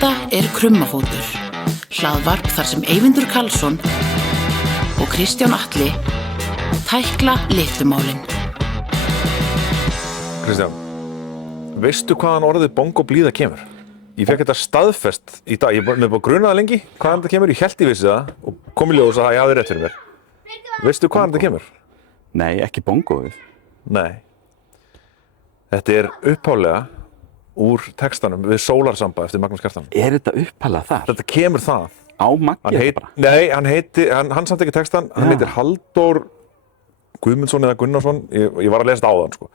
Þetta Krummafótur, hlaðvarp þar sem Eyvindur Karlsson og Kristján Atli tækla litlumálin. Kristján, veistu hvaðan orðið bongoblíða kemur? Ég fekk þetta staðfest í dag, ég hef búin grunaða lengi hvaðan þetta kemur, ég hélt ég vissi það og kom í ljós að ég hafði rétt fyrir mér. Veistu hvaðan þetta kemur? Nei, ekki bongoið. Nei. Þetta upphálega úr textanum við Sólarsamba eftir Magnús Kjartan. Þetta upphælað þar? Þetta kemur það. Á Maggi bara? Nei, hann samt ekki textan, hann heitir Halldór Guðmundsson eða Gunnarsson, ég var að lesa þetta áðan, sko.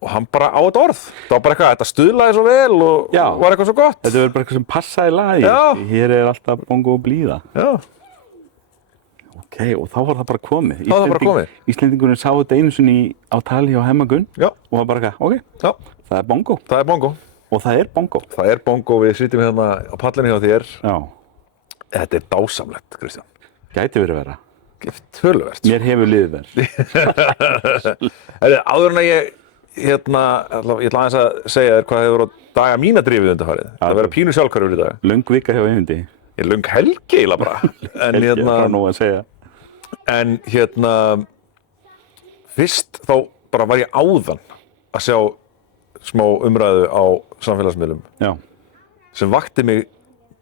Og hann bara á þetta orð. Það var bara eitthvað, þetta stuðlaði svo vel og var eitthvað svo gott. Þetta var bara eitthvað sem passaði lagi. Já. Hér alltaf bongo og blíða. Já. Ok, og þá var það bara komið. Þá var það bara komið. Íslendingurinn sá þetta einu sinni á tali hjá Hemma Gunn. Já. Og var bara eitthvað, ok, Já. það er bongo. Það er bongo. Og það er bongo. Það er bongo, við sitjum hérna á pallinu hjá þér. Já. Þetta dásamlegt, Kristján. Gæti verið vera. Töluvert. Mér hefur liðið verið. Áður en að ég ætla aðeins að segja þér hvað hefur á daga mína drifið undanfarið. Það vera pínu sjálfhverfur í dag. Löng vika hjá Eyvindi. Ég löng helgi eiginlega bara. Helgi frá nú að segja. En fyrst þá bara var ég áðan að sjá smá umræðu á samfélagsmiðlum. Já. Sem vakti mig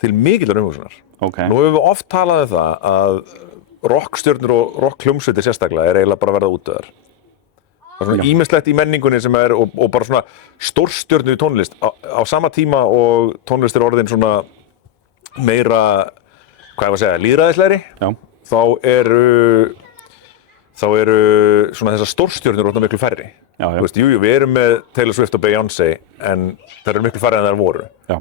til mikillar umhugsunar. Ok. Nú hefur við oft talað um það að rokkstjörnur og rokkhljómsveitir sérstaklega eiginlega bara að verða útdauðar. Það er svona ýmislegt í menningunni sem og bara svona stórstjörnu í tónlist á sama tíma og tónlist orðin svona meira, hvað ég var að segja, lýðræðislegri. Já. Þá eru svona þessar stórstjörnur orðnar miklu færri. Já. Þú veist, jú, við erum með Taylor Swift og Beyoncé en þær eru miklu færri en þær voru. Já.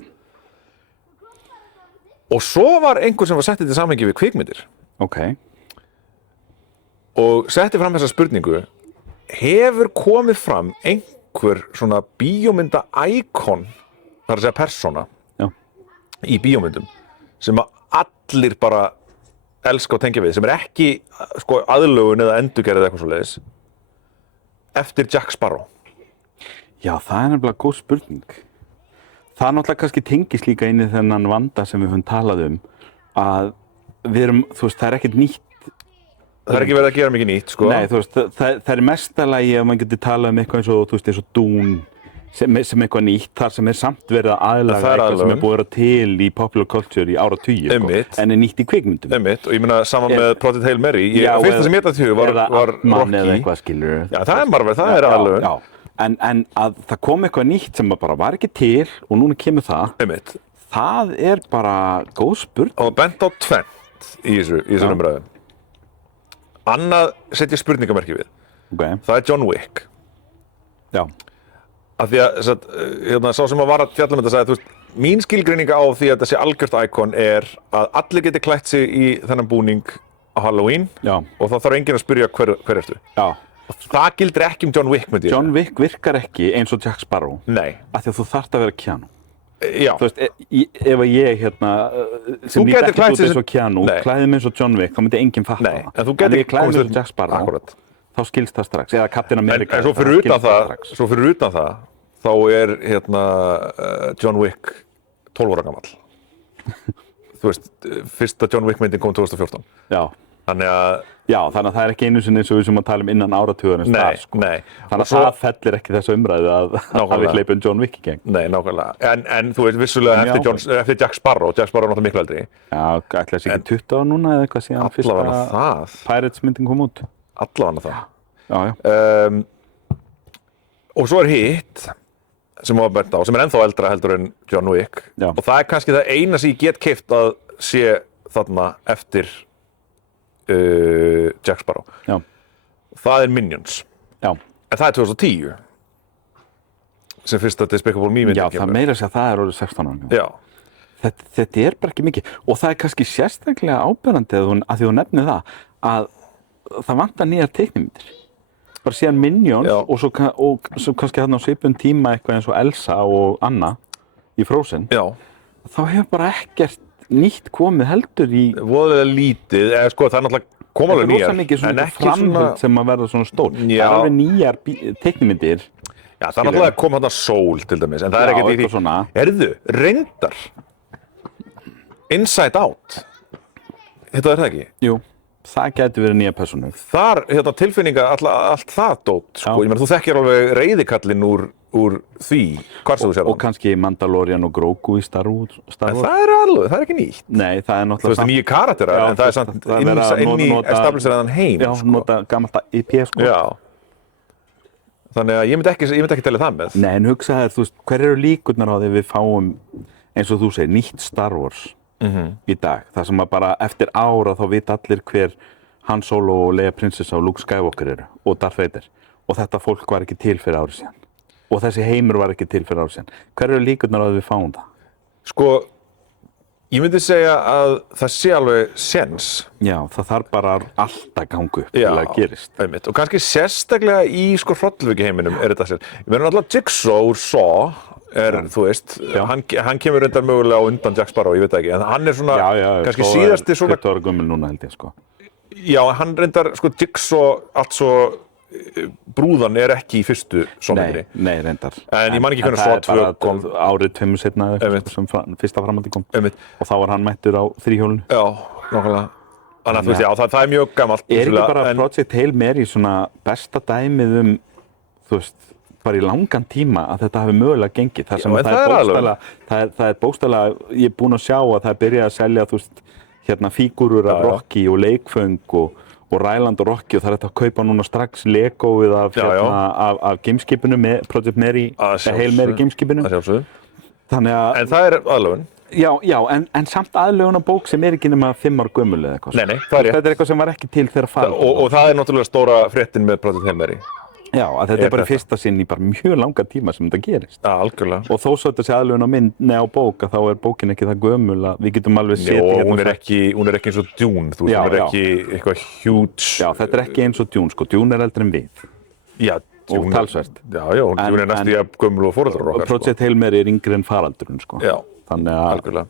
Og svo var einhver sem var settið til samhengi við kvikmyndir. Ok. Og setti fram þessa spurningu. Hefur komið fram einhver svona bíómynda-íkon, það er að segja persóna, í bíómyndum, sem að allir bara elska og tengja við, sem ekki sko, aðlögun eða endurgerð eða eitthvað svoleiðis, eftir Jack Sparrow? Já, það er nefnilega góð spurning. Það náttúrulega kannski tengist líka inn í þennan vanda sem við höfum talað að við erum, þú veist, það er ekkert nýtt. Það er ekki verið að gera mikið nýtt, sko. Nei, þú veist, það er mestalagi ef maður getur talað eeitthvað eins og, þú veist, eins og Dune sem eitthvað nýtt, þar sem samt verið að aðlaga eitthvað sem búið að vera til í popular culture í áratugi, sko, en nýtt í kvikmyndum. Og ég meina saman með Project Hail Mary, fyrsta sem ég þetta til var Rocky. Eða eitthvað, skilur. Já, það er Marvel, það er aðlögun. Já, en að það kom eitthvað nýtt sem bara var ekki til og núna kemur það. Það er bara góð spurning. Og bent á tvennt í þessu umræðu. Annað setja spurningamerki við. Okay. Það er John Wick. Já. Af því að sá sem að var að fjalla þetta sagði, þú veist, mín skilgreininga á því að þetta sé algjört íkon að allir geti klætt sig í þennan búning á Halloween. Já. Og þá þarf enginn að spyrja hver ertu. Já. Og það gildir ekki John Wick, myndi ég. John Wick virkar ekki eins og Jack Sparrow. Nei. Af því að þú þarft að vera Keanu. Já. Þú veist, ef ég sem lít ekki út eins og Keanu, klæði mig eins og John Wick, þá myndi enginn fatta það. En þú getur ekki klæði mig eins og Jack Sparrow, þá skilst það strax. Eða Captain America. En svo fyrir utan það, þá er John Wick 12 ára gamall. Þú veist, fyrsta John Wick myndin kom 2014. Já. Þannig að það er ekki einu sinni eins og við sem að tala innan áratugarins það, sko. Nei. Þannig að það fellir ekki þessu umræðu að við hleypum John Wick í gegn. Nei, nákvæmlega. En þú veist, vissulega eftir Jack Sparrow er náttúrulega miklu eldri. Já, ætla þessi ekki 20 ára núna eða eitthvað síðan fyrsta Pirates myndin kom út. Allavega það. Já. Og svo er hitt sem var bent á, sem er ennþá eldra heldur en John Wick. Já. Og það er kannski það eina sem ég get keypt að sé þarna eftir Jack Sparrow. Já. Það er Minions. Já. En það er 2010 sem fyrsta Despicable Me myndin kemur. Já, það meira að segja að það er orðið 16 ára. Já. Þetta er bara ekki mikið. Og það er kannski sérstaklega áberandi að því þú nefnir að það vantar nýjar teiknimyndir. Bara síðan Minions og svo kannski hérna á svipum tíma eitthvað eins og Elsa og Anna í Frozen. Já. Þá hefur bara ekkert nýtt komið heldur í voðalega lítið, sko það er náttúrulega koma alveg nýjar, en ekki svona framhald sem að verða svona stór. Það er alveg nýjar teiknimyndir Já, það náttúrulega kom þarna Soul til dæmis, en það ekkert í því. Erðu, reyndar, Inside Out, þetta það ekki? Jú, það gæti verið nýja persónu. Þar, tilfinninga, allt það dót, sko, ég meina, þú þekkir alveg reiðikallinn úr því, hvar sem þú sér það. Og kannski Mandalorian og Grogu í Star Wars. En það er ekki nýtt. Nei, það er náttúrulega samt. Þú veist, nýju karakterar, en það er samt inn í establisheraðan heim, sko. Já, nota gamalt IP, sko. Já. Þannig að ég myndi ekki telja það með. Nei, en hugsaðu, þú veist, hver eru líkurnar á því við fáum, eins og þú segir, nýtt Star Wars í dag? Það sem að bara eftir ára þá vita allir hver Han Solo og Leia Prinsessa og Luke Skywalker eru og Darth Vader. Og þetta fólk var ekki til fyrir árið síðan. Og þessi heimur var ekki til fyrir árið síðan. Hver eru líkurnar á því við fáum það? Sko, ég myndi segja að það sé alveg séns. Já, það þarf bara alltaf gangu upp til að gerist. Einmitt. Og kannski sérstaklega í hrollvekjuheiminum er þetta sér. Ég meina alltaf Jigsaw úr Saw þú veist, hann kemur reyndar mögulega á undan Jack Sparrow, ég veit það ekki, en hann er svona, kannski síðasti svona... 20 ára gömul núna held ég, sko. Já, hann reyndar, sko, Jigsaw, altså, brúðan er ekki í fyrstu Saw-myndinni. Nei, reyndar. En ég man ekki hvernig Saw 2 kom. Það er bara árið 2 seinna eða eitthvað sem fyrsta framhaldi kom. Og þá var hann mættur á þríhjólinu. Já, nákvæmlega. Þannig að þú veist, já, það er mjög gamalt. Er ekki bara Project Hail Mary svona besta dæmið þú veist, bara í langan tíma að þetta hafi mögulega gengið. Það er bókstaflega, ég er búinn að sjá að það er byrjað að selja, þú veist, fígúrur af Rocky og leikföng og Ryland og Rocky og það er þetta að kaupa núna strax Legoið af gameskipinu með Project Hail Mary gameskipinu. En það er aðlögun. Já, en samt aðlögun á bók sem er ekki nema 5 ára gömul eða eitthvað. Nei, það er rétt. Þetta er eitthvað sem var ekki til þegar farið. Og það er náttúrulega stóra fréttin með Project Hail Mary. Já, að þetta er bara fyrsta sinn í bara mjög langa tíma sem þetta gerist. Já, algjörlega. Og þó svo þetta sé aðlögun á mynd á bók að þá er bókin ekki það gömul að við getum alveg setið hérna. Hún er ekki eins og Dune, þú veist, hún er ekki eitthvað huge. Já, þetta er ekki eins og Dune, sko. Dune er eldri en við. Já, Dune. Og talsvert. Já, Dune er næstu jafn gömul og foreldrar okkar, sko. Project Hail Mary er yngri en faraldurinn, sko. Já, algjörlega.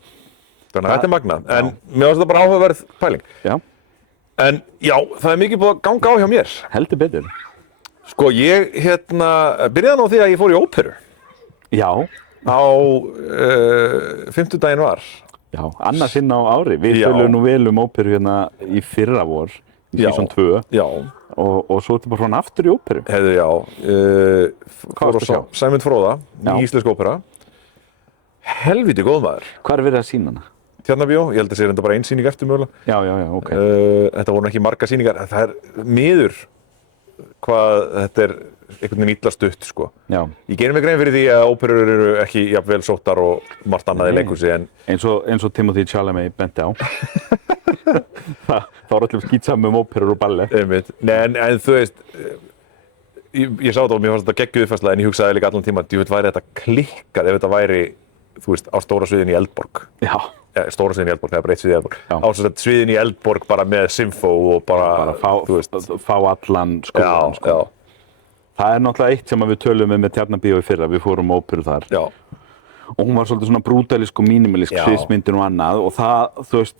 Þannig að þetta er magnað. En mér finnst þetta bara áhugaverð pæling. Já. En já, það er mikið búið að ganga á hjá mér. Heldur betur. Sko, ég byrjaði á því að ég fór í óperu. Já. Á fimmtudaginn var. Já, annars inn á ári. Við tölum nú vel óperu hérna í fyrra vor, í season 2. Já. Og svo ertu bara svona aftur í óperu. Heiðu, já. Fór að sjá Sæmund Fróða, í íslensk ópera. Helvíti góð maður. Hvað er verið að sýna hana? Tjarnarbíó, ég held að segja þetta bara ein sýning eftir mögulega. Já, ok. Þetta voru ekki margar sýningar, en það er miður hvað þetta er einhvern veginn illa stutt, sko. Já. Ég gerir mig grein fyrir því að óperur eru ekki jafn vel sóttar og margt annað í leikhúsi, en... Eins og Timothy Chalamet benti á. Það var öllum skítsamum óperur og ballet. Einmitt. Nei, en þú veist, ég sá þetta og mér fannst þetta geggjuð uppfærsla, en ég hugsaði líka allan tíma, djúvill væri þetta klikkað ef þetta væri, þú veist, á stóra sviðinu í Eldborg. Já. Stóra sviðinu í Eldborg, það er bara eitt sviðið í Eldborg. Á sviðinu í Eldborg bara með symfó og bara þú veist. Fá allan skólan, sko. Já. Það er náttúrulega eitt sem við tölum með Tjarnarbíó í fyrra, við fórum óperu þar. Já. Og hún var svolítið svona brútalísk og mínimalisk, sviðsmyndin og annað og það, þú veist,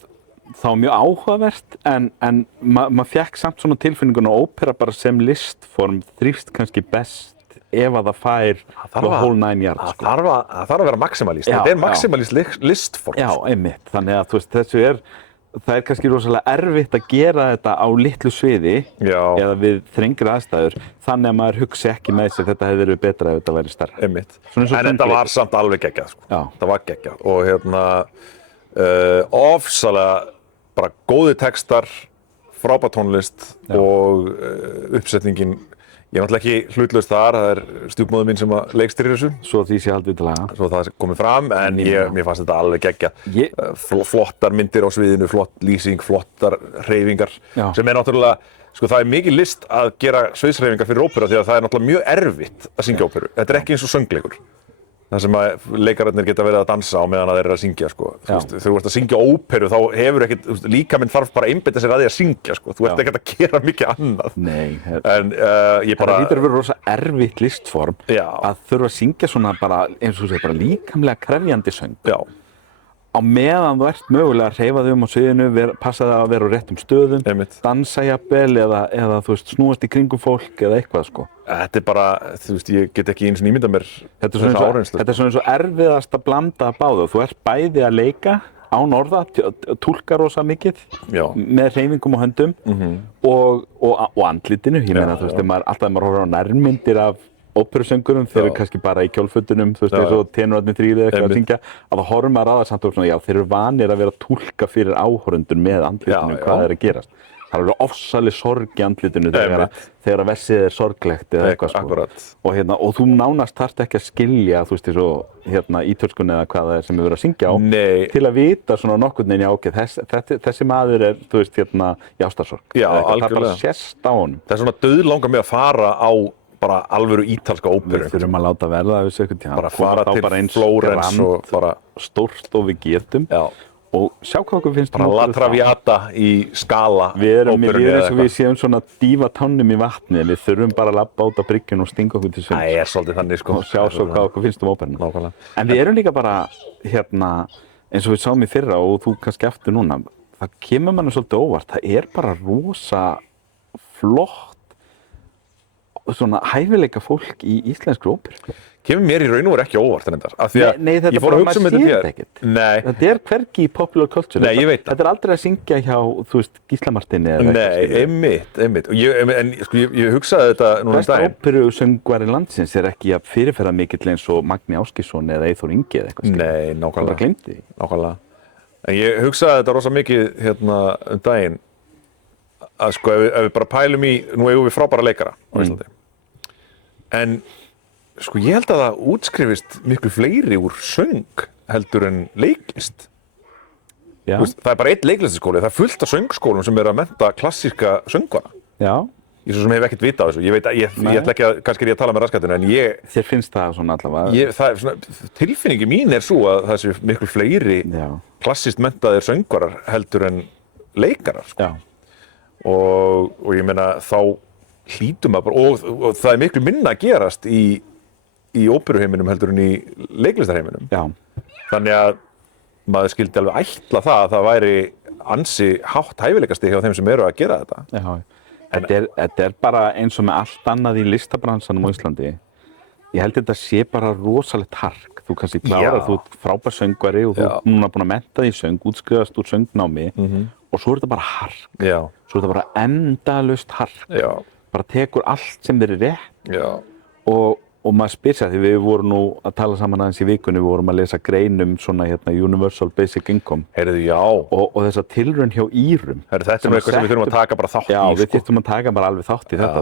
það var mjög áhugavert en maður fékk samt svona tilfinninguna að ópera bara sem listform þrífst kannski best ef að það fær the whole 9 yards, sko. Það þarf að vera maximalist. Þetta er maximalist listform. Já, einmitt. Þannig að þú veist, það er kannski rosalega erfitt að gera þetta á litlu sviði eða við þrengri aðstæður þannig að maður hugsi ekki með sér þetta hefði verið betra ef þetta væri stærra. Einmitt. En þetta var samt alveg geggjað, sko. Já. Það var geggjað og ofsalega bara góði textar, frábær tónlist og uppsetningin. Ég er náttúrulega ekki hlutlaus þar, það er stjúpmóðir mín sem leikstýrir þessu. Svo því sé haldið til haga. Svo það komið fram, en mér fannst þetta alveg geggjað. Flottar myndir á sviðinu, flott lýsing, flottar hreyfingar, sem er náttúrulega, sko það er mikið list að gera sviðshreyfingar fyrir ópera því að það er náttúrulega mjög erfitt að syngja óperu. Þetta er ekki eins og söngleikur. Það sem að leikararnir geta verið að dansa á meðan að þeir eru að syngja, sko. Þegar þú ert að syngja óperu, þá hefur ekkert, líkaminn þarf bara að einbeita sér að því að syngja, sko. Þú ert ekkert að gera mikið annað. Nei. En ég bara... Það hlýtur að vera rosa erfitt listform að þurfa að syngja svona bara, eins og þú segir, bara líkamlega krefjandi söng. Já. á meðan þú ert mögulega að hreyfa þig á sviðinu, passa það að vera á réttum stöðum, dansa jafnvel eða þú veist, snúast í kringum fólk eða eitthvað sko. Þetta bara, þú veist, ég get ekki eins og ímynda mér þessa áreynslu. Þetta svona eins og erfiðast að blanda báðu. Þú ert bæði að leika án orða, túlka rosa mikið með hreyfingum og höndum og andlitinu. Ég meina, þú veist, alltaf maður horfir á nærmyndir af óperusöngurum, þeir eru kannski bara í kjólfötunum, þú veist, eins og tenórarnir þrír eða eitthvað að syngja, að það horfum maður aðeins samt og svona, þeir eru vanir að vera að túlka fyrir áhorfendur með andlitinu hvað er að gerast. Það er alveg ofsaleg sorg í andlitinu þegar versið er sorglegt eða eitthvað sko. Og þú nánast þarft ekki að skilja, þú veist, eins og ítölskun eða hvað það er sem við verðum að syngja á, til að vita svona nokkurn veginn, já, ok, þessi maður er, þú veist, í ástarsorg. Já, algjörlega. Það bara sést á honum. Það er svona dauðlangar mig að fara á bara alvöru ítalska óperu. Við þurfum að láta verða af þessu einhvern tímann. Bara fara til Flórens og bara stórt og við getum. Og sjá hvað okkur finnst bara La Traviata í Skala óperunni. Við erum eins og við séum svona dýfa tánum í vatni. Við þurfum bara að labba út á bryggjun og stinga okkur til sunds. Það er svolítið þannig sko. Og sjá svo hvað okkur finnst óperuna. Nákvæmlega. En við erum líka bara eins og við sáum í fyrra og þú kannski aftur núna. Það kemur manni svolítið óvart. Það er bara rosa flott svona hæfileika fólk í íslenskri óperu. Kemur mér í raun og veru ekki óvart reyndar. Nei, þetta bara maður sér ekkert. Þetta er hvergi í popular culture. Nei, ég veit það. Þetta er aldrei að syngja hjá, þú veist, Gísla Marteini eða eitthvað. Nei, einmitt. Og ég hugsaði þetta núna um daginn. Besta óperusöngvari landsins er ekki að fyrirferða mikill eins og Magni Ásgeirsson eða Eyþór Ingi eða eitthvað. Nei, nákvæmlega. Það bara gleymdi því. Nákvæmlega. En ég hugsaði þetta rosa mikið um daginn að sko ef við bara pælum í, nú eigum við frábæra leikara á Íslandi. En sko ég held að það útskrifist miklu fleiri úr söng heldur en leiklist. Veist, það er bara einn leiklistaskóli, það er fullt af söngskólum sem eru að mennta klassíska söngvara. Já. Ég svo sem hef ekkert vita á þessu. Ég veit að ég ætla ekki að, kannski er ég að tala með raskatinu, en ég... Þér finnst það svona allavega? Tilfinningi mín er svo að það sé miklu fleiri klassískt menntaðir söngvarar heldur en leikarar. Sko. Og ég meina þá hlýtum að bara, og það er miklu minna að gerast í óperuheiminum heldur en í leiklistarheiminum. Já. Þannig að maður skildi alveg ætla það að það væri ansi hátt hæfileikastig hjá þeim sem eru að gera þetta. Já. Þetta er bara eins og með allt annað í listabransanum á Íslandi. Ég held þetta sé bara rosalegt hark. Þú kannski klárar, þú ert frábær söngvari og þú ert núna búin að mennta þig í söng, útskrifast úr söngnámi og svo er þetta bara hark. Já. Svo er þetta bara endalaust hark. Já. Bara tekur allt sem þeir eru rétt. Já. Og maður spyr sig, því við vorum nú að tala saman aðeins í vikunni, við vorum að lesa grein svona Universal Basic Income. Heyrðu, já. Og þessa tilraun hjá Írum. Heyrðu, þetta er eitthvað sem við þurfum að taka bara þátt í. Já, við þurfum að taka bara alveg þátt í þetta.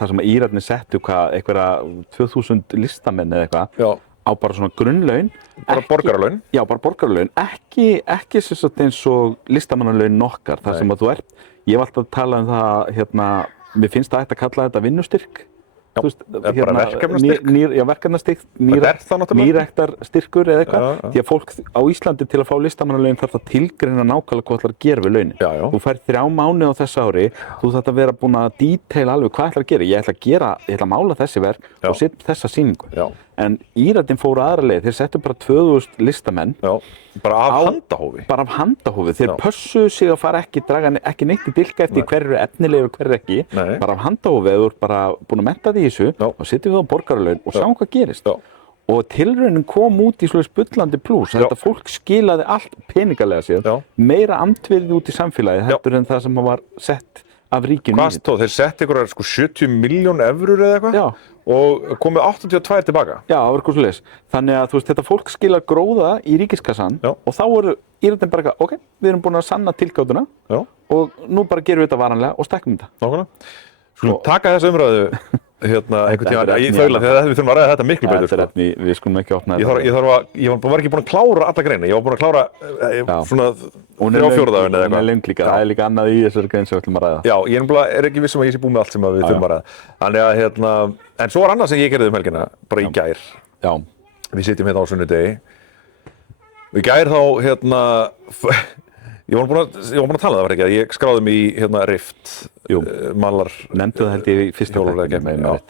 Það sem Írarnir settu einhverja 2000 listamenn eða eitthvað á bara svona grunnlaun. Bara borgaralaun? Já, bara borgaralaun. Ekki sem sagt eins og listamannalaun nokkar, þar sem að þú ert. Ég hef alltaf talað um það, mér finnst það ætti að kalla þetta vinnustyrk. Já, bara verkefnastyrk? Já, verkefnastyrk, nýræktarstyrkur eða eitthvað. Því að fólk á Íslandi til að fá listamannalaun þarf að tilgreina nákvæmlega hvað ætlar að gera við launin. Þú fær 3 mánuði á þessu ári, þú þarft að vera búin að detaila alveg hvað ætlar að gera. Ég ætla að mála þessi verk og setja þessa sýningu. En Írarnir fóru aðra leið, þeir settu bara 2000 listamenn. Bara af handahófi? Bara af handahófi. Þeir pössuðu sig að fara draga ekki neitt í dilka eftir hver eru efnilegir og hver er ekki. Bara af handahófi, eða þú ert bara búin að mennta því í þessu, þá setjum við á borgaralaun og sjáum hvað gerist. Og tilraunin kom út í svoleiðis bullandi plús. Þetta fólk skilaði allt peningalega sér, meira andvirði út í samfélagið heldur en það sem var sett af ríkinu. Hvað stóð? Þeir setti einhverjar 70 milljón evrur eða eitthvað? Já. Og komið 82 tilbaka? Já, það var eitthvað svoleiðis. Þannig að þetta fólk skilar gróða í ríkiskassan og þá voru Írarnir bara ok, við erum búin að sanna tilgátuna og nú bara gerum við þetta varanlega og stækkum þetta. Nákvæmlega. Skulum taka þessa umræðu einhvern tíma í þaula þegar við þurfum að ræða þetta miklu betur. Við skulum ekki opna þetta. Ég var ekki búin að klára alla greina, ég var búin að klára svona 3/4 eða eitthvað. Hún er löng líka, það er líka annað í þessari grein sem við ætlum að ræða. Já, ég er ekki viss að ég sé búin með allt sem við þurfum að ræða. Þannig að en svo var annað sem ég gerði helgina, bara í gær. Já. Við sitjum á sunnudegi. Í gær þá ég var búin að tala það var ekki að ég skráði mig í Rift malar. Nefndu það held ég í fyrsta hjólareiðakeppni.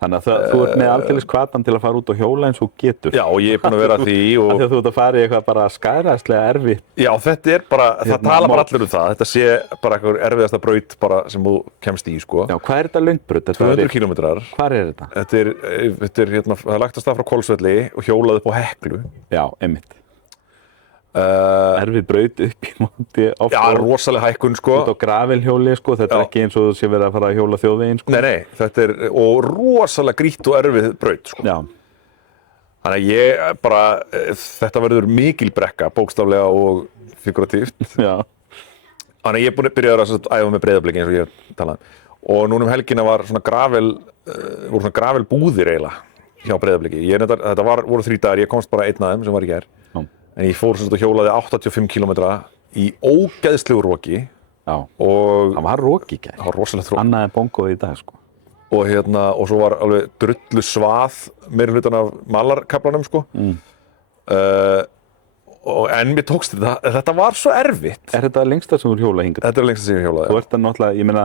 Þannig að þú ert með aldeilis hvatan til að fara út og hjóla eins og getur. Já, og ég búinn að vera að því og... Af því að þú ert að fara í eitthvað bara skæðræðslega erfitt. Já, þetta bara, það tala bara allir það. Þetta sé bara eitthvað erfiðasta braut bara sem þú kemst í, sko. Já, hvað er þetta löng braut? 200 kilometrar. Hvar er þetta? Þetta er hérna, það er lagt af stað frá Hvolsvelli og hjólað upp á Heklu. Já, einmitt. Erfið braut upp í móti off-road. Já, rosaleg hækkun, sko. Út á gravelhjóli, sko. Þetta er ekki eins og þú sé verið að fara að hjóla þjóðveginn, sko. Nei, þetta er, og rosalega grýtt og erfið braut, sko. Já. Þannig að ég bara, þetta verður mikil brekka, bókstaflega og figuratíft. Já. Þannig að ég byrjaði að æfa með Breiðabliki eins og ég talaði. Og núna helgina var svona voru svona gravelbúðir eiginlega hjá Breiðabliki. Þetta voru 3 dagar, ég komst bara einn af þeim sem var í gær. En ég fór og hjólaði 85 kilometra í ógeðslegu roki. Já, og það var roki í gær. Það var rosalegt roki. Annað en bongoði í dag, sko. Og svo var alveg drullu svað meiri hlutan af malarkaflanum, sko. En mér tókst þetta var svo erfitt. Er þetta lengsta sem þú hjólaði hingað? Þetta er lengsta sem ég hjólaði, já. Þú ert það náttúrulega, ég meina,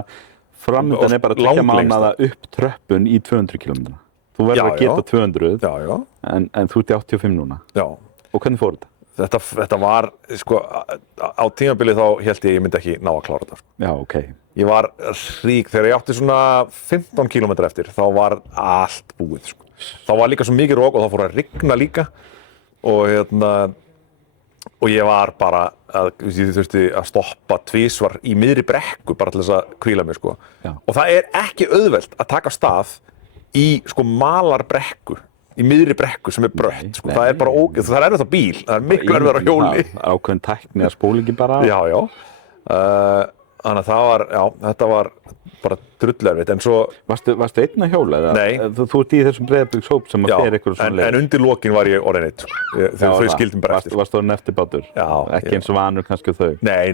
framöndan er bara 2 mánaða upp tröppun í 200 kilometra. Þú verður að geta 200, já. En þú ert í 85 núna. Já. Og hvernig fór þetta? Þetta var, sko, á tímabili þá hélt ég myndi ekki ná að klára þetta, sko. Já, ok. Ég var rík, þegar ég átti svona 15 kilometra eftir, þá var allt búið, sko. Þá var líka svo mikið rok og þá fór að rigna líka og ég var bara ég þurfti að stoppa tvisvar í miðri brekku bara til þess að hvíla mig, sko. Já. Og það er ekki auðvelt að taka af stað í, sko, malarbrekku. Í miðri brekku sem er brött, sko. Það er bara það er erfitt á bíl, það er miklu erfiðara á hjóli. Ákveðin tækni að spóla ekki bara. Já. Þannig að það var, þetta var bara drullu erfitt, en svo... Varstu einn að hjóla? Nei. Þú ert í þessum Breiðablíkshóp sem að fer eitthvað svona leið. En undir lokin var ég orðinn einn, sko. Þau skildum bara eftir. Varstu orðinn eftirbátur? Já. Ekki eins og vanur kannski þau? Nei,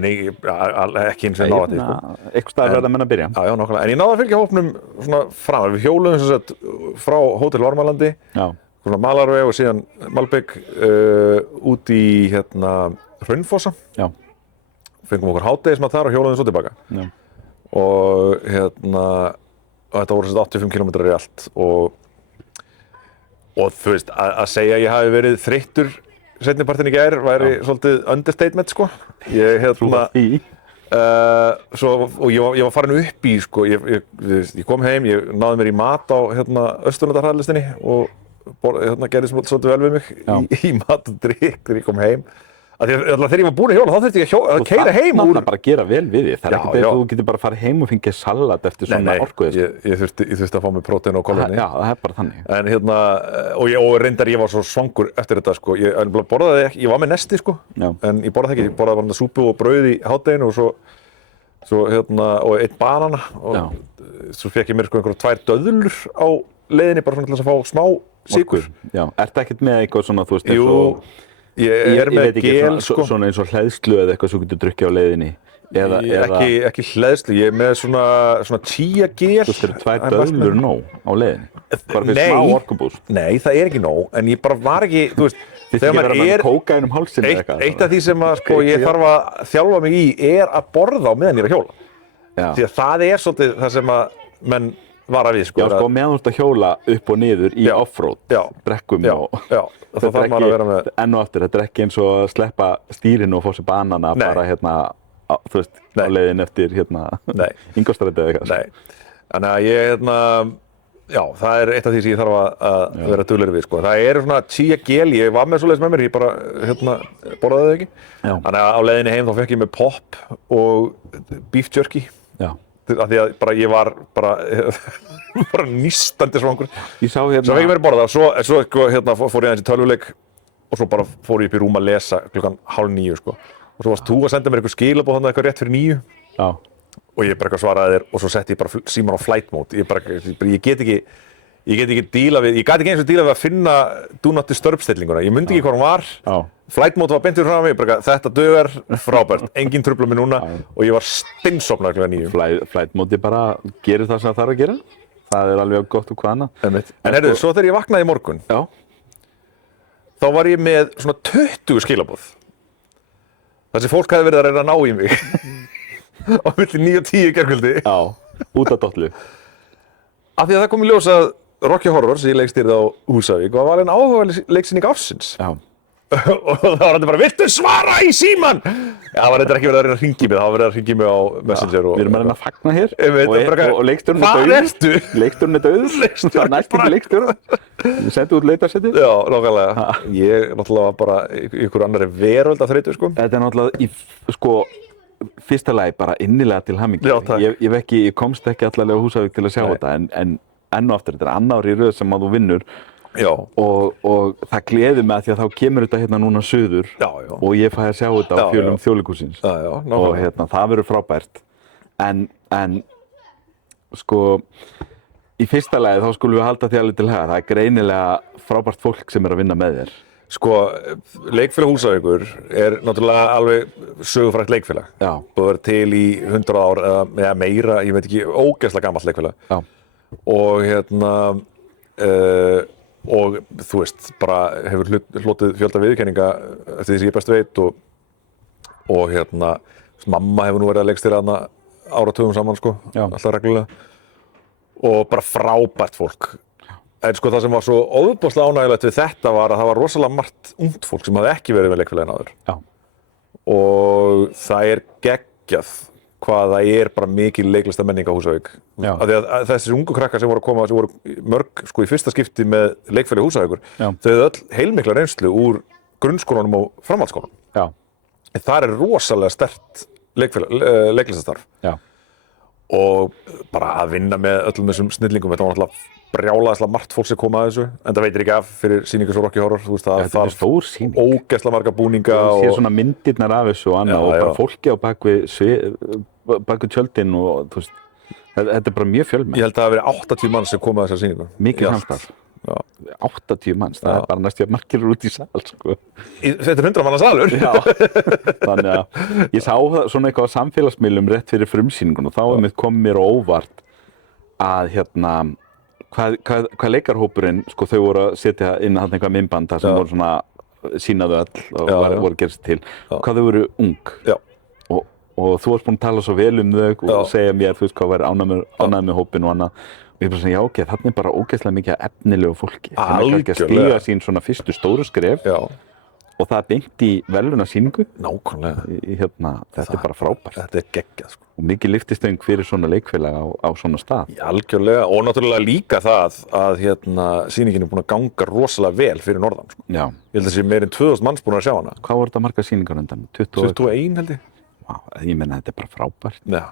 ekki eins og náði, sko. Eitthvað staðar verða menn að byrja? Já, nákvæmlega. En ég náði að fylgja hópnum svona framar. Við hjóluðum sem sagt frá Hótel Varmalandi, svona Malarveg og síðan Malbik út í Hraunfossa. Já. Fengum okkur hádegismat þar og hjóluðum svo tilbaka. Já. Og þetta voru 85 kilometrar í allt og þú veist, að segja að ég hafi verið þreyttur seinnipartinn í gær væri svolítið understatement, sko. Ég var farin upp í, sko, ég kom heim, ég náði mér í mat á Austurlandarhraðlistinni og gerði svolítið vel við mig í mat og drykk þegar ég kom heim. Þegar ég var búinn að hjóla, þá þurfti ég að keyra heim úr. Það er bara að gera vel við því. Það er ekkert eins og þú getur bara að fara heim og fengið salat eftir svona orkuði. Nei, ég þurfti að fá mig prótein og kolvetni. Já, það er bara þannig. En og reyndar ég var svo svangur eftir þetta, sko. Ég borðaði ekki, ég var með nesti, sko. En ég borðaði ekki, ég borðaði bara súpu og brauð í hádeginu og einn banana. Og svo fekk ég mér, sko, einhverjar 2 döðlur á leiðinni bara til þess að fá smá sykur. Já, ertu ekkert með eitthvað svona, þú veist, eins og Ég er með gel, sko. Svona eins og hleðslu eða eitthvað sem þú getur drukkið á leiðinni. Ekki hleðslu, ég er með svona chia gel. Þú veist, eru 2 döðlur nóg á leiðinni? Bara fyrir smá orkubúst? Nei, það er ekki nóg, en ég bara var ekki, þú veist, þegar maður er kókaín hálsinn eða eitthvað. Eitt af því sem ég þarf að þjálfa mig í er að borða á meðan ég er að hjóla. Því að það er svolítið það sem að menn vara við, sko. Já, sko, meðan þú ert að hjóla upp og niður í offroad, brekkum og... Það þarf maður að vera með... Enn og aftur, þetta er ekki eins og að sleppa stýrinu og fá sér banana bara þú veist, á leiðin eftir Ingolstræti eða eitthvað. Nei, þannig að ég, það er eitt af því sem ég þarf að vera duglegri við, sko. Það er svona chia gel, ég var með svoleiðis með mér, ég bara, borðaði þau ekki. Þannig að á leiðinni heim þá fekk ég með pop og beef jerky. Já. Af því að ég var bara nístandi svangur. Svo fekk ég mér að borða, svo fór ég aðeins í tölvuleik og svo bara fór ég upp í rúm að lesa klukkan 8:30, sko. Og svo varst þú að senda mér eitthvað skilaboð þarna eitthvað rétt fyrir 9. Já. Og ég bara eitthvað svaraði þér og svo setti ég bara símann á flight mode. Ég get ekki díla við, ég gat ekki eins og díla við að finna do not disturb stellinguna. Ég mundi ekki hvað hún var. Já. Flight mode var beint fyrir frá mig, bara þetta dugar frábært, engin truflar mig núna og ég var steinsofnaður klukkan 9. Flight mode bara gerir það sem það þarf að gera. Það er alveg gott og hvað annað. En heyrðu, svo þegar ég vaknaði í morgun, þá var ég með svona 20 skilaboð. Þessi fólk hefði verið að reyna að ná í mig á milli 9 og 10 í gærkvöldi. Já, út af dollu. Af því að það kom í ljós að Rocky Horror sem ég leikstýrði á Húsavík var valin áhugaverð leiksýning ársins. Já. Og það var þetta bara, viltu svara í síman? Já, það var þetta ekki verið að reyna að hringi mig, það var verið að hringi mig á Messenger og... Við erum að reyna að fagna hér og leikstjórinn Hvar ertu? Leikstjórinn dauður, það er næst ekki leikstjórinn. Við sendum út leitarsetti. Já, nákvæmlega. Ég náttúrulega var bara í ykkur annarri veröld af þreytu, sko. Þetta er náttúrulega fyrsta lagi bara innilega til hamingju. Já, takk. Ég komst ekki allavega á Húsavík til að sjá þetta en enn og aftur, þetta er annar í röð sem að þú vinnur. Já. Og það gleður mig að því að þá kemur þetta hérna núna suður og ég fæ að sjá þetta á fjölum Þjóðleikhússins og það verður frábært en sko í fyrsta lagi þá skulum við halda því alveg til haga, það er greinilega frábært fólk sem er að vinna með þér. Sko, Leikfélag Húsavíkur er náttúrulega alveg sögufrægt leikfélag. Já. Búið að vera til í 100 ár eða meira, ég veit ekki, ógeðslega gamalt leikfélag. Já. Og og þú veist, bara hefur hlotið fjölda viðurkenninga eftir því sem ég best veit og mamma hefur nú verið að leikstýra þarna áratugum saman, sko, alltaf reglulega og bara frábært fólk. En sko það sem var svo ofboðslega ánægjulegt við þetta var að það var rosalega margt ungt fólk sem hafði ekki verið með leikfélaginu áður. Já. Og það er geggjað hvað það er bara mikil leiklista menning á Húsavík. Af því að þessi ungu krakkar sem voru að koma, sem voru mörg sko í fyrsta skipti með Leikfélag Húsavíkur, þau höfðu öll heilmikla reynslu úr grunnskólanum og framhaldsskólanum. Já. En þar er rosalega sterkt leiklistastarf. Já. Og bara að vinna með öllum þessum snillingum, þetta var náttúrulega brjálæðislega margt fólk sem kom að þessu, en það veitir ekki af fyrir sýningu svo Rocky Horror, þú veist það þarf ógeðslega marga búninga og sér svona myndirnar af þessu og annað og bara fólki á bakvið tjöldin og þú veist, þetta er bara mjög fjölmennt. Ég held að það hafi verið 80 manns sem kom að þessar sýningu. Mikið samstarf. 80 manns, það er bara næstu margir út í sal, sko. Þetta er 100 manna salur. Já, þannig að ég sá svona eitthvað á samfélagsmiðlum rétt fyrir frumsýningun og þá kom mér á óvart að hvað leikarhópurinn, sko, þau voru að setja inn að eitthvað myndband þar sem voru svona sínaðu öll og voru að gera sér til, hvað þau voru ung. Já. Og þú varst búinn að tala svo vel þau og segja mér, þú veist, hvað væri ánægð með hópinn og annað. Og ég bara svona, já, ok, þarna er bara ógeðslega mikið af efnilegu fólki. Sem ekki að stíga sín svona fyrstu stóru skref. Já. Og það er beint í verðlaunasýningu. Nákvæmlega. Þetta er bara frábært. Þetta er geggjað, sko. Og mikið lyftistöng fyrir svona leikfélag á svona stað. Já, algjörlega. Og náttúrulega líka það að sýningin er búin að ganga rosalega vel fyrir norðan, sko. Já. Ég held að sé meir en 2000 manns búin að sjá hana. Hvað voru þetta margar sýningar undan? 21 held ég. Vá, ég meina þetta er bara frábært. Já.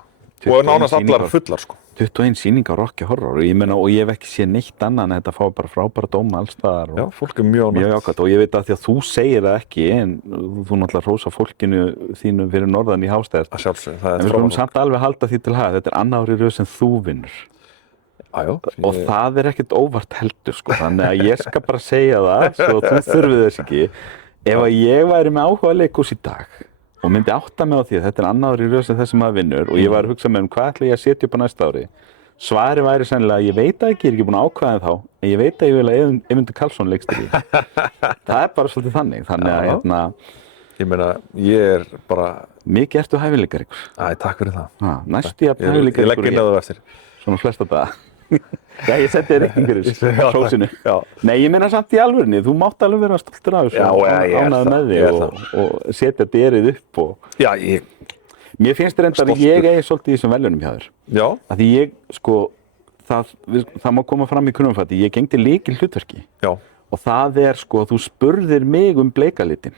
Og nánast allar fullar, sko. 21 sýning á Rocky Horror og ég meina, og ég hef ekki séð neitt annað en þetta fá bara frábæra dóma alls staðar. Já, fólk er mjög jákvætt og ég veit að því að þú segir það ekki en þú náttúrulega hrósar fólkinu þínu fyrir norðan í Hásteiðar. Að sjálfsögðu, það er frábært. En við skulum samt alveg halda því til haga, þetta er annað árið röð sem þú vinnur. Og það er ekkert óvart heldur, sko, þannig að ég skal bara segja það svo þú þurfið þess ekki. Ef að ég væri með áhuga leikhús í dag og myndi átta mig á því að þetta er annað árið röð sem þessi maður vinnur og ég var að hugsa með hvað ætla ég að setja upp á næsta ári. Svari væri sennilega, ég veit ekki, ég er ekki búinn að ákveða þá, en ég veit að ég vil að Eyvindur Karlsson leikstýri. Það er bara svolítið þannig að ég meina, ég er bara... Mikið ertu hæfileikar ykkur. Æ, takk fyrir það. Næstu ég að hæfileikar ykkur. Ég legg inn að það eftir. Svona flesta daga. Já, ég setti þér reikning fyrir sósinu. Nei, ég meina samt í alvörunni, þú mátt alveg vera stoltur af þessu og ánægður með þig og setja derið upp og... Já, Mér finnst reyndar að ég eigi svolítið í þessum verðlaunum hjá þér. Já. Að því ég, sko, það má koma fram í kunnumfætti, ég gegndi lykilhlutverki. Já. Og það er, sko, þú spurðir mig bleikalitin.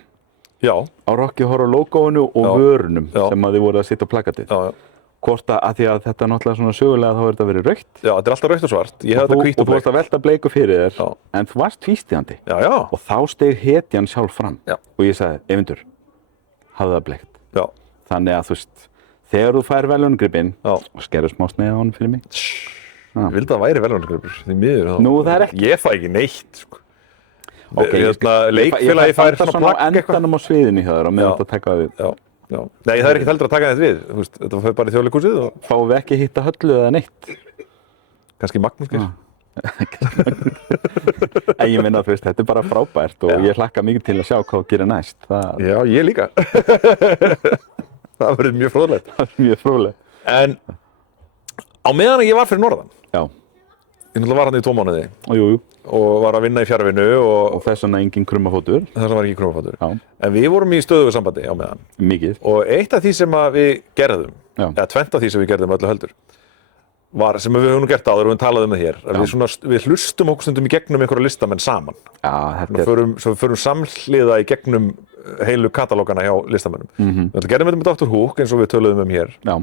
Já. Á Rocky Horror logoinu og vörunum sem að þið voru að setja á plakatið. Já. Hvort að því að þetta er náttúrulega svona sögulega þá verið verið rautt. Já, þetta er alltaf rautt og svart. Ég hef þetta hvítt og bleik. Og þú varst að velta bleiku fyrir þér, en þú varst tvístígandi. Já, já. Og þá steig hetjan sjálf fram. Já. Og ég sagði, Eyvindur, hafðu það bleikt. Já. Þannig að þú veist, þegar þú fær verðlaunagripinn, skerðu smá sneið á honum fyrir mig. Ég vildi að það væri verðlaunagripur, því miður. Nú, það er ekki. Ég fæ ekki neitt, sko. Leikfélagi fær svona plagg eitthvað. Ég fæ endanum á sviðinu hjá þér og meðan þetta taka við. Já. Nei, það er ekki heldur að taka þetta við. Þetta fyrir bara í Þjóðleikhúsið og... Fáum við ekki hitta Höllu eða neitt? Kannski Magnús Geir. En ég minna að þetta er bara frábært og ég hlakka mikið til að sjá hvað þú gerir næst. Já, ég líka. Það verður mjög fróðlegt. Mjög fróðlegt. En á meðan ég var fyrir norðan, náttúrulega var hann í 2 mánuði Jú. og var að vinna í fjarvinnu Og þess vegna engin krummafótur. þess vegna var ekki krummafótur. Já. En við vorum í stöðugu sambandi á meðan. Mikið. Og eitt af því sem að við gerðum, Já. eða 20 af því sem við gerðum öllu heldur, var, sem við höfum nú gert áður og við talaðum það hér, að við hlustum okkur stundum í gegnum einhverja listamenn saman. Já, Svo förum samhliða í gegnum heilu katalógana hjá listamennum. Við gerðum þetta með Dr. Hook eins og við töluðum hér. Já.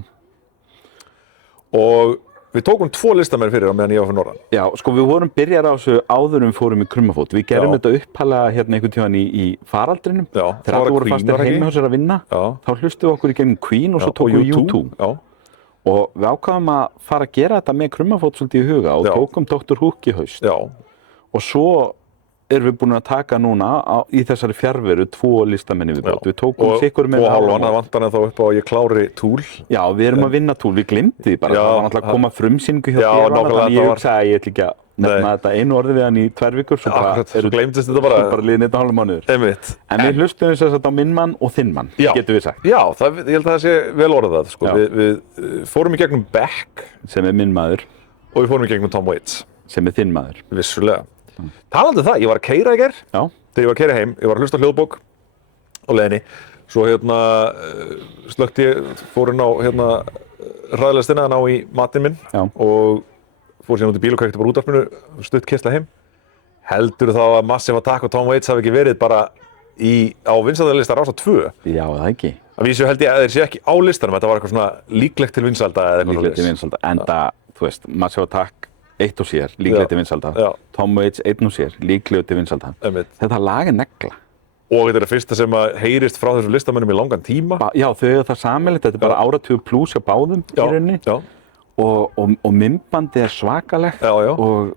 Og við tókum 2 listamenn fyrir á meðan ég var fyrir norðan. Já, sko við vorum byrjar á þessu áður við fórum í krummafót. Við gerðum þetta upphalega hérna einhvern tímann í faraldrinum. Já, þegar allir voru fastir heima hjá sér að vinna. Já. Þá hlustum við okkur í gegnum Queen og svo tókum við U2. Já. Og við ákvaðum að fara að gera þetta með krummafót svolítið í huga og tókum Dr. Hook í haust. Já. Og svo erum við búin að taka núna í þessari fjarveru 2 listamenn í viðbót. Við tókum sikkur með og hálfan, það vantar þá upp á að ég klári Tool. Já, við erum að vinna Tool, við glemdi því bara. Það var náttúrulega að koma frumsýningu hjá þér, þannig ég hugsaði að ég ætla ekki að nefna þetta einu orði við hann í 2 vikur, svo gleymdist þetta bara liðin 1,5 mánuður. Einmitt. En við hlustum þess að á minn mann og þinn mann, getum við sagt. Já, ég held að það sé vel orðað, sko. Við fórum í gegnum Beck, sem er minn maður, og við fórum í gegnum Tom Waits, sem er þinn maður. Vissulega. Talandi það, ég var að keyra í gær, þegar ég var að keyra heim, ég var að hlusta á hljóðbók á leiðinni, svo slökkti ég, fór inn á hraðalegðstina að ná í matinn minn og fór síðan út í bíl og kveikti bara útvarpinu, stutt kyrla heim. Heldur þá að Massive Attack og Tom Waits hafi ekki verið bara á vinsældarlista Rásar 2? Já, það ekki. Að vísu held ég að þeir sé ekki á listanum, þetta var eitthvað svona líklegt til vinsælda eða eitthvað líklegt til vinsælda, enda, þú veist, Massive Attack eitt og sér, líklega til vinsælda. Tom Waits einn og sér, líklega til vinsælda. Þetta lag er negla. Og þetta er það fyrsta sem að heyrist frá þessum listamönnum í langan tíma. Já, þau eru það sameiginlegt, þetta er bara áratug plús hjá báðum í rauninni. Og myndbandið er svakalegt og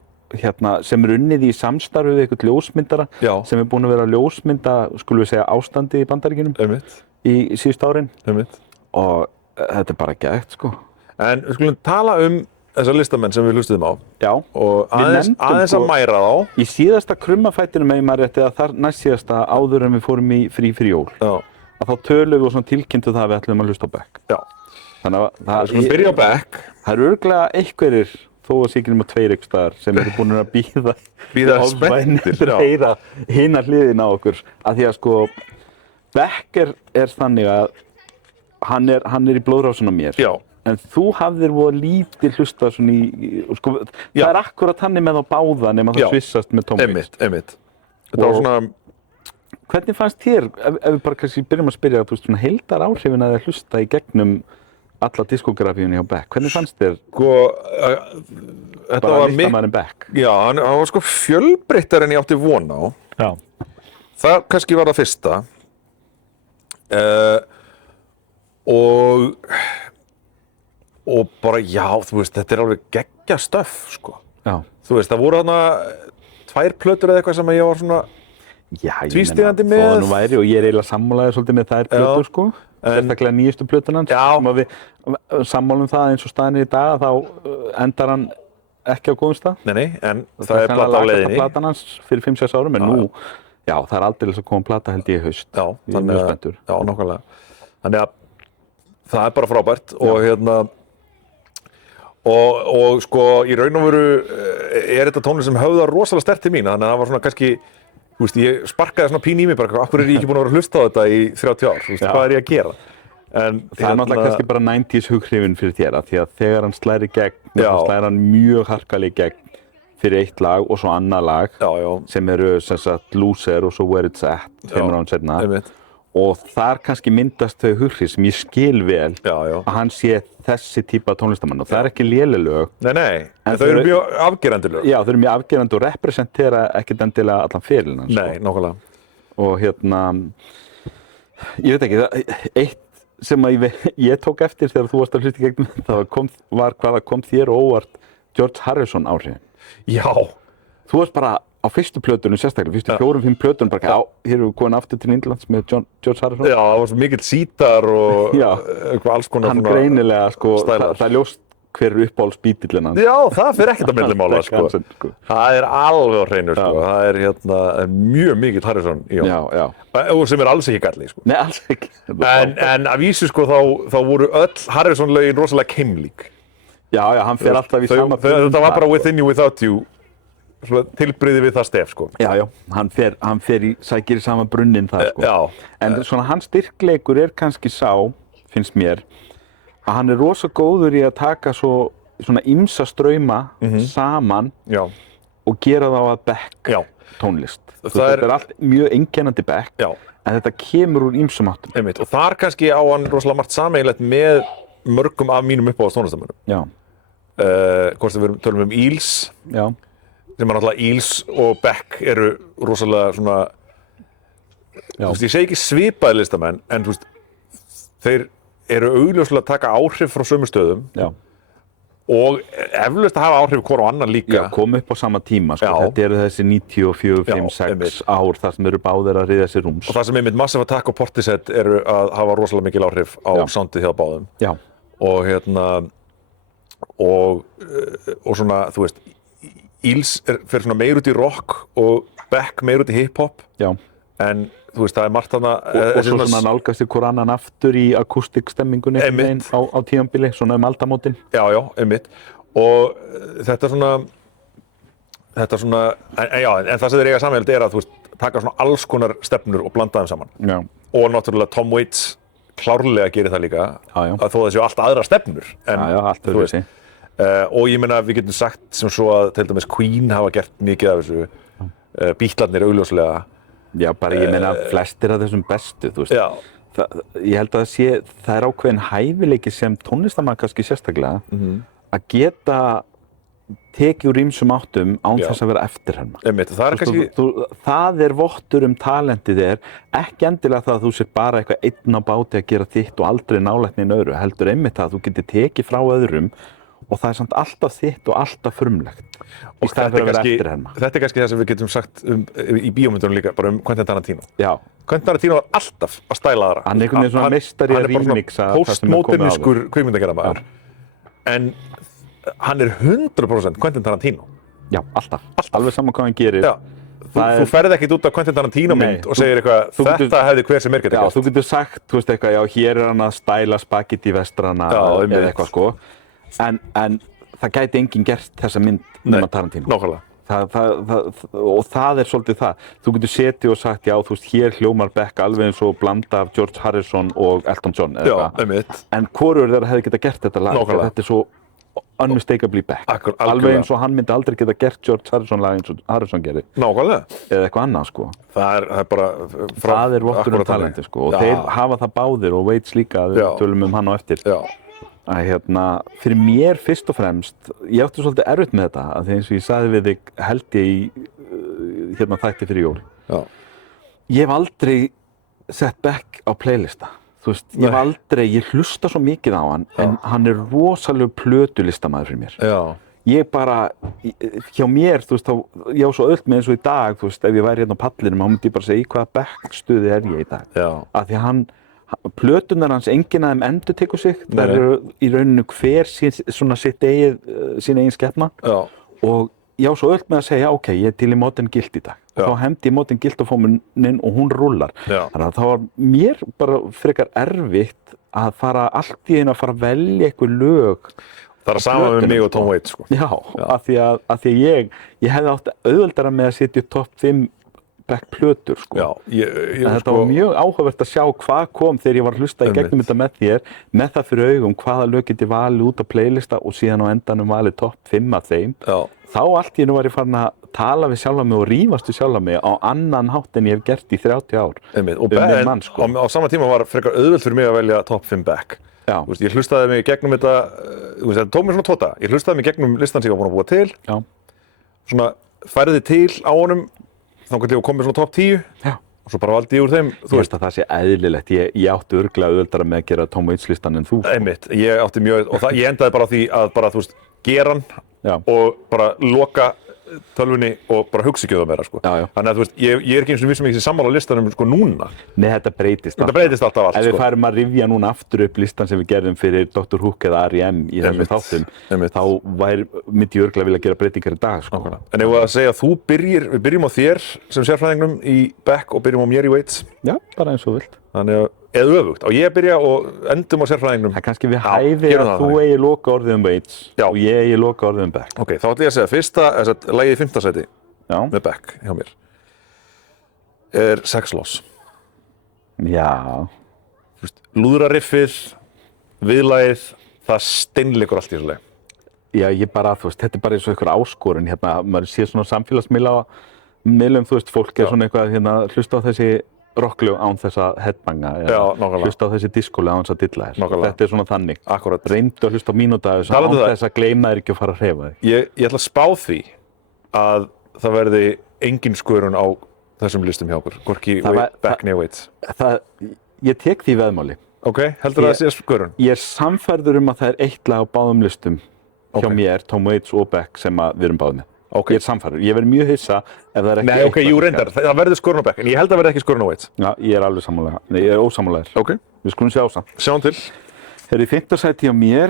sem er unnið í samstarfi við eitthvað ljósmyndara sem er búin að vera að ljósmynda, skulum við segja, ástandið í Bandaríkjunum í síðustu árin. Og þetta er bara geðvægt, sko. En við skulum tala þessar listamenn sem við hlustuðum á. Já. Og aðeins að mæra þá. Í síðasta krummafættinum, ef maður rétti, eða þar næst síðasta áður en við fórum í frí fyrir jól. Að þá tölum við og svona tilkynntu það að við ætlum að hlusta á Beck. Já. Þannig að við skulum byrja á Beck. Það eru örugglega einhverjir, þó að sé ekki nema 2 einhvers staðar, sem eru búin að bíða spenntir að heyra hina hliðina á okkur. Af því að sko, Beck er þannig að hann er í blóðrásinni á mér. Já. En þú hafðir voru lítið hlustað svona sko, það er akkurat þannig með á báða nema það svissast með Tom Waits. Einmitt. Þetta var svona... Hvernig fannst þér, ef við bara kannski byrjum að spyrja, þú veist, svona heildar áhrifin að hlusta í gegnum alla diskografíunni hjá Beck? Hvernig fannst þér þetta bara listamaðurinn Beck? Já, hann var sko fjölbreyttari en ég átti von á. Já. Það kannski var það fyrsta. Og bara, já, þú veist, þetta er alveg geggja stöff, sko. Já. Þú veist, það voru þarna 2 plötur eða eitthvað sem ég var svona tvístígandi með. Já, nú væri, og ég er eiginlega sammálaður svolítið með þær plötur, sko. Sérstaklega nýjustu plötuna hans. Já. Sem við sammálum það eins og staðinni í dag, þá endar hann ekki á góðum stað. Nei, en það er plata á leiðinni. Það er platan hans fyrir 5-6 árum, en nú, já, það er aldrei að koma plata held ég í haust. Já, nákvæmlega. Þannig að það er bara frábært og sko í raun og veru er þetta tónlist sem höfðar rosalega sterkt til mín, þannig að það var svona kannski, þú veist, ég sparkaði svona pín í mig bara, akkur er ég ekki búin að vera að hlusta á þetta í 30 ár, þú veist, hvað er ég að gera? En það er náttúrulega kannski bara 90s hughrifin fyrir þér, því að þegar hann slæri gegn, þá slæri hann mjög harkalega gegn fyrir eitt lag og svo annað lag sem eru sem sagt Loser og svo Where It's At, 5 árum seinna. Og þar kannski myndast þau hughrif sem ég skil vel að hann sé þessi típa tónlistamann og það er ekki léleg lög. Nei, en þau eru mjög afgerandi lög. Já, þau eru mjög afgerandi og representera ekkert endilega allan ferilinn hans. Nei, nákvæmlega. Og ég veit ekki, eitt sem ég tók eftir þegar þú varst að hlusta í gegnum það var hvað kom þér óvart George Harrison áhrifin. Já. Þú varst bara á fyrstu plötunum sérstaklega, fyrstu 4-5 plötunum bara, hér erum við komin aftur til Indlands með George Harrison. Já, það var svo mikill sítar og eitthvað alls konar hann greinilega, sko, það er ljóst hver uppáhaldsbítillinn hans. Já, það fer ekkert að milli mála, sko. Það er alveg á hreinu, sko. Það er mjög mikill Harrison í honum. Já. Og sem er alls ekki galli, sko. Nei, alls ekki. En að vísu, sko, þá voru öll Harrison-lögin rosalega keimlík. Já, hann fer alltaf í sama þetta var bara Within You Without You tilbrigði við það stef sko. Já, hann sækir í sama brunnin það sko. Já. En svona hans styrkleikur kannski sá, finnst mér, að hann rosa góður í að taka svona ýmsa strauma saman og gera þá að Beck tónlist. Þetta allt mjög einkennandi Beck, en þetta kemur úr ýmsum áttum. Einmitt. Og þar kannski á hann rosalega margt sameiginlegt með mörgum af mínum uppáhalds tónlistarmönnum. Já. Hvort við tölum Eels, sem náttúrulega Eels og Beck eru rosalega svona, ég segi ekki svipaði listamenn, en þeir eru augljóslega að taka áhrif frá sömu stöðum og eflaust að hafa áhrif hvor á annan líka. Já, kom upp á sama tíma, sko. Þetta eru þessi 94, 5, 6 ár þar sem eru báðir að ryðja sér rúms. Og það sem einmitt Massive Attack og Portishead eru að hafa rosalega mikil áhrif á soundið hjá báðum. Já. Og og svona, þú veist, Eels fer svona meir út í rock og Beck meir út í hip-hop. Já. En þú veist, það margt þarna og svo svona nálgast hvor annan aftur í akústikstemmingunni á tímabili, svona aldamótin. Já, einmitt. Og þetta svona en það sem þeir eiga sameiginlegt að þú veist, taka svona alls konar stefnur og blanda þeim saman. Já. Og náttúrulega Tom Waits klárlega gerir það líka, að þó það séu allt aðra stefnur. Allt öðruvísi. Og ég meina við getum sagt sem svo að til dæmis Queen hafa gert mikið af þessu, Beatlarnir augljóslega. Já, bara ég meina flestir af þessum bestu, þú veist. Já. Ég held að það ákveðin hæfileiki sem tónlistarmann kannski sérstaklega að geta tekið úr ýmsum áttum án þess að vera eftirherma. Einmitt, það vottur talentið ekki endilega það að þú sér bara eitthvað einn á báti að gera þitt og aldrei nálægt neinu öðru, heldur einmitt það að þú getur tekið frá öðrum og það samt alltaf þitt og alltaf frumlegt. Og þetta kannski það sem við getum sagt í bíómyndunum líka, bara Quentin Tarantino. Já. Quentin Tarantino var alltaf að stæla aðra. Hann einhvern veginn svona meistari að remixa það sem er komið áður. Postmodernískur kvikmyndagerðarmaður. En hann 100% Quentin Tarantino. Já, alltaf. Alveg saman hvað hann gerir. Já. Þú ferð ekkert út af Quentin Tarantino mynd og segir eitthvað, þetta hefði hver sem getið gert. Já, þú getur sagt, þú veist eitthvað, hér hann að stæla spagetti vestrana eða eitthvað sko. En það gæti enginn gert þessa mynd nema Tarantino. Nákvæmlega. Og það svolítið það. Þú getur setið og sagt, já, þú veist, hér hljómar Beck alveg eins og blanda af George Harrison og Elton John. Já, einmitt. En hvorugur þeirra hefði getað gert þetta lag. Nákvæmlega. Þetta svo unmistakably Beck. Alveg eins og hann myndi aldrei geta gert George Harrison lag eins og Harrison gerir. Nákvæmlega. Eða eitthvað annað, sko. Það bara... Það vottur talenti, sko. Og þeir hafa það báðir og Waits líka, við tölum hann á eftir. Já. Að fyrir mér fyrst og fremst, ég átti svolítið erfitt með þetta, að því eins og ég sagði við þig held ég í þætti fyrir jól. Já. Ég hef aldrei sett Beck á playlista. Þú veist, ég hlusta svo mikið á hann, en hann rosalega plötulistamaður fyrir mér. Já. Ég bara, hjá mér, þú veist, ég á svo öll með eins og í dag, þú veist, ef ég væri hérna á pallinum, þá myndi ég bara segja í hvaða Beck-stuði ég í dag. Já. Af því að plötunar hans, enginn af þeim endurtekur sig. Það eru í rauninu hver sín eigin skepna. Já. Og ég á svo öll með að segja, ok, ég til í Modern Guilt í dag. Já. Þá hendi ég Modern Guilt á fómuninn og hún rúllar. Já. Þannig að það var mér bara frekar erfitt að fara allt í einu að fara að velja eitthvað lög. Það sama með mig og Tom Waits, sko. Já. Af því að ég hefði átt auðveldara með að setja upp topp 5 Beck-plötur, sko. Já, þetta var mjög áhugavert að sjá hvað kom þegar ég var að hlusta í gegnum þetta með þér, með það fyrir augum hvaða lög geti valið út á playlista og síðan á endanum valið topp 5 af þeim. Já. Þá allt í einu var ég farin að tala við sjálfa mig og rífast við sjálfa mig á annan hátt en ég hef gert í 30 ár. Einmitt. Sko. Á sama tíma var frekar auðvelt fyrir mig að velja topp 5 Beck. Já. Þú veist, ég hlustaði mig gegnum þetta, þetta tók mér svona 2 daga. Ég hlustaði mig gegnum listan sem ég var búinn að búa til. Já. Svona færði til á honum. Þannig að ég kom með svona topp 10 og svo bara valdi ég úr þeim. Þú veist að það sé eðlilegt. Ég átti örugglega auðveldara með að gera Tom Waits listan en þú. Einmitt, ég átti mjög, og ég endaði bara á því að bara, þú veist, gera hann og bara loka tölvunni og bara hugsa ekki um það meira, sko. Já. Þannig að þú veist, ég er ekki eins og vissum ekki sammála listanum, sko, núna. Nei, þetta breytist alltaf. Þetta breytist alltaf allt, sko. Ef við færum að rifja núna aftur upp listan sem við gerðum fyrir Dr. Hook eða R.E.M. í þessum þáttum, þá myndi ég örugglega vilja gera breytingar í dag, sko. En ef við að segja að við byrjum á þér sem sérfræðingnum í Beck og byrjum á mér í Waits. Já, bara eins og vilt. Þannig að eða öfugt, á ég að byrja og endum á sérfræðingnum? Það er kannski við hæfi að þú eigi loka orðið Waits og ég eigi loka orðið Beck. Ok, þá ætla ég að segja fyrsta, lagið í 5. sæti með Beck hjá mér er Sex Loss. Já. Lúðrariffið, viðlagið, það steinleikur allt í þessu lagi. Já, þetta er bara eins og einhver áskorun hérna, maður sé svona samfélagsmiðlum, fólk svona eitthvað hlusta á þessi rocklög án þess að headbanga eða hlusta á þessi diskóleg án þess að dilla þér. Þetta er svona þannig. Akkurat. Reyndu að hlusta á mínútu af þessu án þess að gleyma þér ekki að fara að hreyfa þig. Ég ætla að spá því að það verði engin skörun á þessum listum hjá okkur, hvorki Beck né Waits. Ég tek því veðmáli. Ok, heldur það sé skörun? Ég er sannfærður að það er eitt lag á báðum listum hjá mér, Tom Waits og Beck sem við erum báðum með. Ég er sannfærður. Ég verð mjög hissa ef það er ekki Nei, ok, jú reyndar. Það verður skörun á Beck, en ég held að það verði ekki skörun á Waits. Já, ég er alveg sammála. Nei, ég er ósammálaður. Ok. Við skulum sjá samt. Sjáum til. Í 5. sæti hjá mér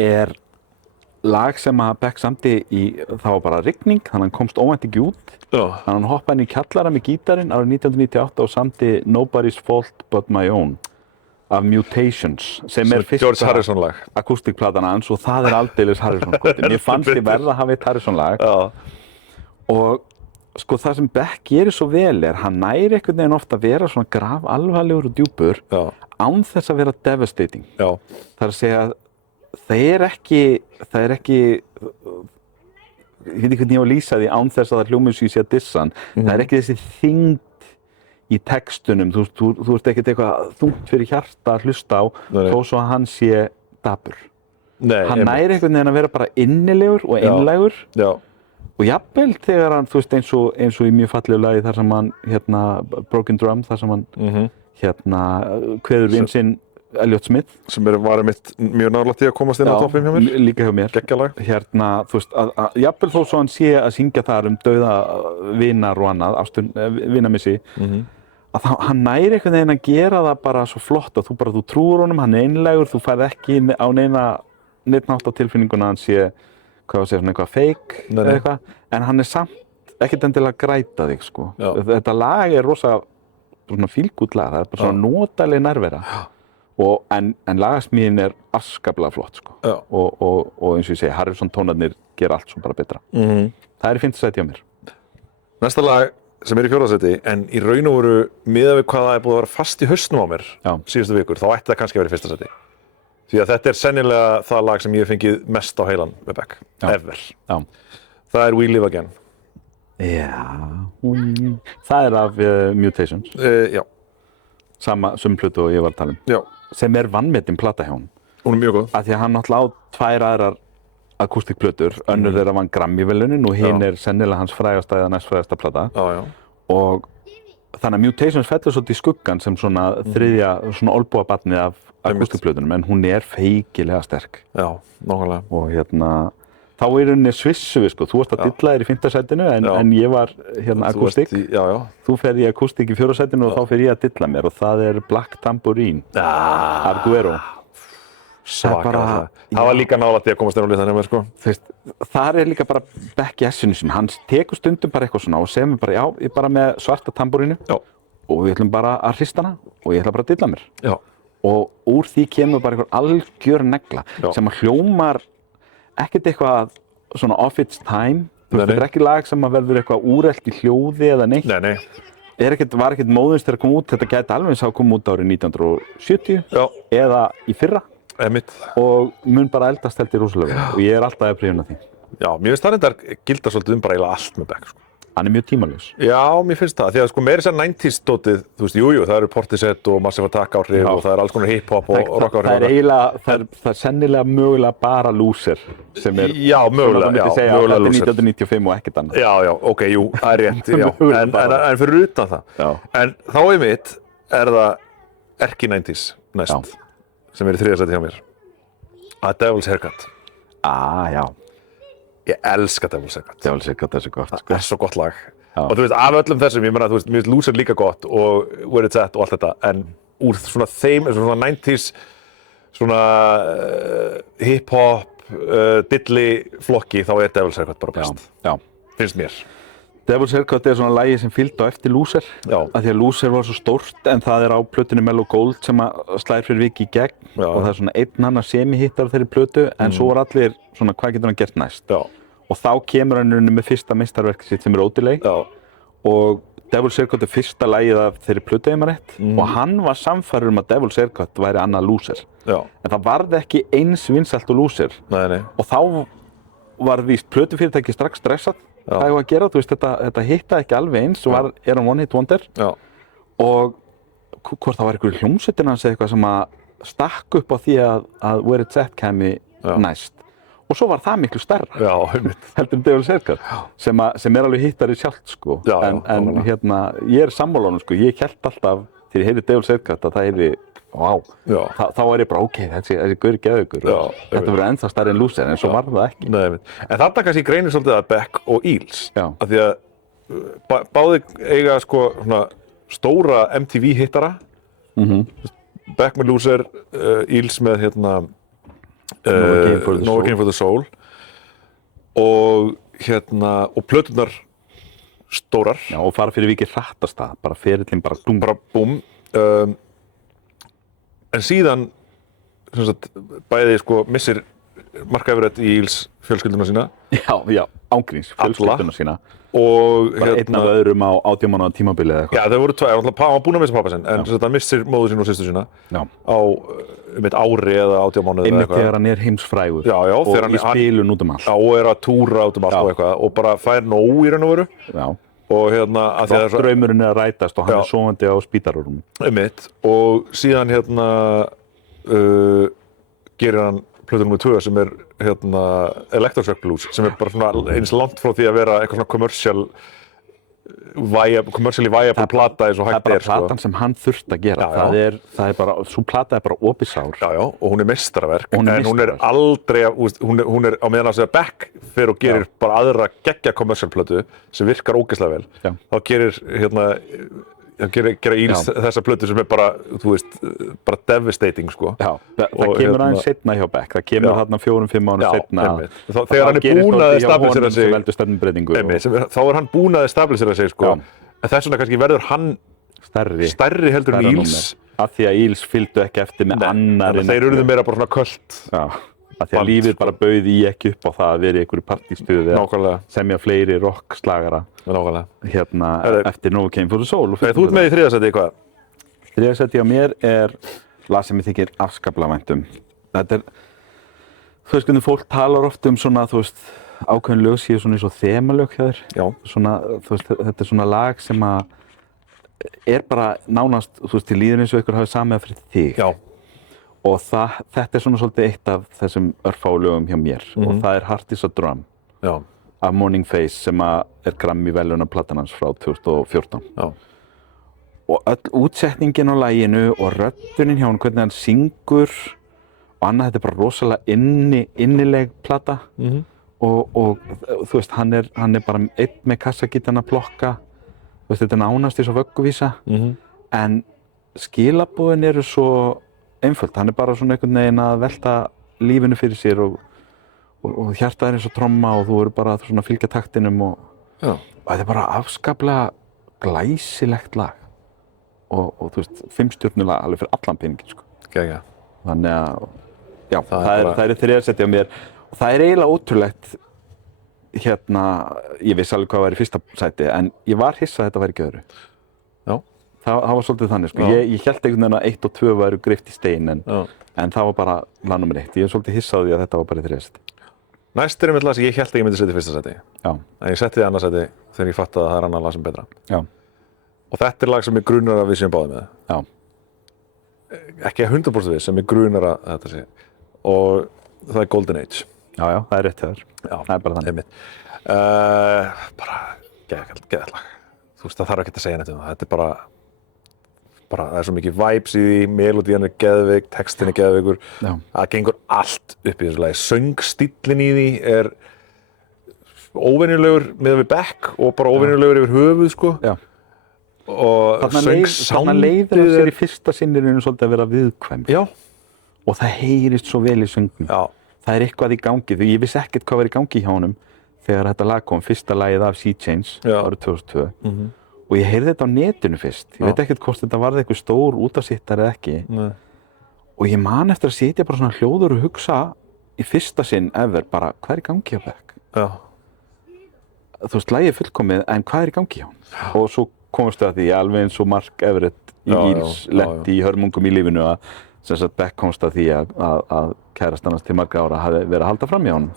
er lag sem að Beck samdi það var bara rigning, þannig að hann komst óvænt ekki út. Þannig að hann hoppaði inn í kjallara með gítarinn árið 1998 og samdi Nobody's Fault But My Own af Mutations, sem er fyrsta akústikplatan hans og það er aldeilis Harrison-koti. Mér fannst ég verða að hafa eitt Harrison-lag. Og sko það sem Beck gerir svo vel hann næri einhvern veginn oft að vera svona grafalvarlegur og djúpur án þess að vera devastating. Það er að segja að það er ekki ég veit ekki hvernig ég á að lýsa því án þess að það hljómar sig sé að dissa hann. Það er ekki þessi þyngd í textunum, þú ert ekkert eitthvað þungt fyrir hjarta að hlusta á þó svo að hann sé dapur. Hann næri einhvern veginn að vera bara innilegur og einlægur og jafnvel þegar hann, eins og í mjög fallegu lagi þar sem hann, Broken Drum, þar sem hann, kveður vin sinn Elliot Smith. Sem var mjög nálægt í að komast inn á toppinn hjá mér. Líka hjá mér. Geggjalag. Jafnvel þó svo hann sé að syngja þar dauða vinar og annað, vinamissi, að hann næri einhvern veginn að gera það bara svo flott að þú trúir honum, hann er einlægur, þú færð ekki á neinn hátt á tilfinninguna að hann sé, svona eitthvað fake eða eitthvað, en hann er samt ekkert endilega að græta þig, sko. Þetta lag er rosa svona feel-good lag, það er bara svona notaleg nærvera. En lagasmíðin er afskaplega flott, sko. Og eins og ég segi, Harrison-tónarnir gera allt svo bara betra. Það er í 5. sæti hjá mér. Næsta lag sem er í 4. sæti, en í raun og veru miðað við hvað það er búið að vera fast í hausnum á mér síðustu vikur, þá ætti það kannski að vera í 1. sæti. Því að þetta er sennilega það lag sem ég hef fengið mest á heilan með Beck, ever. Það er We Live Again. Það er af Mutations. Já. Sama plötu og ég var að tala um. Sem er vanmetin plata hjá honum. Hún er mjög góð. Af því að hann náttúrulega á 2 aðrar akústikplötur, önnur þeirra vann Grammy-verðlaunin og hinn er sennilega hans frægasta eða næstfrægasta plata. Og þannig að Mutations fellur svolítið í skuggan sem svona þriðja svona olnbogabarnið af akústikplötunum, en hún er feikilega sterk. Já, nákvæmlega. Og þá í rauninni svissu við, sko. Þú varst að dilla þér í 5. sætinu en ég var akústik. Þú ferð í akústik í 4. sætinu og þá fer ég að dilla mér og það er Black Tambourine af Guero. Svakalega. Það var líka nálægt í að komast inn á listann hjá mér, sko. Þar er líka bara Beck í essinu sínu. Hann tekur stundum bara eitthvað svona og segir mér bara, ég er bara með svarta tambúrínu og við ætlum bara að hrista hana og ég ætla bara að dilla mér. Og úr því kemur bara einhver algjör negla sem að hljómar ekkert eitthvað svona off its time. Þetta er ekki lag sem að verður eitthvað úrelt í hljóði eða neitt. Var ekkert móðins þegar að koma út. Þetta gæti alveg eins að koma út árið 1970 eða í fyrra. Og mun bara eldast held í rosalega og ég er alltaf að prifna því. Já, mér finnst það reyndar gilda svolítið bara eiginlega allt með Beck, sko. Hann er mjög tímalaus. Já, mér finnst það, því að sko meira sér 90s dótið, þú veist, jú, það eru Portishead og Massive Attack áhrif og það er alls konar hip-hop og rock áhrif. Það er eiginlega, það er sennilega mögulega bara Loser sem er, mögulega Loser. 1995 og ekkert annað. Já, ok, jú, það er rétt, en fyrir utan það. En þá einmitt er það erki 90s næst. Sem er í 3. sæti hjá mér. A Devil's Haircut. Já. Ég elska Devil's Haircut. Devil's Haircut er svo gott. Það er svo gott lag. Og þú veist, af öllum þessum, ég meina, þú veist, mér finnst Loser líka gott og Where It's At og allt þetta, en úr svona þeim, svona 90s, svona hip-hop, dilli flokki, þá er Devil's Haircut bara best. Já. Finnst mér. Devil's Haircut svona lagi sem fylgdi á eftir Loser. Já. Af því að Loser var svo stórt en það á plötunni Mellow Gold sem slær fyrir viki í gegn. Já. Og það svona einn annar semi-hittar þeirri plötu en svo var allir svona hvað getur hann gert næst. Já. Og þá kemur hann með fyrsta meistarverkið sitt sem Odelay. Já. Og Devil's Haircut fyrsta lagið af þeirri plötu rétt. Og hann var sannfærður að Devil's Haircut væri annað Loser. Já. En það varð ekki eins vinsælt og Loser. Nei. Og þá var víst plötufyrirtæki strax stressað. Hvað ég var að gera, þú veist, þetta hittaði ekki alveg eins og er hann one hit wonder. Já. Og hvort það var einhverju hljómsveitin hans eða eitthvað sem stakk upp á því að Where It's At kæmi næst. Og svo var það miklu stærra. Já, einmitt. Heldur en Devil's Haircut, sem er alveg hittari sjálft, sko. Já, en hérna, ég sammála honum, sko, ég hélt alltaf, þegar ég heyrði Devil's Haircut, að það heyrði, vá, þá var ég bara, ok, þessi gaur geðveikur. Þetta verður ennþá stærri en Loser, en svo var það ekki. Nei, einmitt. En þarna kannski greinir svolítið að Beck og Eels. Já. Af því að báðir eiga sko svona stóra MTV hittara. Beck með Loser, Eels með hérna No Game for the Soul. Og hérna, og plöturnar stórar. Já, og fara fyrir vikið hrattast það, bara ferillinn bara dúm. Bara búm. En síðan, sem sagt, bæði sko missir Mark Everett í Eels fjölskylduna sína. Já, ángríns, fjölskylduna sína. Og bara einn af öðrum á 18 mánaða tímabili eða eitthvað. Já, þau voru tvær, hann var búinn að missa pappa sinn, en sem sagt, hann missir móður sín og systur sína á mitt ári eða 18 mánuði eða eitthvað. Einmitt þegar hann er heimsfrægur. Já, og í spilun út um allt. Já, og er að túra út um allt og eitthvað, og bara fær nóg í raun og veru. Já. Og hérna, að því að draumurinn er að rætast og hann er sofandi á spítarorðum. Einmitt, og síðan hérna gerir hann plötu nr. 2 sem er hérna Electric Blues, sem er bara svona eins langt frá því að vera eitthvað svona commercially viable plata eins og hægt er. Það er bara platan sem hann þurfti að gera. Það er bara, svo plata er bara opið sár. Já, og hún er meistaraverk, en hún er aldrei, hún er á meðan að segja Beck fer og gerir bara aðra geggja commercial plötu sem virkar ógeðslega vel. Þá gerir hérna gera Eels þessa plötu sem er bara, þú veist, bara devastating, sko. Já, það kemur aðeins seinna hjá Beck, það kemur þarna 4-5 mánuð seinna. Þegar hann er búinn að stabilisera sig, þá er hann búinn að stabilisera sig, sko. En þess vegna kannski verður hann stærri heldur en Eels. Af því að Eels fylgdu ekki eftir með annarinn. Þeir urðu meira bara svona költ. Já, af því að lífið bara bauð í ekki upp á það að vera í einhverju partístuði eða semja fleiri rockslagara. Hérna eftir No Game for the Soul. Þú ert með í þriðasæti hvað? Þriðasæti á mér er lag sem ég þykir afskaplega vænt um. Þetta er, þú veist hvernig fólk talar oft um svona, þú veist, ákveðin lög séu svona eins og þemalög hjá þér. Já. Svona, þú veist, þetta er svona lag sem er bara nánast, þú veist, til líður eins og ykkur hafi samið fyrir þig. Já. Og þetta er svona svolítið eitt af þessum örfáu lögum hjá mér. Og það er Heart is a Drum. Já. Af Morning Face sem er Grammy-verðlaunaplatan hans frá 2014. Já. Og öll útsetningin á laginu og röddunin hjá hann, hvernig hann syngur og annað, þetta er bara rosalega innileg plata. Og þú veist, hann er bara einn með kassagítarn að plokka. Þú veist, þetta er nánast eins og vögguvísa. En skilaboðin eru svo einföld, hann er bara svona einhvern veginn að velta lífinu fyrir sér og hjartað er eins og tromma og þú eru bara að svona fylgja taktinum og þetta er bara afskaplega glæsilegt lag og þú veist, 5 stjörnu lag alveg fyrir allan peningin, sko. Þannig að, já, það er þriðasæti á mér og það er eiginlega ótrúlegt hérna, ég vissi alveg hvað var í fyrsta sæti en ég var hissa að þetta væri ekki öðru. Það var svolítið þannig, sko. Ég hélt einhvern veginn að 1 og 2 væru greift í stein en það var bara lag nr. 1. Ég er svolítið hissað á því að þetta var bara í þriðasæti. Næst er einmitt lag sem ég hélt að ég myndi setja í fyrsta sæti. Já. En ég setti það í annað sæti þegar ég fattaði að það er annað lag sem betra. Já. Og þetta er lag sem ég grunar að við séum báðir með. Já. Ekki 100% við, sem ég grunar að þetta sé. Og það er Golden Age. Já, það er rétt þér. Já. Það er bara þannig. Einmitt. Bara geðveikt lag. Þú veist, það þarf ekki að segja neitt um það. Þetta er bara það er svo mikið vibes í því, melodían er geðveik, textin er geðveikur. Það gengur allt upp í þessu lagi. Söngstíllinn í því er óvenjulegur miðað við Beck og bara óvenjulegur yfir höfuð, sko. Já. Og söngsándið þarna leiðir það sér í fyrsta sinninu svolítið að vera viðkvæm. Já. Og það heyrist svo vel í söngnum. Já. Það er eitthvað í gangi, því ég vissi ekkert hvað var í gangi hjá honum þegar þetta lag kom, fyrsta lagið af Sea Change árið 2002 og ég heyrði þetta á netinu fyrst, ég veit ekkert hvort þetta varði eitthvað stór útvarpshittar eða ekki. Nei. Og ég man eftir að sitja bara svona hljóður og hugsa í fyrsta sinn ever bara, hvað er í gangi á Beck? Já. Þú veist, lagið er fullkomið, en hvað er í gangi á hann? Og svo komumst að því, alveg eins og Mark Everett í Eels lenti í hörmungum í lífinu að sem sagt Beck komst að því að kærastan hans til margra ára hafði verið að halda fram í honum.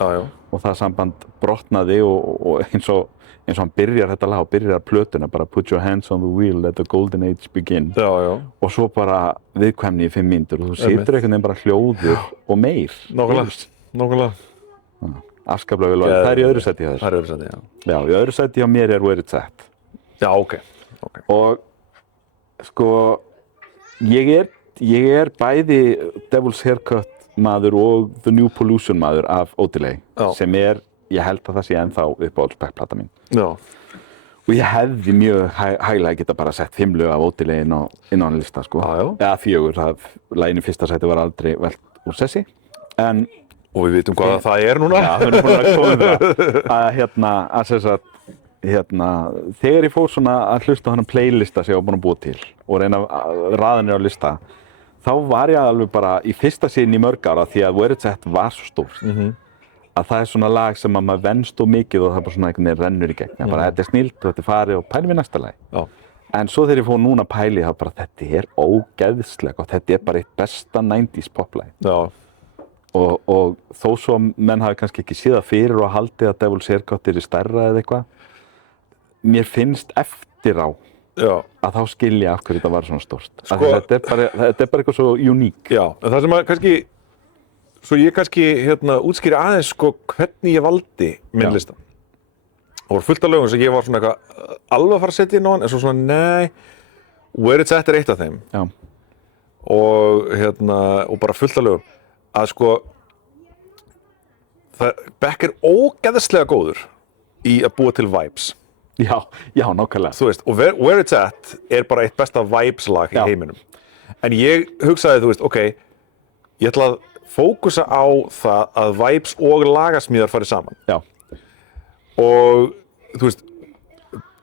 Og það samband brotnaði og eins og hann byrjar þetta lag og byrjar plötuna bara put your hands on the wheel, let the golden age begin. Og svo bara viðkvæmni í 5 mínútur og þú situr einhvern veginn bara hljóður og meir. Nákvæmlega. Afskaplega vel valið. Það er í öðru sæti hjá þér. Það er í öðru sæti, já. Já, í öðru sæti hjá mér er Where It's At. Já, ok. Og sko, ég er bæði Devil's Haircut maður og The New Pollution maður af Odelay sem ég held að það sé ennþá uppáhalds Beck-plata mín. Já. Og ég hefði mjög hæglega geta bara sett 5 lög af Odelay inn á hann lista, sko. Eða 4, laginu fyrsta sæti var aldrei velt úr sessi. Og við vitum hvað það er núna. Já, við erum búin að koma það. Þegar ég fór svona að hlusta á þennan playlista sem ég var búin að búa til og reyna að raða niður á lista, þá var ég alveg bara í fyrsta sinn í mörg ára því að Where It's At var svo stórt. Að það er svona lag sem að maður venst og mikið og það bara svona einhvern veginn rennur í gegn. Bara þetta er snillt og þetta er farið og pælum við næsta lag. Já. En svo þegar ég fór núna að pæli þá bara þetta er ógeðslega og þetta er bara eitt besta 90s poplag. Já. Og þó svo menn hafi kannski ekki séð það fyrir og haldið að Devil's Haircut er stærra eða eitthvað, mér finnst eftir á að þá skilja af hverju þetta var svona stórt. Sko, þetta er bara eitthvað svo uník. Já, en það sem að kannski, svo ég kannski útskýri aðeins sko hvernig ég valdi minn lista. Það voru fullt af lögum sem ég var svona eitthvað alveg að fara að setja inn á hann, en svo svona nei, Where It's At er eitt af þeim. Já. Og bara fullt af lögum. Að sko, Beck er ógeðslega góður í að búa til vibes. Já, nákvæmlega. Þú veist, og Where It's At er bara eitt besta vibes-lag í heiminum. En ég hugsaði, þú veist, ok, ég ætla að fókusa á það að vibes og lagasmíðar fari saman. Já. Og, þú veist,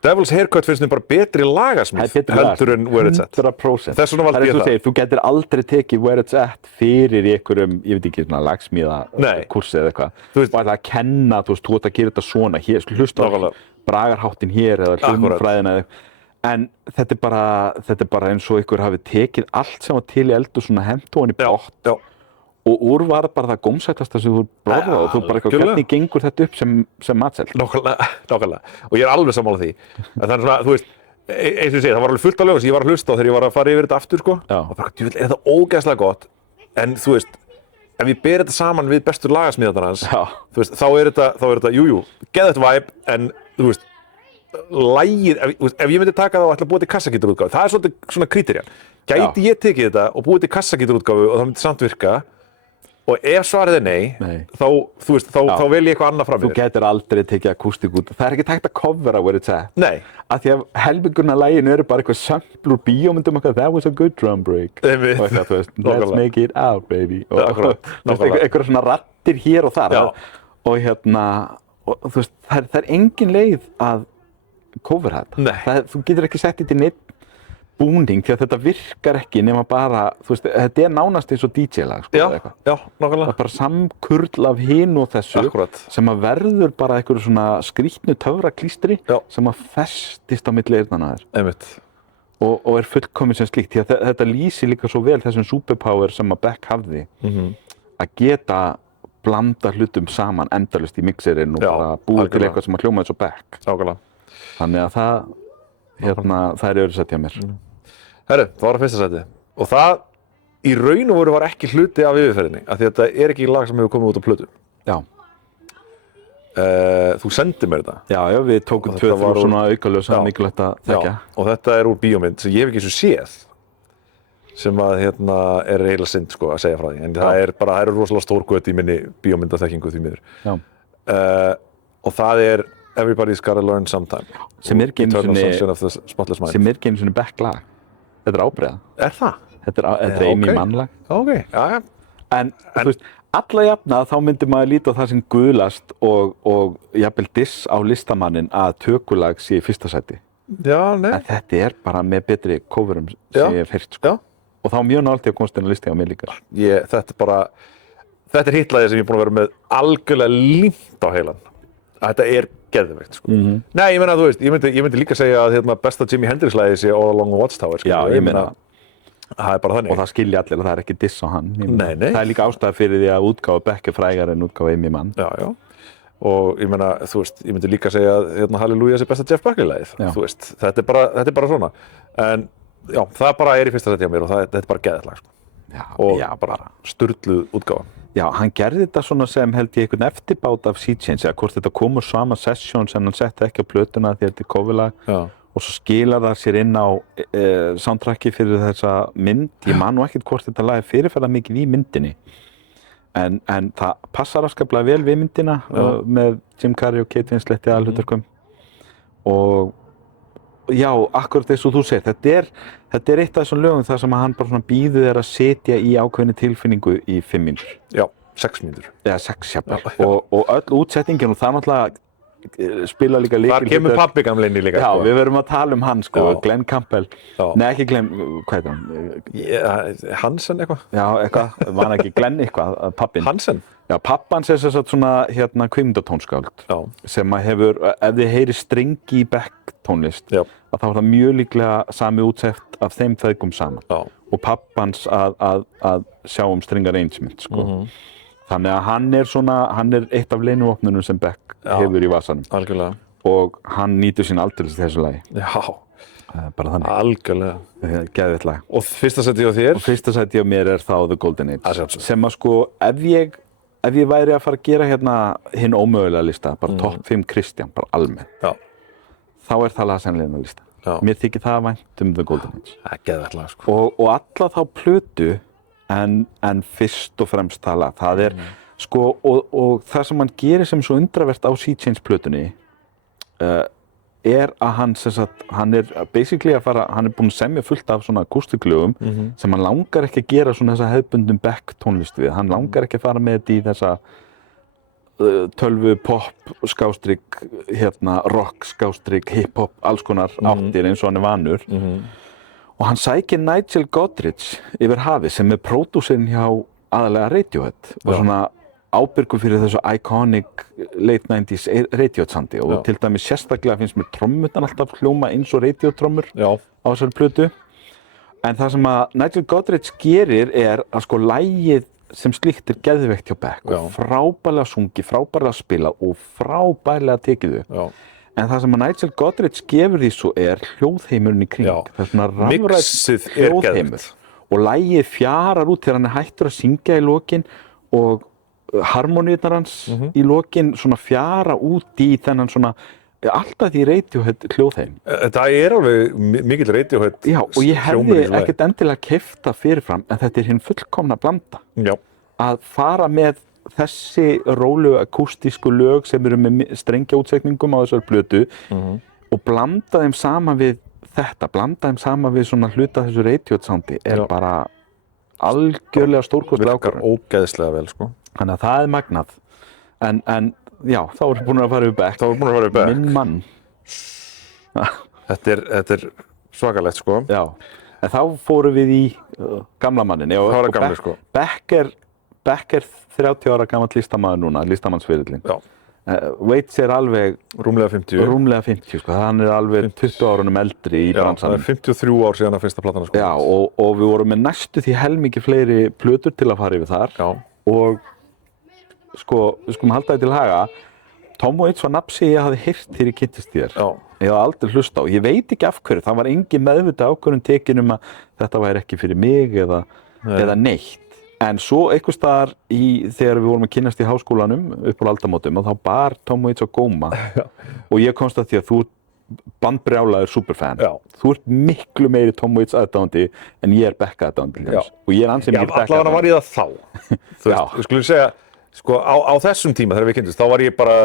Devil's Haircut finnst mér bara betri lagasmíð heldur en Where It's At. 100%. Þess vegna valdi ég það. Þú getur aldrei tekið Where It's At fyrir í einhverjum, ég veit ekki, svona lagsmíðakursi eða eitthvað. Þú veist, bara að kenna, þú veist, þú ert að gera þetta svona, hlusta á bragarháttin hér eða hljómfræðina eða eitthvað. En þetta er bara eins og ykkur hafi tekið allt sem var til í eldu svona hent og hann í bótt. Já. Og úr var bara það gómsætasta sem þú bróðið og þú bara eitthvað, hvernig gengur þetta upp sem matseld? Nákvæmlega. Og ég er alveg sammála því. Það er svona, þú veist, eins og ég segi, það var alveg fullt af lögum sem ég var að hlusta á þegar ég var að fara yfir þetta aftur, sko. Já. Og bara, djúvill, er þetta ógeðslega gott, en þú veist, ef ég ber þetta saman við bestu lagasmíðarnar hans, þú veist, þá er þetta, geðvægt vibe, en þú veist, lagið, ef ég myndi taka það og ætla að búa til kassagítarútgáfu, það er svolítið svona kríterjan. Gæti ég tekið þetta og búið til kassagítarútgáfu og það myndi samt virka? Og ef svarið er nei, þá vel ég eitthvað annað fram í þér. Þú getur aldrei tekið akústík út. Það er ekki tækt að covera Where It's At. Nei. Af því að helmingurinn af laginu eru bara eitthvað sample úr bíómyndum eitthvað, that was a good drum break. Og eitthvað, þú veist, let's make it out, baby. Og eitthvað svona rattir hér og þar. Og þú veist, það er engin leið að covera þetta. Nei. Þú getur ekki sett þetta í neitt búning því að þetta virkar ekki nema bara, þú veist, þetta er nánast eins og DJ-lag, sko, eða eitthvað. Já, nákvæmlega. Það er bara samkurl af hinu og þessu sem að verður bara einhverju svona skrýtnu töfraklístri sem að festist á milli eyrnanna þér. Einmitt. Og er fullkomið sem slíkt, því að þetta lýsir líka svo vel þessum superpower sem að Beck hafði að geta blanda hlutum saman endalaust í mixerinn og bara búið til eitthvað sem að hljóma eins og Beck. Nákvæmlega. Þannig að það er öðru sæti hjá mér. Herru, það var að fyrsta sæti. Og það í raun og veru var ekki hluti af yfirferðinni, af því að þetta er ekki lag sem hefur komið út á plötu. Já. Þú sendir mér þetta. Já, við tókum 2-3 svona aukalög sem er mikilvægt að þekkja. Já, og þetta er úr bíómynd sem ég hef ekki svo séð, sem að er heila synd, sko, að segja frá því. En það eru rosalega stór göt í minni bíómyndaþekkingu því miður. Já. Og það er Everybody's Gotta Learn Sometime. Sem er ekki einu sinni Beck-lag. Þetta er ábreiða. Er það? Þetta er Amy Mann-lag. Ok, já. En þú veist, alla jafna þá myndi maður líta á það sem guðlast og jafnvel diss á listamannin að tökulag sé í fyrsta sæti. Já, nei. En þetta bara með betri coverum sem ég hef heyrt, sko. Já. Og þá mjög náttúrulega komst inn að listi á mér líka. Þetta hitlagið sem ég er búin að vera með algjörlega límt á heilan. Þetta geðveikt, sko. Nei, ég meina, þú veist, ég myndi líka segja að besta Jimi Hendrix lagið sé All Along the Watchtower, sko. Já, ég meina. Það bara þannig. Og það skilja allir að það ekki diss á hann. Nei. Það líka ástæða fyrir því að útgáfa Beck frægar en útgáfa Amy Mann. Já. Og ég meina, þú veist, ég myndi líka segja að Hallelujah sé besta Jeff Buckley-lagið. Þú veist, þetta bara svona. En já, það bara í fyrsta sæti á mér og þetta bara geðveikt lag, sko. Já, bara sturluð útgáfa. Já, hann gerði þetta svona sem held ég einhvern eftirbát af Sea Change, eða hvort þetta kom úr sama session sem hann setti ekki á plötuna því þetta coverlag. Já. Og svo skilar það sér inn á soundtracki fyrir þessa mynd. Ég man nú ekkert hvort þetta lag fyrirferða mikið í myndinni. En það passar afskaplega vel við myndina með Jim Carrey og Kate Winslet í aðalhlutverkum. Og já, akkurat eins og þú segir, þetta eitt af þessum lögum þar sem hann bara svona býður þér að setja í ákveðinni tilfinningu í 5 mínútur. Já, 6 mínútur. Já, 6 jafnvel. Og öll útsetningin og það náttúrulega spila líka lykilhlutverk. Þar kemur pabbi gamli inn í líka. Já, við verum að tala Hann, sko, Glenn Campbell. Já. Nei, ekki Glenn, hvað heitir hann? Hansen eitthvað? Já, eitthvað, var ekki Glenn eitthvað, pabbinn. Hansen? Já, pabbans þess að svona, kvikmyndatónskáld. Já. Sem að hefur, ef þið heyri strengi í Beck tónlist, að þá það mjög líklega sami útsett af þeim feðgum saman. Já. Og pabbans að sjá string arrangement, sko. Þannig að hann eitt af leynivopnunum sem Beck hefur í vasanum. Algjörlega. Og hann nýtur sín aldeilis í þessu lagi. Já. Bara þannig. Algjörlega. Geðveikt lag. Og fyrsta sæti á þér? Og fyrsta sæti á mér þá The Golden Age. Sem að sko, ef ég væri að fara að gera hinn ómögulega lista, bara topp 5 Kristján, bara almennt. Já. Þá það lag sennilega lista. Já. Mér þykir það vænt The Golden Age. Það geðveikt lag, sko. Og alla þá plötu en fyrst og fremst tala, það sko, og það sem hann gerir sem svo undravert á Sea Change plötunni að hann basically hann búinn að semja fullt af svona akústiklögum sem hann langar ekki að gera svona þessa hefðbundum Beck tónlist við, hann langar ekki að fara með þetta í þessa tölvu, pop, skástrík rock, skástrík, hip-hop, alls konar áttir eins og hann vanur. Og hann sækir Nigel Godrich yfir hafið sem pródúserinn hjá aðalega Radiohead og svona ábyrgur fyrir þessu iconic late 90s Radiohead sound'i og til dæmis sérstaklega finnst mér trommurnar alltaf hljóma eins og Radiohead trommur á þessari plötu. En það sem að Nigel Godrich gerir að sko lagið sem slíkt geðveikt hjá Beck og frábærlega sungið, frábærlega spilað og frábærlega tekið upp. En það sem að Nigel Godrich gefur því svo hljóðheimurinn í kring. Það svona rafrænt hljóðheimur. Og lagið fjarar út þegar hann hættur að syngja í lokin og harmoníurnar hans í lokin svona fjara út í þennan svona alltaf því Radiohead hljóðheim. Það alveg mikill Radiohead. Já, og ég hefði ekkert endilega keypt það fyrirfram en þetta hinn fullkomna blanda. Já. Að fara með þessi rólu akústísku lög sem eru með strengjaútsetningum á þessari plötu og blanda þeim saman við þetta, blanda þeim saman við svona hluta þessu Radiohead soundi bara algjörlega stórkostleg ákvörðun. Virkar ógeðslega vel, sko. Þannig að það magnað. En já, þá erum við búin að fara yfir Beck. Minn mann. Þetta svakalegt, sko. Já, en þá fórum við í gamla mannin. Það var gamli, sko. Beck 30 ára gamall listamaður núna, listamannsferillinn. Já. Waits alveg rúmlega 50, sko. Hann alveg 20 árunum eldri í bransanum. Já, það 53 ár síðan að fyrsta platan, sko. Já, og við vorum með næstu því helmingi fleiri plötur til að fara yfir þar. Já. Og sko, við skulum halda því til haga, Tom Waits var nafn sem ég hafði heyrt þegar ég kynntist þér. Já. Ég hafði aldrei hlusta á. Ég veit ekki af hverju, það var engin meðvitað ákvörðun tekin að þetta væri ekki fyrir mig eða neitt. En svo einhvers staðar þegar við vorum að kynnast í háskólanum upp á aldamótum og þá bar Tom Waits á góma og ég komst að því að þú bandbrjálaður superfan. Já. Þú ert miklu meiri Tom Waits aðdáandi en ég Beck aðdáandi. Og ég ansið mikið Beck aðdáandi. Allavega var ég það þá. Þú veist, við skulum segja, sko, á þessum tíma þegar við kynntust, þá var ég bara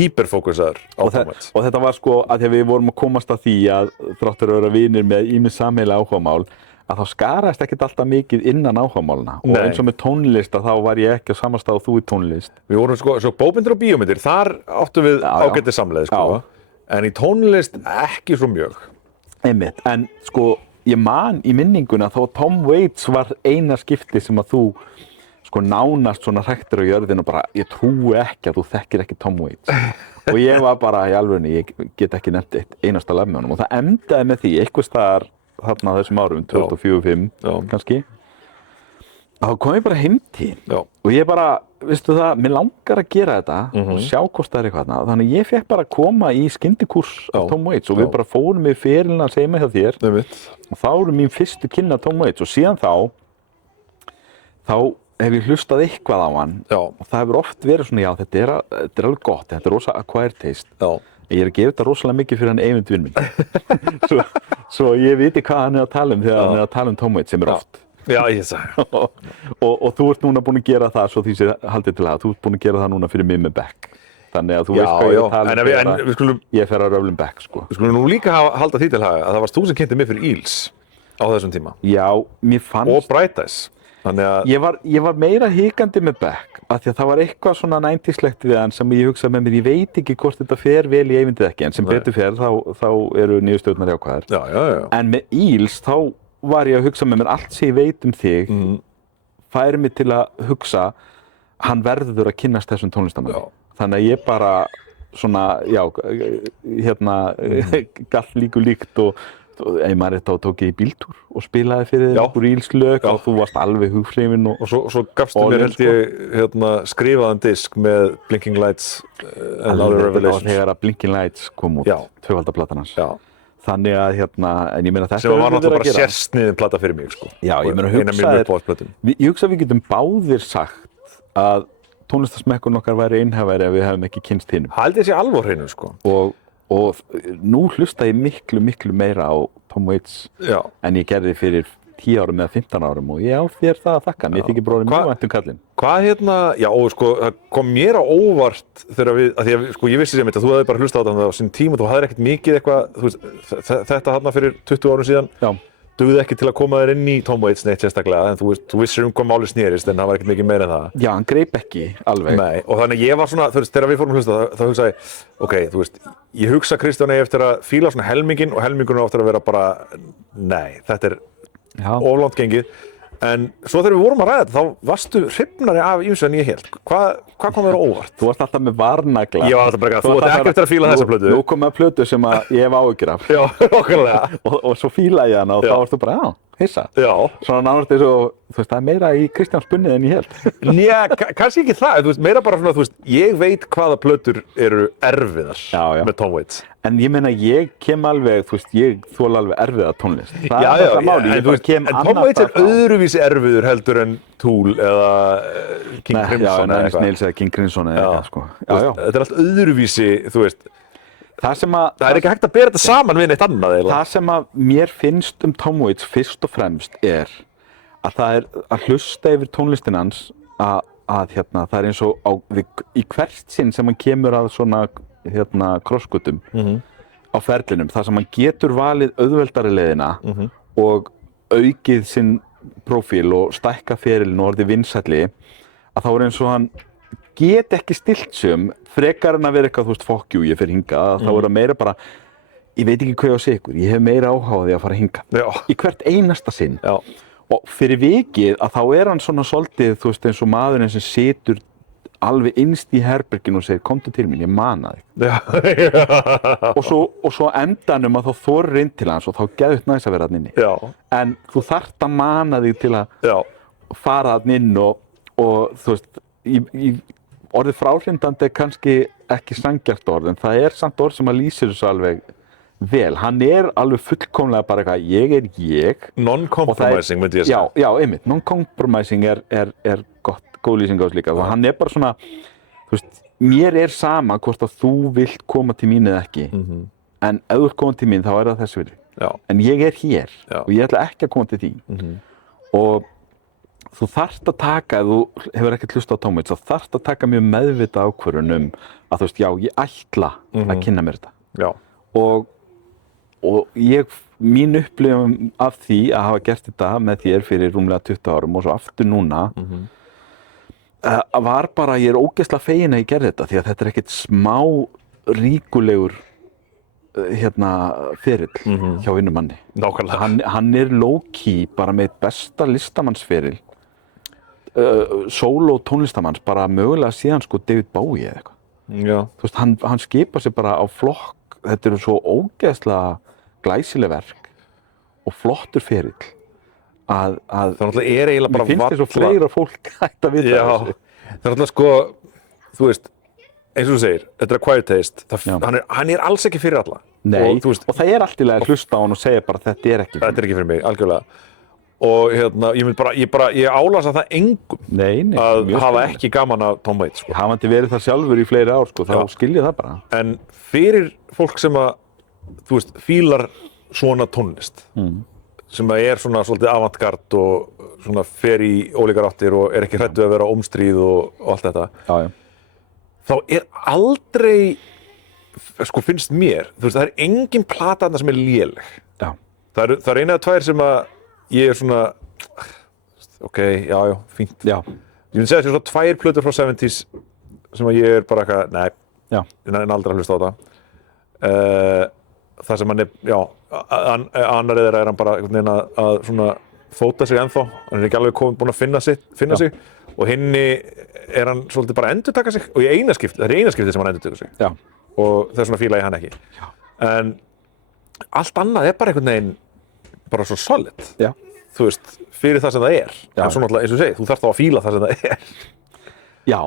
hyperfókusaður á Tom Waits. Og þetta var sko að því að við vorum að komast að því að þráttur að vera vinir með ýmis sameiginleg áhugamál að þá skaraðist ekkert alltaf mikið innan áhugamálana og eins og með tónlist að þá var ég ekki á sama stað og þú í tónlist. Við vorum svo bókmyndir og bíómyndir, þar áttum við ágætið samleið sko, en í tónlist ekki svo mjög. Einmitt, en sko ég man í minninguna þá Tom Waits var eina skipti sem að þú sko nánast svona hræktir á jörðinu og bara ég trúi ekki að þú þekkir ekki Tom Waits og ég var bara í alvörunni, ég get ekki nefnt eitt einasta lag með honum og það endaði með því einhvers staðar þarna þessum árum 2004-2005 kannski þá kom ég bara heim til og ég bara, veistu það, mér langar að gera þetta og sjá hvort það eitthvað þarna þannig ég fekk bara að koma í skyndikúrs af Tom Waits og við bara fórum í ferilinn að segja mig hjá þér og þá eru mín fyrstu kynni af Tom Waits og síðan þá hef ég hlustað eitthvað á hann og það hefur oft verið svona, já þetta er alveg gott, þetta er rosa acquired taste ég er að gefa þetta rosalega mikið fyrir hann Eyvind vinn minn svo ég viti hvað hann er að tala um þegar hann er að tala um Tom Waits sem er oft Já, ég sagði og þú ert núna búinn að gera það svo því sé haldið til það, þú ert búinn að gera það núna fyrir mig með Beck þannig að þú veist hvað ég er að tala um þegar ég fer að röflum Beck sko. Við skulum nú líka halda því til haga að það varst þú sem kynnti mig fyrir Eels á þessum tíma Já, mér fannst og Bright Eyes Ég var meira hikandi með Beck af því að það var eitthvað svona 90s-legt við hann sem ég hugsaði með mér, ég veit ekki hvort þetta fer vel í Eyvindið ekki, en sem betur fer þá eru niðurstöðurnar jákvæðar. En með Eels þá var ég að hugsa með mér allt sem ég veit um þig færi mig til að hugsa hann verður að kynnast þessum tónlistarmanni. Þannig að ég bara svona, gall líkt og ég maður þetta tók ég í bíltúr og spilaði fyrir okkur Eels-lög og þú varst alveg hughrifinn og svo gafstu mér held ég skrifaðan disk með Blinking Lights and Other Revelations þegar að Blinking Lights kom út, tvöfaldaplatan hans þannig að en ég meina þetta sem var náttúrulega bara sérsniðin plata fyrir mig sko. Já, ég meina ég hugsa að við getum báðir sagt að tónlistarsmekkurinn okkar væri einhæfari ef við hefum ekki kynnst hinum. Haldið sé alveg á hreinu sko. Og nú hlusta ég miklu meira á Tom Waits en ég gerði fyrir 10 árum eða 15 árum og ég á þér það að þakka. Mér þykir bróðir mjög vænt kallinn. Hvað og sko, það kom mér á óvart þegar því að sko, ég vissi sem þetta, þú hefði bara hlustað á þetta á sín tíma og þú hafðir ekkert mikið eitthvað, þú veist, þetta þarna fyrir 20 árum síðan. Dugði ekki til að koma þér inn í Tom Waits neitt sérstaklega, en þú vissir hvað máli snerist, en það var ekkert mikið meira en það. Já, hann greip ekki alveg. Nei, og þannig ég var svona, þú veist, þegar við fórum að hlusta, þá hugsaði ég, ok, þú veist, ég hugsa Kristján eigi eftir að fíla svona helminginn og helmingurinn á eftir að vera bara, nei, þetta er of langt gengið. En svo þegar við vorum að ræða þetta, þá varstu hrifnari af ýmsu en ég hélt. Hvað kom þér á óvart? Þú varst alltaf með varnagla. Ég var alltaf bara, þú átt ekki eftir að fíla þessa plötu. Nú kom að plötu sem að ég hef áhyggjur af. Já, okkarlega. og svo fílaði ég hana og þá varstu bara, hissa. Já. Svona nánast eins og, þú veist, það er meira í Kristjáns bunnið en ég held. Njá, kannski ekki það, þú veist, meira bara svona, þú veist, ég veit hvaða plötur eru erfiðar með Tom Waits. En ég meina, ég kem alveg, þú veist, ég þola alveg erfiða tónlist. Það er þetta máli, ég bara kem en Tom Waits er öðruvísi erfiður heldur en Tool eða King Crimson eða eitthvað. Eða King Crimson eða eitthvað, sko. Þetta er allt öðruvísi, þú veist. Það er ekki hægt að bera þetta saman við neitt annað eiginlega. Það sem að mér finnst Tom Waits fyrst og fremst er að það er að hlusta yfir tónlistin hans að það er eins og í hvert sinn sem hann kemur að svona krossgötum á ferlinum, þar sem hann getur valið auðveldari leiðina og aukið sinn prófíl og stækka ferilinn og orðið vinsælli, að þá er eins og hann get ekki stillt sig frekar en að vera eitthvað, þú veist, fuck you, ég fer hingað, þá er það meira bara, ég veit ekki hvað ég á að segja ykkur, ég hef meira áhuga á því að fara hingað. Í hvert einasta sinn. Og fyrir vikið að þá er hann svona svolítið, þú veist, eins og maðurinn sem situr alveg innst í herberginu og segir, komdu til mín, ég mana þig. og svo endanum að þá þorir inn til hans og þá geðut næst að vera þarna inni. En þú þarft að mana þig til að fara þarna inn og þú veist, orðið fráhrindandi er kannski ekki sanngjarnt orð, en það er samt orð sem að lýsir þessu alveg vel. Hann er alveg fullkomlega bara eitthvað, ég er ég. Non-compromising, myndi ég segja. Já, einmitt. Non-compromising er góð lýsing á þessu líka. Og hann er bara svona, þú veist, mér er sama hvort að þú vilt koma til mín eða ekki. En ef þú vilt koma til mín, þá er það þess virði. En ég er hér og ég ætla ekki að koma til þín. Og þú þarft að taka, ef þú hefur ekkert hlustað á Tom Waits, þá þarft að taka mjög meðvitað ákvörðun að þú veist, já, ég ætla að kynna mér þetta. Og ég mín upplifun af því að hafa gert þetta með þér fyrir rúmlega 20 árum og svo aftur núna var bara, ég ógeðslega fegin að ég gerði þetta því að þetta ekkert smá ríkulegur ferill hjá vinnumanni. Nákvæmlega. Hann low-key bara með besta listamannsferil sóló tónlistamanns bara mögulega síðan sko David Bowie eða eitthvað. Já. Þú veist, hann skipar sig bara á flokk, þetta eru svo ógeðslega glæsileg verk og flottur ferill að það náttúrulega eiginlega bara mér finnst þess að fleira fólk ætti að vita þessu. Það náttúrulega sko, þú veist, eins og þú segir, þetta Quiet Taste, hann alls ekki fyrir alla. Nei, og það allt í lagi að hlusta á hann og segja bara þetta ekki fyrir mig. Þetta ekki fyrir mig, algjörlega. Og ég álasa það engum að hafa ekki gaman af Tom Waits. Sko. Hafandi verið það sjálfur í fleiri ár, sko, þá skilja það bara. En fyrir fólk sem að, þú veist, fílar svona tónlist, sem að svona svolítið avantgard og svona fer í ólíkar áttir og ekki hræddur að vera ómstríð og allt þetta. Þá aldrei, sko finnst mér, þú veist, það engin plata þarna sem léleg. Það eina eða tvær sem að ég svona, ok, já, fínt. Ég myndi segja þessi svona 2 plötur frá 70s sem að ég bara eitthvað, nei, en aldrei að hlusta á það. Það sem hann annar þeirra hann bara einhvern veginn að svona fóta sig ennþá, hann ekki alveg búinn að finna sig og hinni hann svolítið bara að endurtaka sig og það eina skiptið sem hann endurtaka sig og það svona fíla ég hann ekki. En allt annað bara einhvern veginn bara svo solid, þú veist, fyrir það sem það en svo náttúrulega, eins og segið, þú þarft þá að fíla það sem það Já,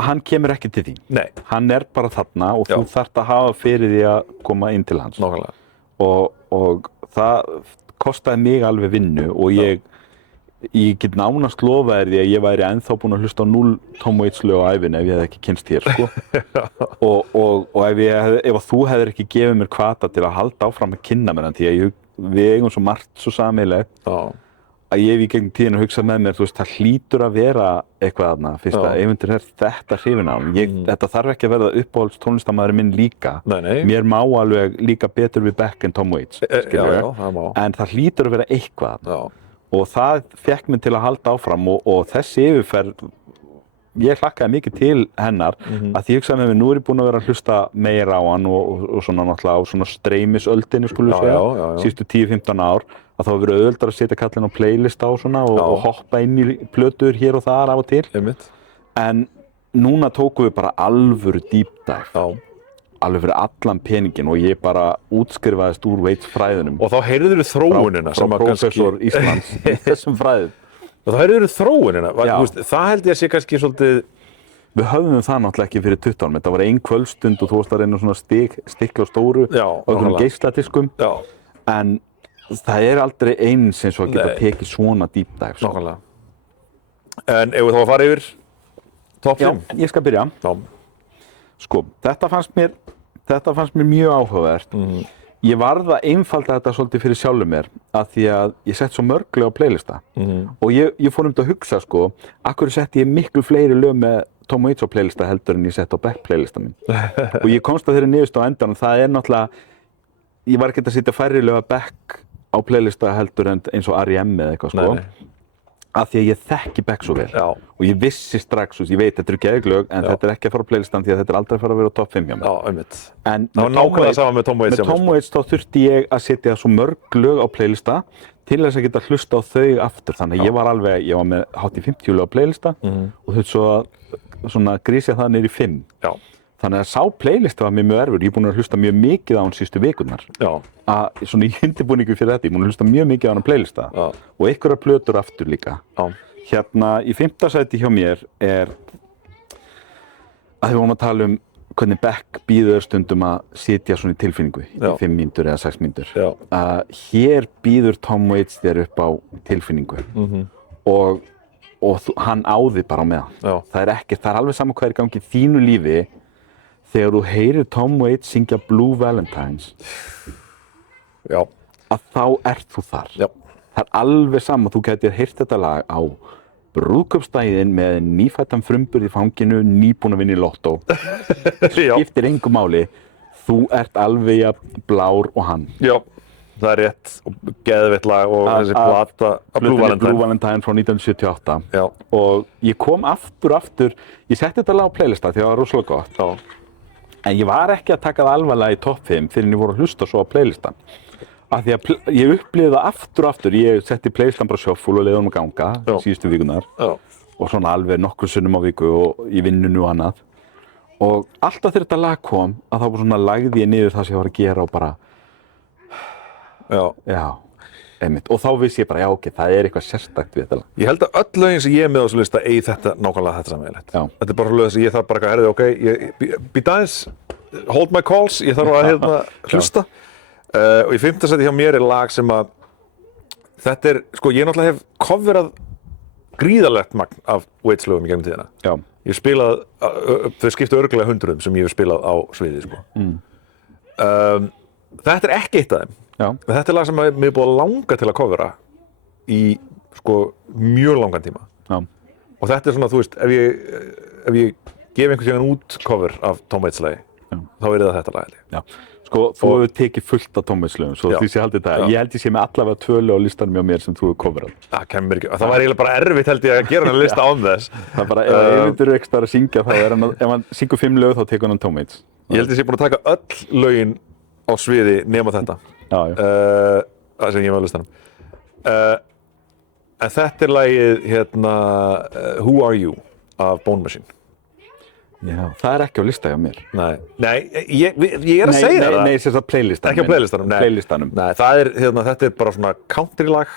hann kemur ekki til þín. Nei. Hann bara þarna og þú þarft að hafa fyrir því að koma inn til hans. Nákvæmlega. Og það kostaði mig alveg vinnu og ég get nánast lofaði því að ég væri ennþá búinn að hlusta á 0 Tom Waits lög á ævinni ef ég hefði ekki kynnst þér, sko. og ef þú hefðir ekki gefið mér hvata til að halda áfram að kynna mér hann því að við eigum svo margt svo sameiginlegt að ég hef í gegnum tíðina hugsað með mér, þú veist, það hlýtur að vera eitthvað þarna, fyrst að Eyvindur þetta hrifinn á hann. Þetta þarf ekki að verða uppáhalds tónlistarmaðurinn minn líka. Nei. Mér má alveg líka betur við Beck en Tom Waits, það má. En það hlýtur að vera eitthvað þarna. Og það fekk mig til að halda áfram og þessi yfirferð, ég hlakkaði mikið til hennar að því ég hugsaði með mér, nú ég búinn að vera að hlusta meira á hann og svona náttúrulega á svona streymisöldinni, skulum við segja, síðustu 10-15 ár, að þá hefur verið auðveldara að setja kallinn á playlista og svona og hoppa inn í plötur hér og þar af og til. En núna tókum við bara alvöru deep dive, alveg fyrir allan peninginn og ég bara útskrifaðist úr Waits fræðunum. Og þá heyrðirðu þróunina frá prófessor Íslands í þessum fræðum. Og þá heyrðirðu þróunina, það held ég að sé kannski svolítið... Við höfðum það náttúrulega ekki fyrir 20 árum, þetta var ein kvöldstund og þú varst að reyna svona stikla stóru og einhverjum geisladiskum. En það aldrei eins eins og að geta tekið svona deep dive. Nákvæmlega. En ef við þá að fara yfir top 5? Já, ég skal byrja. Sko, þetta fannst mér mjög áhugavert. Ég varð að einfalda þetta svolítið fyrir sjálfum mér af því að ég sett svo mörg lög á playlista og ég fór að hugsa, sko, af hverju setti ég miklu fleiri lög með Tom Waits á playlista heldur en ég sett á Beck playlista minn. Og ég komst að þeirri niðurst á endanum, það náttúrulega, ég var ekki að setja færri lög að Beck á playlista heldur en eins og R.E.M. eða eitthvað, sko. Af því að ég þekki Beck svo vel og ég vissi strax, ég veit þetta eru geðveik en þetta ekki að fara á playlistan því að þetta aldrei að fara að vera á top 5 hjá mér. Einmitt. En það var nákvæmlega sama með Tom Waits. Með Tom Waits þá þurfti ég að setja svo mörg lög á playlista til þess að geta hlusta á þau aftur. Þannig að ég var með hátt í 50 lög á playlista og þau svo svona grísja það niður í 5. Þannig að sá playlista var mér mjög erfur. Ég er búinn að hlusta mjög mikið á hann síðustu vikurnar. Svona í undirbúningu fyrir þetta, ég er búinn að hlusta mjög mikið á hann playlista og einhverjar plötur aftur líka. Hérna í 5. sæti hjá mér að við vorum að tala hvernig Beck býður stundum að sitja svona í tilfinningu í 5 mínútur eða 6 mínútur. Hér býður Tom Waits þér upp á tilfinningu og hann á því bara á meðan. Það er alveg sama hvað í gangi í þínu lífi þegar þú heyrir Tom Waits syngja Blue Valentines að þá þú þar. Það alveg sama, þú getur heyrt þetta lag á brúðkaupsdaginn með nýfættan frumburð í fanginu, nýbúinn að vinna í lottó. Skiptir engu máli, þú alveg jafn blár og hann. það er rétt, og geðveitt lag og þessi plata Blue Valentine frá 1978. Já. Og ég kom aftur, ég setti þetta lag á playlista því það var rosalega gott. Já. En ég var ekki að taka það alvarlega í topp 5 fyrir en ég voru að hlusta svo á playlistan. Af því að ég upplifði það aftur, ég setti playlistan bara shuffle og leiði honum að ganga síðustu vikunar. Já. Og svona alveg nokkur sinnum á viku og í vinnunni og annað. Og alltaf þegar þetta lag kom, að þá bara svona lagði ég niður það sem ég var að gera og bara Já, einmitt. Og þá vissi ég bara, já ok, það er eitthvað sérstakt við þetta lag. Ég held að öll lögin sem ég er með á þessu lista eigi þetta nákvæmlega þetta sameiginlegt. Þetta er bara lög sem ég þarf bara að herði, ok, býta aðeins, hold my calls, ég þarf að hlusta. Og í 5. sæti hjá mér er lag sem að, þetta er, sko, ég náttúrulega hef coverað gríðarlegt magn af Waits lögum í gegnum tíðina. Já. Ég spilað, þau skiptu örugglega 100 sem ég hef spilað á sviði, sko. Þetta er ekki eitt af þeim. Já. Þetta er lag sem mér er búið að langa til að covera í, sko, mjög langan tíma. Já. Og þetta er svona, þú veist, ef ég gef einhvern tíðan út cover af Tom Waits lagi, þá er það þetta lag. Já. Sko, þú hefur tekið fullt af Tom Waits lögum, svo því sé haldið það. Ég held ég sé með allavega 2 lög á listanum hjá mér sem þú hefur coverað. Það kemur ekki, það var eiginlega bara erfitt held ég að gera hann lista án þess. Það er bara, ef Eyvindur er ekki að syngja þá er hann, ef hann syngur 5 lög þá tekur hann Tom Waits. Ég held ég sé búin að taka öll lögin á sviði nema þetta. Það sem ég var á listanum. En þetta er lagið, hérna, Who Are You af Bone Machine. Já, það er ekki á lista hjá mér. Nei, ég er að segja það. Nei, þess að playlistanum. Ekki á playlistanum. Nei, það er, hérna, þetta er bara svona country-lag,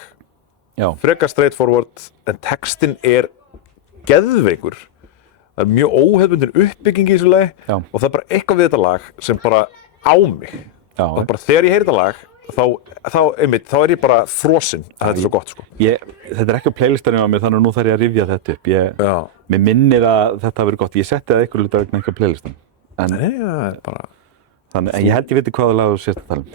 frekar straightforward, en textinn er geðveikur. Það er mjög óhefðbundin uppbygging í þessu lagi og það er bara eitthvað við þetta lag sem bara á mig. Og bara þegar ég heyri þetta lag, þá er ég bara frosinn að þetta er svo gott, sko. Þetta er ekki á playlistanum á mér, þannig að nú þarf ég að rifja þetta upp. Mér minnir að þetta hafi verið gott. Ég setti það einhverju hluta vegna ekki á playlistan. Nei, það er bara... En ég held ég veit hvaða lag þú sést að tala um.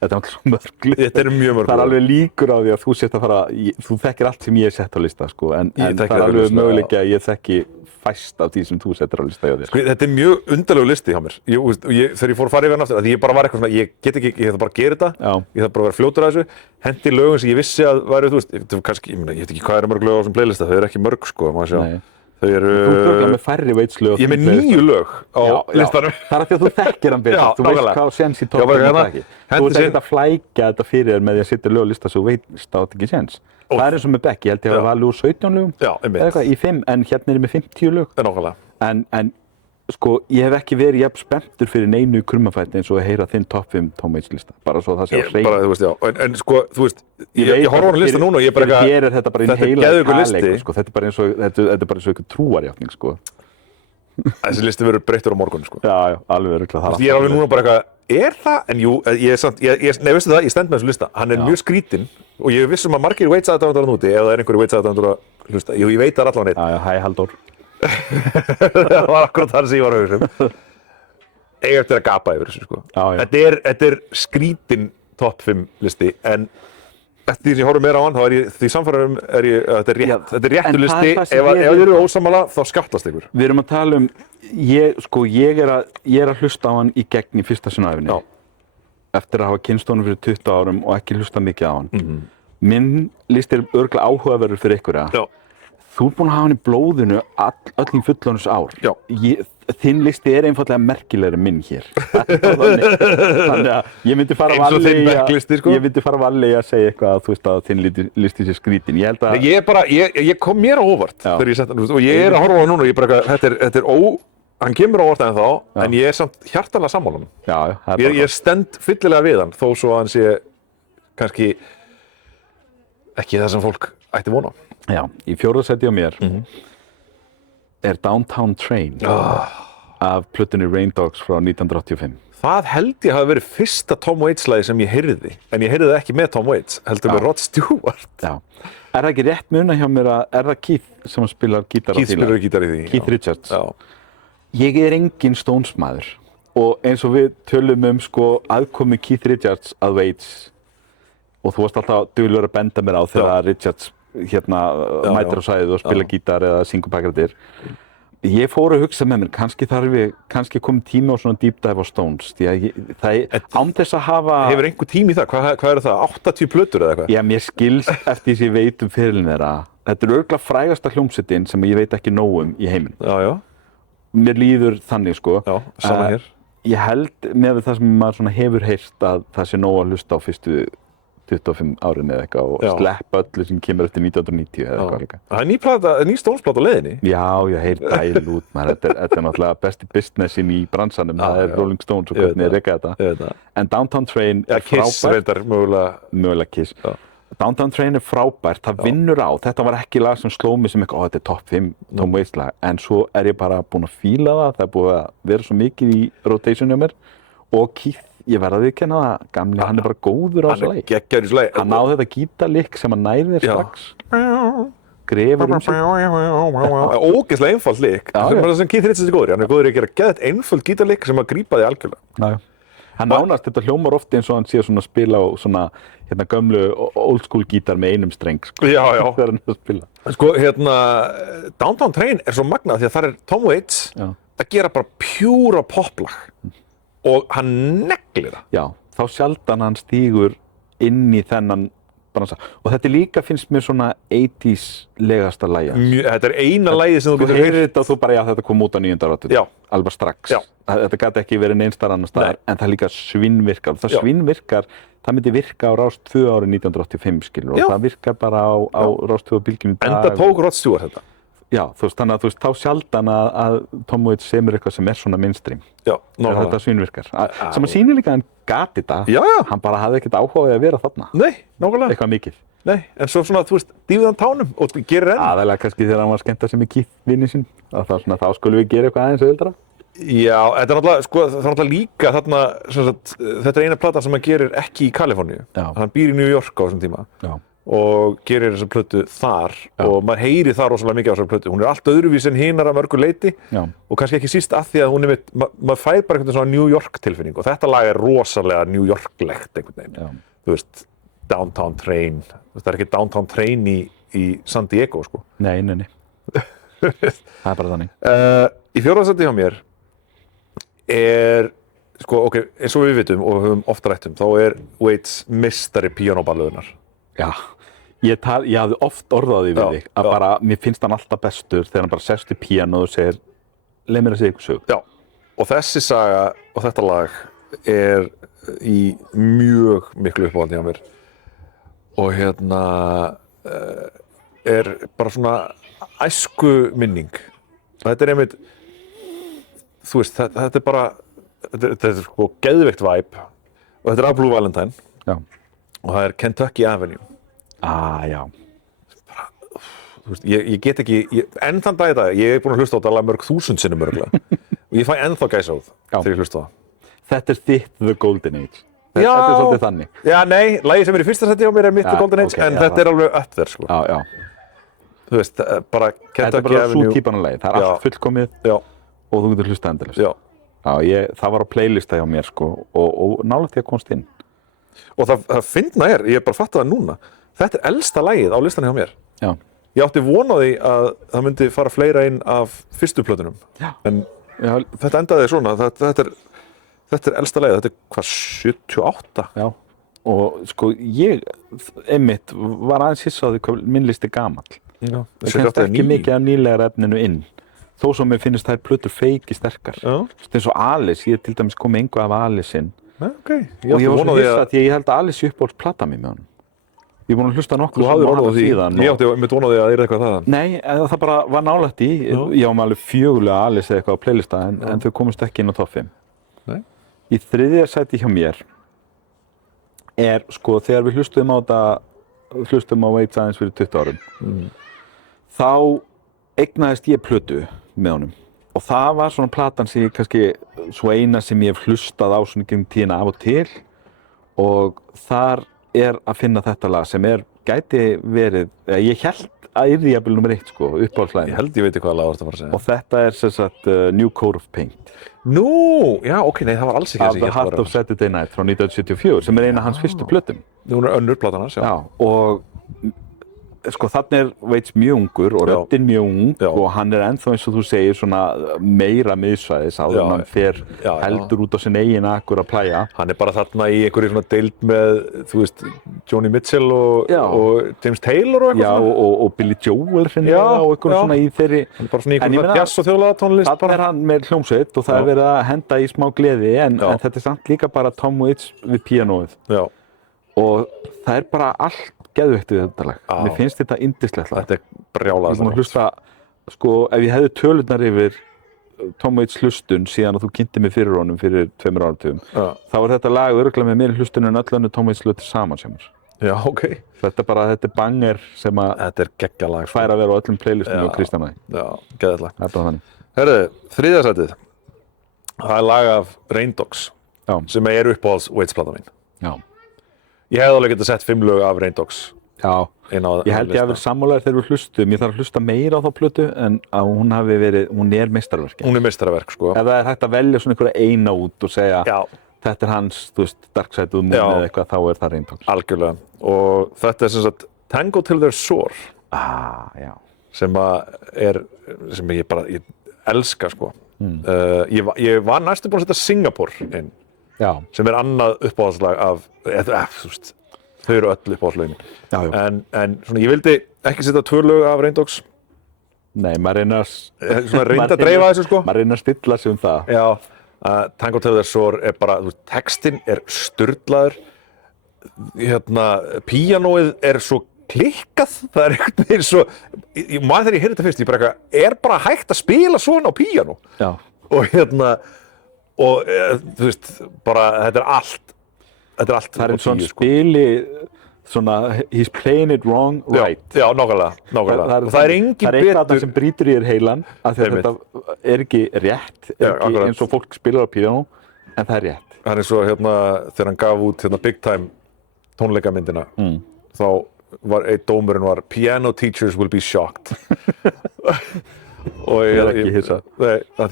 Þetta er alltaf svo mörg lög. Þetta er mjög mörg lög. Það er alveg líkur á því að þú sért að fara... Þú þekkir allt sem ég sett á lista, sko. En það er alveg möguleiki að ég þekki fæst af því sem þú settir á lista hjá þér. Sko, þetta er mjög undarlegur listi hjá mér. Þegar ég fór að fara yfir hann aftur, að ég bara var eitthvað svona, ég get ekki, ég þarf bara að gera þetta. Ég þarf bara að vera fljótur að þessu. Hendi lögum sem ég vissi að væru, þú veist, kannski, ég veit ekki hvað eru mörg lög á þessum playlista, þau eru ekki mörg, sko, maður sjá. Þau eru... Þú er með færri Waits lög. Ég er með 9 lög á listanum. Það er af því að þú þekkir hann betur. Þú veist hvað séns í toppnum þetta ekki. Þú ert ekkert að flækja þetta fyrir þér með því að setja lög á lista svo veist á þetta ekki séns. Það er eins og með Beck, ég held ég að valið úr 17 lögum. Eða eitthvað í 5, en hérna er ég með 50 lög. Nákvæmlega. En sko, ég hef ekki verið jafn spenntur fyrir neinu krummafæti eins og að heyra þinn topp 5 Tom Waits lista. Bara svo það sé á hreinu. Bara, þú veist, já. En sko, þú veist, ég horf á hann lista núna og ég bara eitthvað... Þetta er geðveikur listi. Sko, þetta er bara eins og eitthvað trúarjátning, sko. Þessi listi verður breyttur á morgun, sko. Já, alveg örugglega það. Ég er alveg núna bara eitthvað, er það? En jú, nei, veistu það, ég stend með þessu lista. Hann er mjög skrítinn og ég vissum að margir Waits aðdáendur þarna úti, ef það er einhverju Waits aðdáendur að hlusta. Jú, ég veit það allavega neitt. Já, hæ, Halldór. Það var akkurat það sem ég var að hugsa. Eiga eftir að gapa yfir þessu, sko. Þetta er skrítinn topp 5 listi, en eftir því sem ég horfum meira á hann, þá er ég því samfærum að þetta er réttu listi. Ef þið eru ósammála, þá skattast ykkur. Við erum að tala um, ég er að hlusta á hann í gegn í fyrsta sinn á ævinni. Eftir að hafa kynnst honum fyrir 20 árum og ekki hlusta mikið á hann. Minn listi er örugglega áhugaverður fyrir ykkur, Þú ert búinn að hafa hann í blóðinu öll í fullorðins ár. Þinn listi er einfaldlega merkilegri en minn hér. Þannig að ég myndi fara varlega að segja eitthvað að þú veist að þinn listi sé skrítinn. Ég held að... Ég kom mér á óvart þegar ég sett hann, og ég er að horfa á hann núna og ég bara, þetta er hann kemur á óvart ennþá, en ég er samt hjartanlega sammála hann. Ég stend fyllilega við hann, þó svo að hann sé kannski ekki það sem fólk ætti vona á. Já, í 4. sæti á mér er Downtown Train af plötunni Rain Dogs frá 1985. Það held ég hafi verið fyrsta Tom Waits lagi sem ég heyrði, en ég heyrði það ekki með Tom Waits, heldur með Rod Stewart. Já. Er það ekki rétt muna hjá mér að, er það Keith sem spilar gítar á því? Keith spilar gítar í því. Keith Richards. Ég er engin Stones-maður og eins og við tölum sko aðkomi Keith Richards að Waits og þú varst alltaf duglegur að benda mér á þegar Richards mætir á svæðið og spila gítar eða syngur bakrættir Ég fór að hugsa með mér, kannski komið tími á svona deep dive á Stones, því að án þess að hafa... Hefur einhver tími í það? Hvað eru það? 80 plötur eða eitthvað? Já, mér skilst eftir því ég veit ferilin þeirra. Þetta er örugglega frægasta hljómsveitin sem ég veit ekki nóg í heiminum. Já. Mér líður þannig, sko. Já, sama hér. Ég held með það sem maður svona hefur heyrt að það sé nóg að hlusta á fyrstu 25 árin eða eitthvað og sleppa öllu sem kemur eftir 1990 eða eitthvað líka. Það er ný Stones-plata á leiðinni? Já, ég heyr dæl út, maður. Þetta er náttúrulega besti businessin í bransanum, það er Rolling Stones og hvernig ég reka þetta. En Downtown Train er frábært. Kiss reyndar, mögulega Kiss. Downtown Train er frábært, það vinnur á. Þetta var ekki lag sem sló mig sem eitthvað, þetta er topp 5 Tom Waits lag. En svo er ég bara búinn að fíla það er búið að vera svo mikið í rotation hjá mér. Og Keith, ég verð að viðurkenna það, gamli, hann er bara góður á þessu lagi. Hann er geggjaður í þessu lagi. Hann á þetta gítarlick sem hann næðir strax. Grefur sig. Ógeðslega einfalt lick. Það sem Keith Richards er góður í. Hann er góður í að gera geðveikt einföld gítarlick sem að grípa þig algjörlega. Hann nánast, þetta hljómar oft eins og hann sé svona að spila á svona gömlu old school gítar með einum streng. Já. Þegar hann er að spila. Sko, Downtown Train er svo magnað því að það er Tom Waits að gera bara pjúra poplag. Og hann neglir það. Já, þá sjaldan hann stígur inn í þennan bransa. Og þetta líka finnst mér svona 80s legasta lagi. Þetta er eina lagið sem þú getur heyrir þetta og þú bara, já, þetta kom út á 9. áratugnum. Já. Alveg strax. Já. Þetta gat ekki verið neins staðar annars staðar, en það líka svinnvirkar. Það svinnvirkar, það myndi virka á Rás 2 árið 1985, skilur, og það virkar bara á Rás 2 bylgjum í dag. Enda tók Rod Stewart þetta. Já, þannig að þá sjaldan að Tom Waits semur eitthvað sem er svona mainstream. Já, nákvæmlega. Þetta svinnvirkar. Sem að sýnir líka hann gat þetta. Já. Hann bara hafði ekkert áhugaði að vera þarna. Nei, nákvæmlega. Eitthvað mikið. Nei, en svo svona, dýfið hann tánum og gerir enn. Aðalega kannski þegar hann var skemmta sem í Keith vinni sinn. Þá skulum við gera eitthvað aðeins auðvitað. Já, þetta er náttúrulega líka þarna, þetta er eina platan sem hann gerir ekki í Kaliforníu. Hann býr í New York á þessum tíma. Já. Og gerir þessa plötu þar og maður heyri það rosalega mikið á þessari plötu. Hún er allt öðruvísi en hinar að mörgu leyti og kannski ekki síst af því að hún er maður fær bara einhvern svona New York tilfinning og þetta lag er rosalega New York-legt einhvern veginn. Þú veist, Downtown Train, það er ekki Downtown Train í San Diego, sko. Nei. Það er bara þannig. Í 4. sæti hjá mér er, sko, eins og við vitum og höfum ofta rætt þá er Waits meistari píanóballuðunar. Já, ég hafði oft orðað því við þig að bara, mér finnst hann alltaf bestur þegar hann bara sest í píanó og segir leið mér að segja ykkur sög. Já, og þessi saga og þetta lag er í mjög miklu uppáhaldi hjá mér og er bara svona æsku minning. Þetta er einmitt, þú veist, þetta er bara, þetta er sko geðveikt vibe og þetta er af Blue Valentine. Já. Og það er Kentucky Avenue. Já. Bara, þú veist, ég get ekki, enn þann dag í dag, ég er búinn að hlusta á þetta alveg mörg þúsund sinnum örgulega. Og ég fæ ennþá gæsahúð þegar ég hlusta á það. Þetta er þitt The Golden Age. Þetta er svolítið þannig. Já, nei, lagið sem er í fyrsta sæti á mér er mitt The Golden Age, en þetta er alveg upp þér, sko. Já. Þú veist, bara Kentucky Avenue. Þetta er bara svo típan af lagið, það er allt fullkomið og þú getur hlusta endalaust. Já, það var á playlista hjá mér, sko, og nálægt ég að komast inn. Og það fyndna ég bara fatta það núna, þetta er elsta lagið á listan hjá mér. Já. Ég átti von á því að það myndi fara fleira inn af fyrstu plötunum. Já. En þetta endaði svona, þetta er elsta lagið, þetta er hvað, 78? Já. Og sko, ég einmitt var aðeins hissa á því hvað minn listi gamall. Já. Það kemst ekki mikið af nýlegra efninu inn. Þó svo mér finnst þær plötur feiki sterkar. Já. Eins og Alice, ég til dæmis komið engu af Alice-inn. Okay. Og ég var svo hissa því að ég held að Alice uppáhalds plata mig með honum. Ég er búinn að hlusta nokkuð mánuð síðan. Ég átti með von á því að það er eitthvað það. Nei, það bara var nálægt í. Ég á með alveg 4 Alice eða eitthvað á playlista en þau komust ekki inn á topp 5. Nei. Í 3. sæti hjá mér er, sko, þegar við hlustum á Waits aðeins fyrir 20 árum, þá eignaðist ég plötu með honum. Og það var svona platan sem ég kannski svo eina sem ég hef hlustað á svona gegnum tíðina af og til og þar er að finna þetta lag sem gæti verið, ég held að yrði jafnvel nummer 1, sko, uppáhaldslagið. Ég held ég veit hvaða lag varstu að fara að segja. Og þetta er sem sagt New Coat of Paint. Nú, já, ok, nei, það var alls ekki þessi. Af The Heart of Saturday Night frá 1974 sem er eina af hans fyrstu plötum. Hún er önnur platan hans, já. Já, og sko þarna Waits mjög ungur og röddin mjög ung og hann ennþá eins og þú segir svona meira miðsvæðis áður en hann fer heldur út á sinn eigin akkur að plæja. Hann bara þarna í einhverju svona deild með, þú veist, Joni Mitchell og James Taylor og eitthvað svona. Já, og Billy Joel og eitthvað svona í þeirri. Hann bara svona í einhverju jazz og þjóðlagatónlist. Þarna hann með hljómsveit og það verið að henda í smá gleði en þetta samt líka bara Tom Waits við píanóið. Já. Og það bara allt geðveikt við þetta lag. Mér finnst þetta yndislegt lag. Þetta brjálæðilegt. Ég hlusta, sko, ef ég hefði tölurnar yfir Tom Waits hlustun síðan að þú kynnti mig fyrir honum fyrir 2 áratugum, þá þetta lag örugglega með meiri hlustun en öll önnur Tom Waits lög saman hjá mér. Já, ok. Þetta banger sem að þetta geggjað lag. Fær að vera á öllum playlistum og Kristjáni. Já, geðveikt lag. Þetta var þannig. Herðu, 3. sætið. Það lag af Rain Dogs sem uppáhalds Waits-platan mín. Já. Ég hefði alveg getað sett 5 lög af Rain Dogs. Já, ég held ég að vera sammálaður þegar við hlustum. Ég þarf að hlusta meira á þá plötu en að hún meistarverk. Hún meistarverk, sko. Ef það hægt að velja svona einhverja eina út og segja þetta hans, þú veist, Dark Side of the Moon eða eitthvað, þá það Rain Dogs. Algjörlega. Og þetta sem sagt Tango Till They're Sore. Já. Sem ég elska, sko. Ég var næstum búinn að setja Singapore inn. Já. Sem annað uppáhaldslag af, þú veist, þau eru öll uppáhaldslögin. En svona, ég vildi ekki setja 2 lög af Rain Dogs. Nei, maður reyndi að dreifa þessu, sko. Maður reyndi að stilla sig það. Já, Tango Till They're Sore bara, þú veist, textinn sturlaður. Píanóið svo klikkað. Það einhvern veginn svo, maður þegar ég heyrði þetta fyrst, ég bara hægt að spila svona á píanó. Já. Og þú veist, bara þetta allt það svona spili svona he's playing it wrong right. Já, nákvæmlega. Það engin betur. Það eitthvað sem brýtur í heilan af því að þetta ekki rétt, ekki eins og fólk spilar á píanó, en það rétt. Hann svo þegar hann gaf út Big Time tónleikamyndina, þá var dómurinn var "Piano teachers will be shocked." Og ég ekki hissa.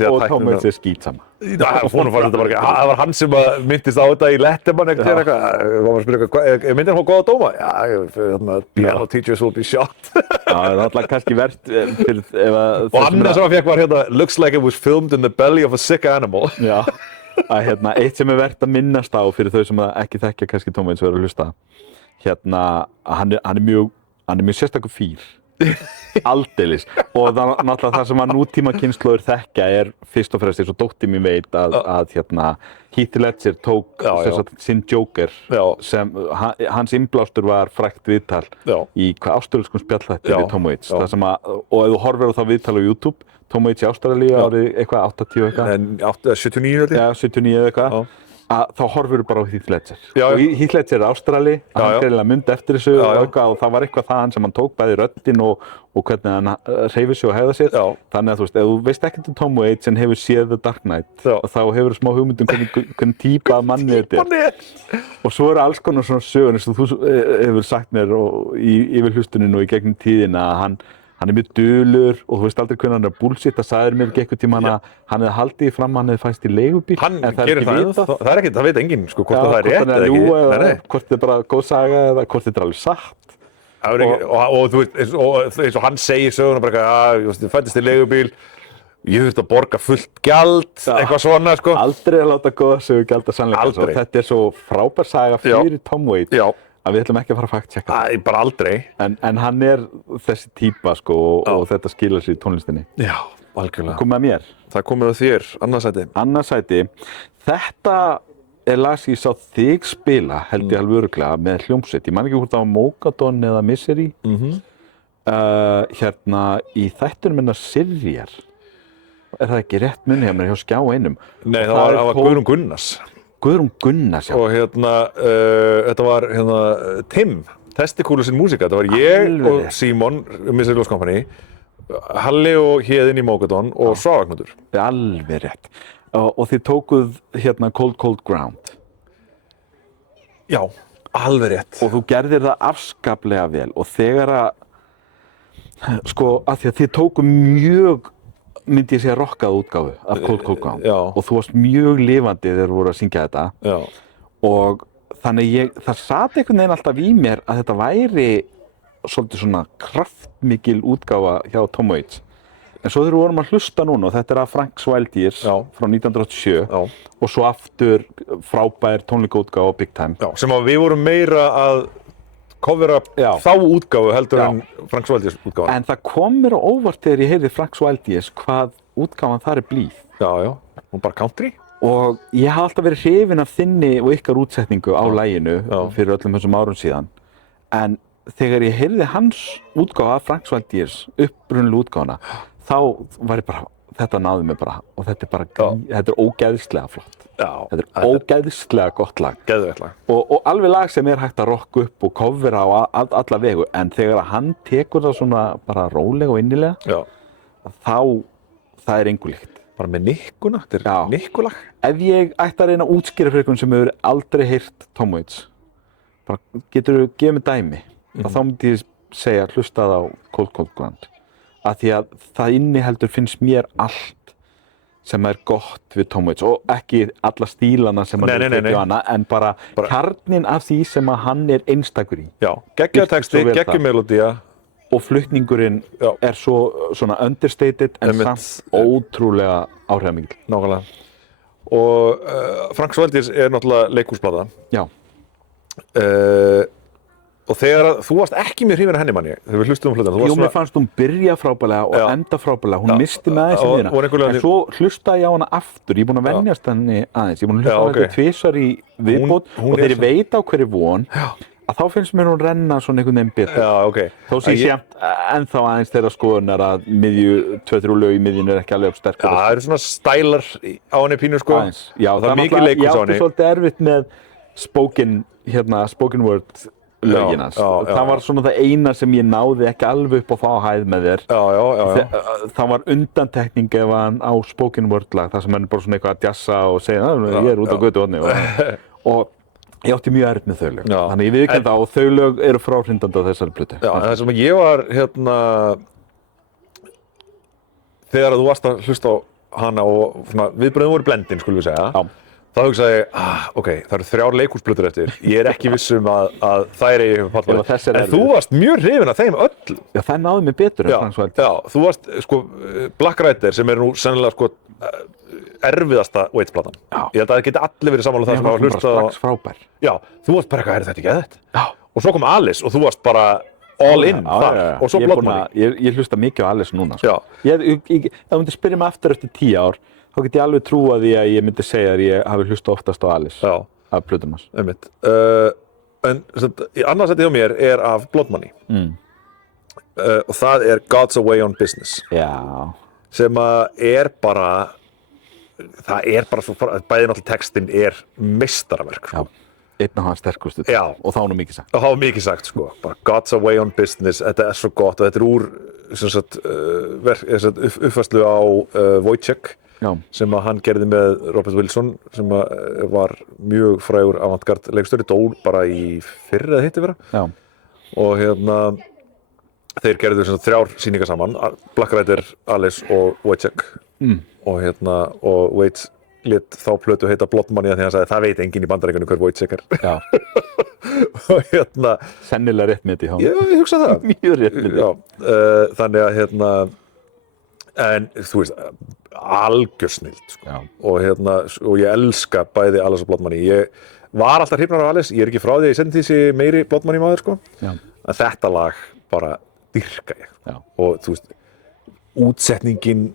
Og Tom Waits skítsama. Honum fannst þetta bara ekki. Það var hann sem myndist á þetta í Letterman eitthvað. Það var að spyrja myndin hún góða dóma? Já, "Piano teachers will be shocked." Já, það er alltaf kannski verst fyrir og annað sem hann fekk var "Looks like it was filmed in the belly of a sick animal." Já, eitt sem verðt að minnast á fyrir þau sem ekki þekkja kannski Tom Waits verður að hlusta. Hann er mjög sérstakur fír. Aldeilis. Og náttúrulega það sem nútíma kynslóðir þekkja fyrst og fremst eins og dóttir mín veit að Heath Ledger tók sinn Joker sem hans innblástur var frægt viðtal í ástralskum spjallþætti við Tom Waits. Og ef þú horfir á það viðtal á YouTube, Tom Waits í Ástralíu árið eitthvað 80 eitthvað. 79 held ég. Já, 79 eitthvað. Þá horfur bara á Heath Ledger. Og Heath Ledger Ástrali, hann greinilega myndi eftir þessu og það var eitthvað þaðan sem hann tók bæði röddin og hvernig hann hreyfir sig og hegðar sig. Þannig að þú veist, ef þú veist ekkert Tom Waits en hefur séð The Dark Knight, þá hefur smá hugmynd hvernig típa af manni þetta Og svo alls konar svona sögur eins og þú hefur sagt mér í yfirhlustuninu og í gegnum tíðina að hann mjög dulur og þú veist aldrei hvernig hann bullshit. Það sagði mér ekki einhvern tíma hann hefði haldið fram hann hefði fæst í leigubíl. Hann gerir það veit enginn, sko, hvort það rétt eða ekki. Hvort þetta bara góð saga eða hvort þetta alveg satt. Og þú veist, eins og hann segir söguna bara þú fættist í leigubíl, ég þurfti að borga fullt gjald, eitthvað svona, sko. Aldrei að láta góða sögu gjald að sannleika. Þetta svo frábær saga fyrir Tom Waits. Að við ætlum ekki að fara að fact-checka það. Bara aldrei. En hann þessi típa, sko, og þetta skilar sér í tónlistinni. Já, algjörlega. Komið að mér. Það komið að þér, annað sæti. Annað sæti. Þetta lag sem ég sá þig spila, held ég alveg örugglega, með hljómsveit. Ég man ekki hvort það var Mogadon eða Misery. Í þættunum hennar Sirjar. Það ekki rétt munni hjá mér hjá Skjá einum? Nei, það var Guðrún Gunnars. Guðrún Gunnars, já. Og þetta var Tim, Testikúlusinn músíka. Þetta var ég og Símon, Misery Loss Company, Halli og Héðinn í Mogadon og Svafagnútur. Alveg rétt. Og þið tókuð Cold Cold Ground. Já, alveg rétt. Og þú gerðir það afskaplega vel og þegar að því að þið tókuð mjög myndi ég segja rockað útgáfu af Cold Cold Ground og þú varst mjög lifandi þegar þú voru að syngja þetta og þannig það sat einhvern veginn alltaf í mér að þetta væri svolítið svona kraftmikil útgáfa hjá Tom Waits. En svo þegar við vorum að hlusta núna, og þetta af Frank Swildiers frá 1987 og svo aftur frábær tónleikaútgáfa Big Time. Já, sem að við vorum meira að covera þá útgáfu heldur en Frank Swildiers útgáfa. En það kom mér á óvart þegar ég heyrði Frank Swildiers hvað útgáfan þar blíð. Já, hún bara country. Og ég hafði alltaf verið hrifinn af þinni og ykkar útsetningu á laginu fyrir öllum þessum árum síðan. En þegar ég heyrði hans útgáfa af Frank Swildiers, upprunalega útgáfana, þá var ég bara, þetta náði mig bara og þetta er ógeðslega flott. Þetta er ógeðslega gott lag. Geðveikt lag. Og alveg lag sem hægt að rokka upp og covera á alla vegu, en þegar hann tekur það svona bara rólega og innilega, þá það er engu líkt. Bara með nikkuna, þetta er nikkulag. Ef ég ætti að reyna að útskýra fyrir einhvern sem hefur aldrei heyrt Tom Waits, bara geturðu gefið mig dæmi, þá myndi ég segja hlustað á Cold Cold Ground. Af því að það inniheldur finnst mér allt sem er gott við Tom Waits og ekki alla stílana sem hann tekið á hana, en bara kjarninn af því sem að hann er einstakur í. Já, geggjaður texti, geggjuð melódía. Og flutningurinn er svo svona understated en samt ótrúlega áhrifamikil. Nákvæmlega. Og Frank Swildiers er náttúrulega leikhúsplata. Já. Og þegar þú varst ekki mjög hrifin af henni, manni, þegar við hlustuðum hlutina. Jú, mér fannst hún byrja frábælega og enda frábælega. Hún misti með aðeins í miðjuna. En svo hlustaði ég á hana aftur. Ég er búinn að venjast henni aðeins. Ég er búinn að hlusta á þetta tvisvar í viðbót og þegar ég veit á hverju von, að þá finnst mér hún renna svona einhvern veginn betur. Já, ok. Þó sé ég ennþá aðeins þeirra skoðunar að 2-3 lög í miðjunni er ekki alveg upp sterkur. Já, það eru svona stælar á henni pínu, sko. Já, það er mikið leikhús á henni. Ég átti svolítið erfitt með spoken word lögin hans. Það var svona það eina sem ég náði ekki alveg upp á fá hæð með þér. Það var undantekning ef hann á spoken word lag, þar sem hann bara svona eitthvað að djassa og segja ég er út á götu horni og ég átti mjög erfitt með þau lög. Þannig ég viðurkenni það og þau lög eru fráhrindandi á þessari plötu. Já, en það sem ég var þegar þú varst að hlusta á hana og svona viðbröðin voru blendin, skulum við segja. Þá hugsaði ég, ok, það eru 3 leikhúsplötur eftir. Ég er ekki viss að þær eigi upp pallborðið. En þú varst mjög hrifin af þeim öllum. Já, það náði mig betur en Frank Swildiers. Já, þú varst, sko, Black Rider sem er nú sennilega, sko, erfiðasta Waits-platan. Ég held að það geti allir verið sammála það sem hafa hlustað á. Hún var strax frábær. Já, þú varst bara eitthvað, þetta ekki eða þetta? Og svo kom Alice og þú varst bara all in þar. Og svo Blood Money. Ég hlusta mikið á Alice núna, sko. Ef þú myndir spyrja mig aftur eftir 10 ár, þá get ég alveg trúa því að ég myndi segja að ég hafi hlustað oftast á Alice af plötum hans. Einmitt. En annars þetta hjá mér er af Blood Money. Og það er God's Away on Business. Já. Sem að er bara, það er bara svo, bæði náttúrulega textinn er meistaraverk. Já. Einn af hans sterkustu. Já. Og þá nú mikið sagt. Og þá mikið sagt, sko. Bara God's Away on Business, þetta er svo gott og þetta er úr, uppfærslu á Wojciech. Já. Sem að hann gerði með Robert Wilson sem að var mjög frægur avantgard leikstjóri, dó bara í fyrr eða hitti vera. Já. Og þeir gerðu 3 sýningar saman, Black Rider, Alice og Wojciech. Og og Waits lét þá plötu heita Blood Money því hann sagði það veit enginn í Bandaríkjunum hver Wojciech er. Já. Og sennilega rétt með því. Já, ég hugsa það. Mjög rétt með því. Já, þannig að en þú veist, algjör snilld, sko. Og ég elska bæði Alice og Blood Money. Ég var alltaf hrifnar af Alice, ég er ekki frá því að ég sendi þessi meiri Blood Money maður, sko. En þetta lag bara dyrka ég. Og þú veist, útsetningin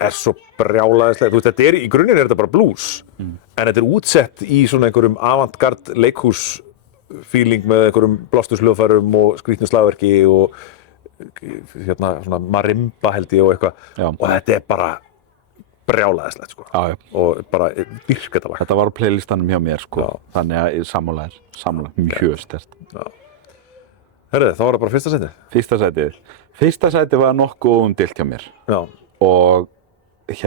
er svo brjálæðislega, þú veist, þetta í grunninn er þetta bara blues, en þetta er útsett í svona einhverjum avantgard leikhús feeling með einhverjum blástusljóðfærum og skrýtnu slagverki og svona marimba held ég og eitthvað og þetta er bara brjálæðislegt, sko. Og bara dyrka þetta lag. Þetta var á playlistanum hjá mér, sko. Þannig að ég sammála mjög sterkt. Herðu, þá var það bara fyrsta sætið. Fyrsta sætið var nokkuð umdeilt hjá mér. Og ég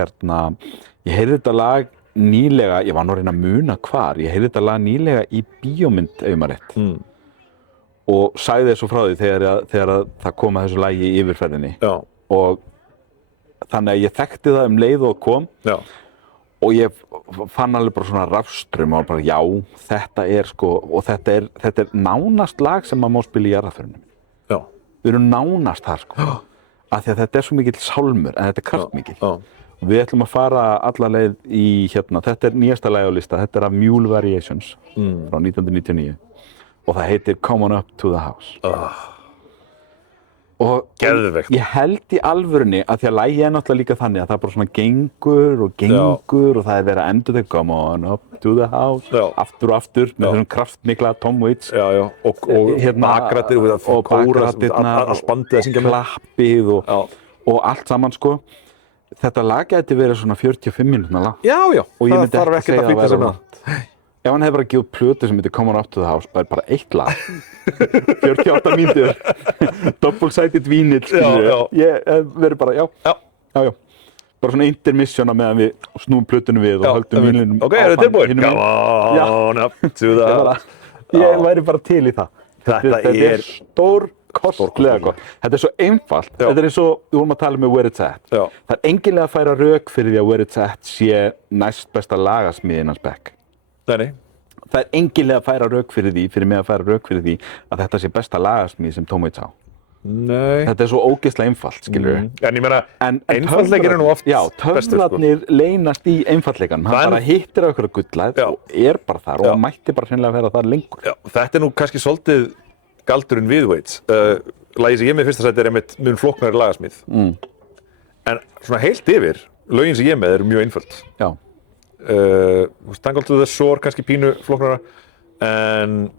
heyrði þetta lag nýlega, ég var nú að reyna að muna hvar, ég heyrði þetta lag nýlega í bíómynd ef maður rétt. Og sagði þessu frá því þegar það kom að þessu lagi í yfirferðinni. Og þannig að ég þekkti það leið og kom. Og ég fann alveg bara svona rafstraum og bara já, þetta er sko, og þetta er nánast lag sem maður má spila í jarðarförinni. Já. Við erum nánast þar, sko. Af því að þetta svo mikill sálmur, en þetta kraftmikill. Og við ætlum að fara alla leið í, þetta nýjasta lagi á lista, þetta af Mule Variations frá 1999. Og það heitir Come On Up to the House. Og ég held í alvörunni að því að lagið náttúrulega líka þannig að það bara svona gengur og það verið að endur þig Come On Up to the House aftur og aftur með þessum kraftmikla Tom Waits og bakrættir og kórattirna allt bandið að syngja með klappið og allt saman sko. Þetta lag gæti verið svona 45 mínútna langt og ég myndi ekki segja að það væri langt. Ef hann hefði bara gefið plötu sem heitir Come On Up to the House, bara eitt lag, 48 mínútur, double-sided vinyl, ég verið bara, já, bara svona intermission á meðan við snúum plötunum við og höldum vínlinum áfram. Ok, er þetta tilbúin? Come on up to the house. Ég væri bara til í það. Þetta er stórkostlega gott. Þetta er svo einfalt, þetta er eins og við vorum að tala með Where It's At. Það er enginlega að færa rök fyrir því að Where It's At sé næst besta lagasmíðin hans Beck. Nei. Það er enginlega að færa rök fyrir mig að færa rök fyrir því að þetta sé besta lagasmíð sem Tom Waits á. Nei. Þetta er svo ógeðslega einfalt, skilur við. En ég meina, einfaldleikinn er nú oft bestur, sko. Já, töfrarnir leynast í einfaldleikanum. Hann bara hittir á einhverja gulllæð og er bara þar og mætti bara hreinlega að vera þar lengur. Já, þetta er nú kannski svolítið galdurinn við Waits. Lagið sem ég með fyrsta sæti er einmitt mun flóknari lagasmíð. En svona heilt yfir, lögin sem ég með eru mjög einföld. Já. Tangled to the Shore kannski pínu flóknara en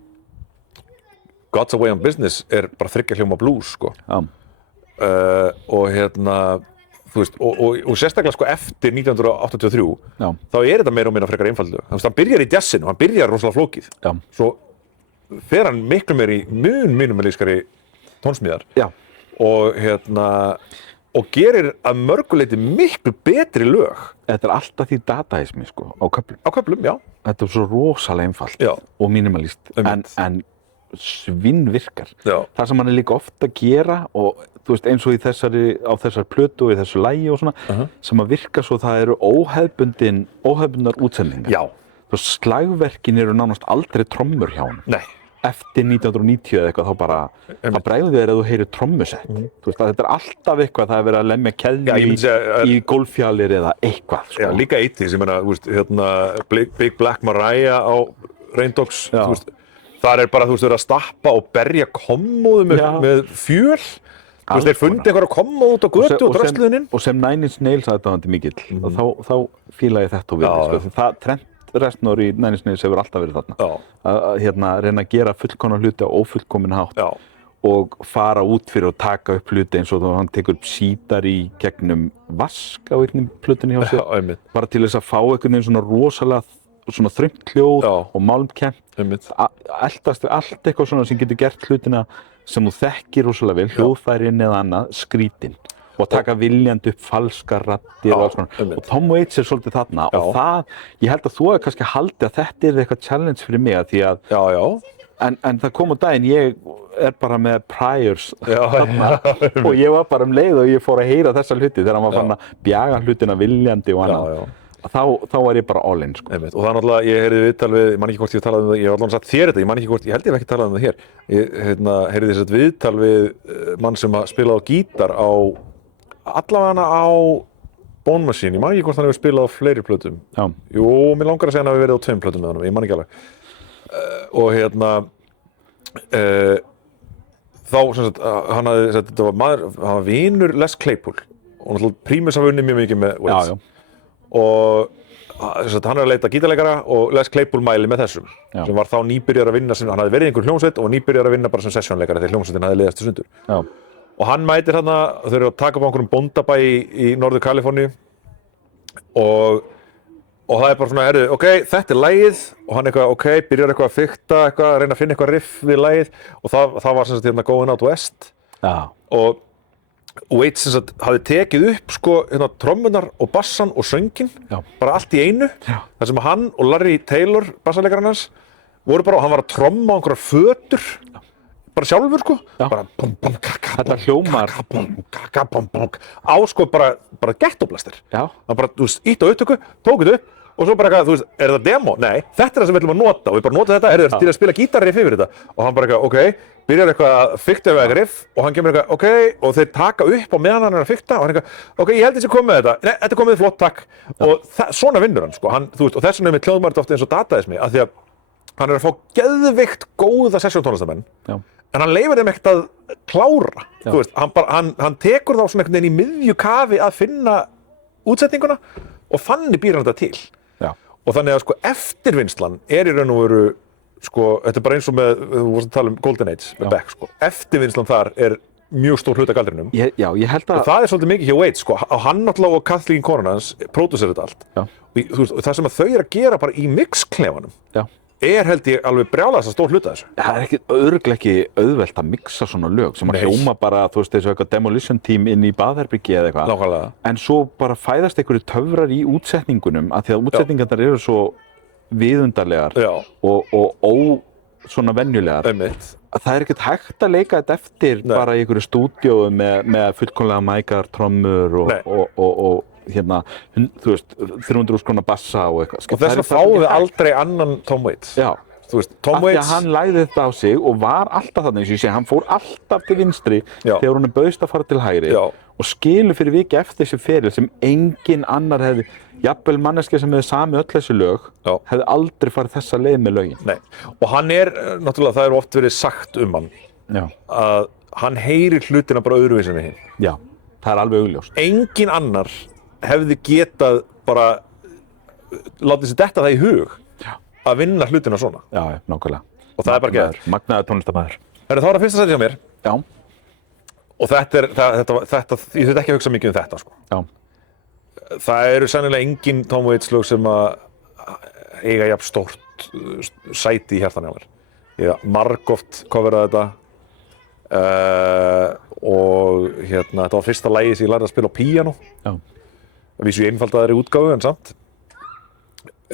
God's Away on Business er bara 3 hljóma blues sko. Og þú veist og sérstaklega sko eftir 1983 þá er þetta meira og minna frekar einfaldur. Þú veist hann byrjar í jazzinu, hann byrjar rosalega flókið. Svo fer hann miklu meir í minimalískari tónsmíðar. Og gerir að mörguleyti miklu betri lög. Þetta er alltaf því dadaismi sko, á köflum. Á köflum, já. Þetta er svo rosalega einfalt og minimalist, en svinnvirkar. Það sem hann er líka ofta að gera og þú veist eins og á þessari plötu og í þessu lagi og svona, sem að virka svo það eru óhefbundnar útsendingar. Já. Þú veist, slagverkin eru nánast aldrei trommur hjá hann. Nei. Eftir 1990 eða eitthvað, þá bregður þér að þú heyrir trommusett. Þú veist að þetta er alltaf eitthvað, það er verið að lemja keðju í golffjalir eða eitthvað. Sko. Já, líka 80s, ég meina, þú veist, Big Black Mariah á Rain Dogs, þú veist, þar er bara, þú veist, verið að stappa og berja kommóðu með fjöl. Þú veist, þeir fundi einhverja kommóðu út á götu og drösluðinn inn. Og sem Nine Inch Nails aðdáandi mikill, þá fíla ég þetta og við, sko, það Reznor í Nine Inch Nails hefur alltaf verið þarna. Að reyna að gera fullkomna hluti á ófullkomin hátt og fara út fyrir að taka upp hluti eins og þá hann tekur upp sítar í gegnum vask á einhvern plötunni hjá sér. Bara til þess að fá einhvern veginn svona rosalega svona þröngt hljóð og málmkennt. Allt eitthvað svona sem getur gert hlutina sem þú þekkir rosalega vel, hljóðfærin eða annað, skrítinn. Og taka viljandi upp falskar raddir og alls konar. Og Tom Waits er svolítið þarna og það, ég held að þú hefur kannski haldið að þetta er eitthvað challenge fyrir mig að því að en það kom á daginn, ég er bara með priors þarna og ég var bara leið og ég fór að heyra þessa hluti þegar hann var fann að bjaga hlutina viljandi og annað. Þá var ég bara all in sko. Og það er náttúrulega, ég heyrði viðtal við, ég man ekki hvort ég talaði um það, ég hef allavega sagt þér þetta, ég man ekki hvort, ég held ég hef ekki talað um það hér. Ég heyrði þess að viðtal við mann sem spilaði á gítar á allavega á Bone Machine, ég man ekki hvort hann hefur spilað á fleiri plötum. Jú, mér langar að segja hann hafi verið á 2 plötum með honum, ég man ekki alveg. Þá, sem sagt, hann hafði sagt, þetta var maður, hann var vinur Les Claypool og náttúrulega Primus hafa unnið mjög mikið með Waits. Og sagt, hann er að leita gítarleikara og Les Claypool mæli með þessum, sem var þá nýbyrjar að vinna, hann hafði verið í einhver hljómsveit og nýbyrjar að vinna bara sem sessjónleikari þegar hljómsveitin hafði liðast í sundur. Og hann mætir þarna, þau eru að taka upp á einhverjum bóndabæ í Norður Kaliforníu og það er bara svona, ok, þetta er lagið og hann eitthvað, ok, byrjar eitthvað að fikta eitthvað, að reyna að finna eitthvað riff við lagið og það var sem sagt hérna Going Out West og Waits sem sagt hafði tekið upp sko hérna trommunar og bassan og sönginn, bara allt í einu, þar sem hann og Larry Taylor, bassalekarinn hans, voru bara, hann var að tromma á einhverjar fötur bara sjálfur sko, bara þetta hljómar á sko bara gettoblaster. Hann bara, þú veist, ítt á upptöku, tók þetta upp og svo bara eitthvað, þú veist, er það demo? Nei, þetta er það sem við ætlum að nota og við bara notum þetta, til að spila gítarriff yfir þetta og hann bara eitthvað, ok, byrjar eitthvað að fikta við eitthvað riff og hann kemur eitthvað, ok, og þeir taka upp á meðan hann er að fikta og hann eitthvað, ok, ég held þessi komið með þetta, nei, þetta komið flott, takk og svona vinnur hann, sko, þú veist, og þess vegna er með hljóðmar ofta eins og Dadaismi, af því að hann er að fá geðveikt góða sessjóntónlistamenn, en hann leyfir þeim ekkert að klára, þú veist, hann tekur þá svona einhvern veginn í miðju kafi að finna útsetninguna og þannig býr hann þetta til. Og þannig að sko eftirvinnslan er í raun og veru sko, þetta er bara eins og með, þú vorst að tala um Golden Age með Beck, sko, eftirvinnslan þar er mjög stór hluti af galdrinum. Ég held að... Og það er svolítið mikið hjá Waits, sko, hann náttúrulega og Kathleen Konan hans pródúsera þetta allt. Og, þú veist, og það sem að þau eru að gera bara í mixklefanum held ég alveg brjálæðast að stór hluta þessu. Það er örugglega ekki auðvelt að mixa svona lög sem að hljóma bara, þú veist, eins og eitthvað demolition team inn í baðherbyggi eða eitthvað. Nákvæmlega. En svo bara fæðast einhverju töfrar í útsetningunum af því að útsetningarnar eru svo viðundarlegar og svona venjulegar. Það er ekkert hægt að leika þetta eftir bara í einhverju stúdíói með fullkomlega mækar, trommur og hérna, þú veist, 300.000 króna bassa og eitthvað. Og þess vegna fáum við aldrei annan Tom Waits. Þú veist, Tom Waits... Af því að hann lagði þetta á sig og var alltaf þarna, eins og ég segi, hann fór alltaf til vinstri þegar hún bauðst að fara til hægri og skilur fyrir viki eftir þessi feril sem engin annar hefði, jafnvel manneskja sem hefði samið öll þessi lög, hefði aldrei farið þessa leið með lögin. Nei, og hann náttúrulega, það oft verið sagt hann, að hann heyrir hlutina bara öðruvísi en hinn. Já, það er alveg augljóst. Engin annar hefði getað bara látið sér detta það í hug að vinna hlutina svona. Já, nákvæmlega. Og það er bara geður. Magnaður tónlistarmaður. Það er fyrsta sæti hjá mér. Já. Og þetta, ég þurfti ekki að hugsa mikið þetta, sko. Já. Það eru sennilega engin Tom Waits lög sem að eiga jafn stórt sæti í hjartan hjá mér. Ég margoft coveraði þetta og þetta var fyrsta lagið sem ég lærði að spila á píanó. Já. Að vísu í einfaldaðri útgáfu en samt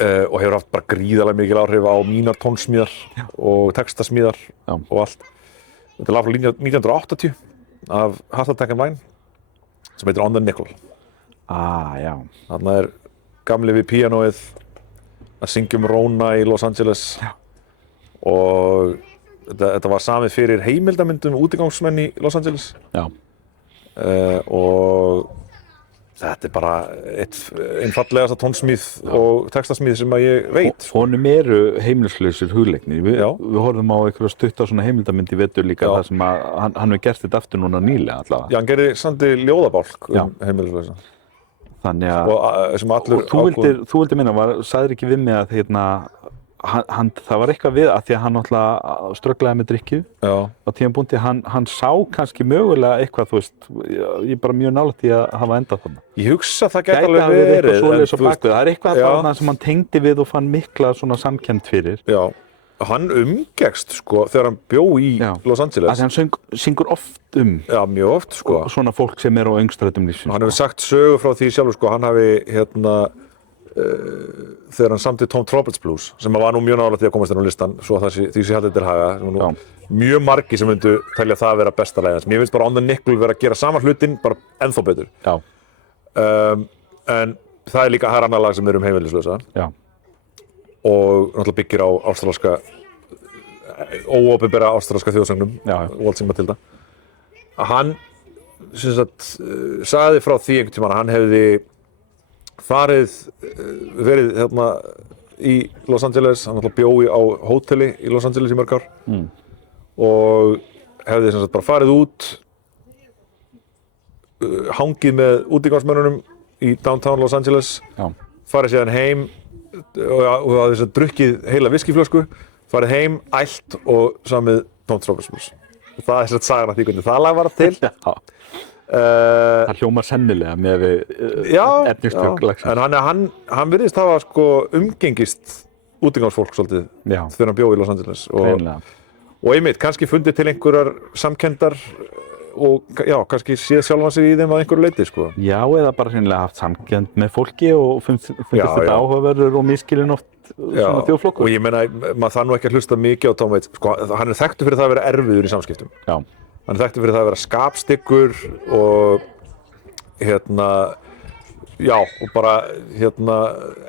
og hefur haft bara gríðarlega mikil áhrif á mínar tónsmíðar og textasmíðar og allt. Þetta er lag frá 1980 af Heart Attack and Wine sem heitir On the Nickel. Já. Þarna er gamli við píanóið að syngja Róna í Los Angeles og þetta var samið fyrir heimildamyndum útigangsmenn í Los Angeles. Já. Og þetta er bara einfallegasta tónsmíð og textasmíð sem að ég veit. Honum eru heimilislausir hugleiknir. Við horfum á einhverja stutt á svona heimildamynd í vetur líka þar sem að hann hefur gert þetta aftur núna nýlega allavega. Já, hann gerði sandi ljóðabálk heimilislausa. Þannig að þú vildir minna, sagðir ekki við mig að það var eitthvað við að því að hann náttúrulega strögglaði með drykkju á tímabúndi, hann sá kannski mögulega eitthvað, þú veist, ég er bara mjög nálægt í að hafa endað þarna. Ég hugsa að það gæti alveg verið. Það er eitthvað þarna sem hann tengdi við og fann mikla svona samkennd fyrir. Já, hann umgekkst sko þegar hann bjó í Los Angeles. Þannig að hann syngur oft Já, mjög oft sko. Svona fólk sem er á yngstrætum lífsins. Hann hefur sagt sögu frá því sjálfur sko, hann hafi þegar hann samti Tom Roberts Blues sem var nú mjög nálægt því að komast inn á listan svo því sé haldið til haga mjög margi sem myndu telja það að vera besta lagið hans. Mér finnst bara On the Nickel vera að gera sama hlutin bara ennþá betur. En það er líka annar lag sem er heimilislausa og náttúrulega byggir á ástralska óopinbera ástralska þjóðsögnum Waltzing Matilda. Hann sagði frá því einhvern tímann að hann hefði verið hérna í Los Angeles, hann alltaf bjó á hóteli í Los Angeles í mörg ár og hefði bara farið út, hangið með útigangsmönnunum í downtown Los Angeles, farið síðan heim og hafði drukkið heila viskíflösku, farið heim, ælt og samið Tom Roberts Blues. Það er sagan af því hvernig það lag var til. Það hljómar sennilega með efnistök lagsins. En hann virðist hafa sko umgengist útigangsfólk svolítið þegar hann bjó í Los Angeles og einmitt kannski fundið til einhverjar samkenndar og kannski séð sjálfan sig í þeim að einhverju leyti sko. Já, eða bara hreinlega haft samkennd með fólki og fundist þetta áhugaverður og misskilinn oft svona þjóðflokkur. Og ég meina, maður þarf nú ekki að hlusta mikið á Tom Waits, sko, hann er þekktur fyrir það að vera erfiður í samskiptum. Hann er þekktur fyrir það að vera skapstyggur og Já, og bara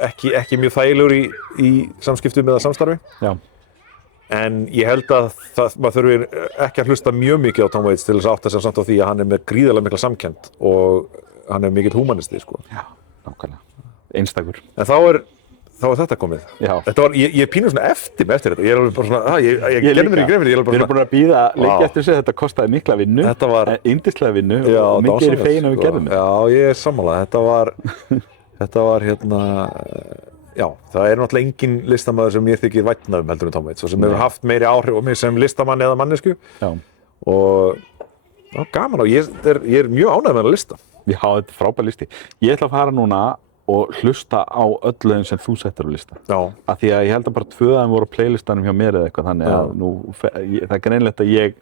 ekki mjög þægilegur í samskiptum eða samstarfi. Já. En ég held að maður þurfir ekki að hlusta mjög mikið á Tom Waits til þess að átta sig samt á því að hann með gríðarlega mikla samkennd og hann mikill húmanisti, sko. Já, nákvæmlega. Einstakur. En þá er þetta komið. Já. Þetta var, ég pínu svona eftir þetta. Ég alveg bara svona, ég gerði mér í grein fyrir, ég alveg bara svona. Við erum búin að bíða lengi eftir þessu, þetta kostaði mikla vinnu. Þetta var yndislega vinnu og mikið fegin að við gerðum þetta. Já, ég sammála. Þetta var já, það er náttúrulega engin listamaður sem ég þykir vænna heldur en Tom Waits og sem hefur haft meiri áhrif á mig sem listamann eða mannesku. Já. Og gaman og ég er mjög ánægður með þennan lista. Já, þetta er frábær listi. Ég ætla að fara núna og hlusta á öll lögin sem þú settir á lista. Já. Af því að ég held að bara 2 af þeim voru á playlistanum hjá mér eða eitthvað, þannig að það er greinilegt að ég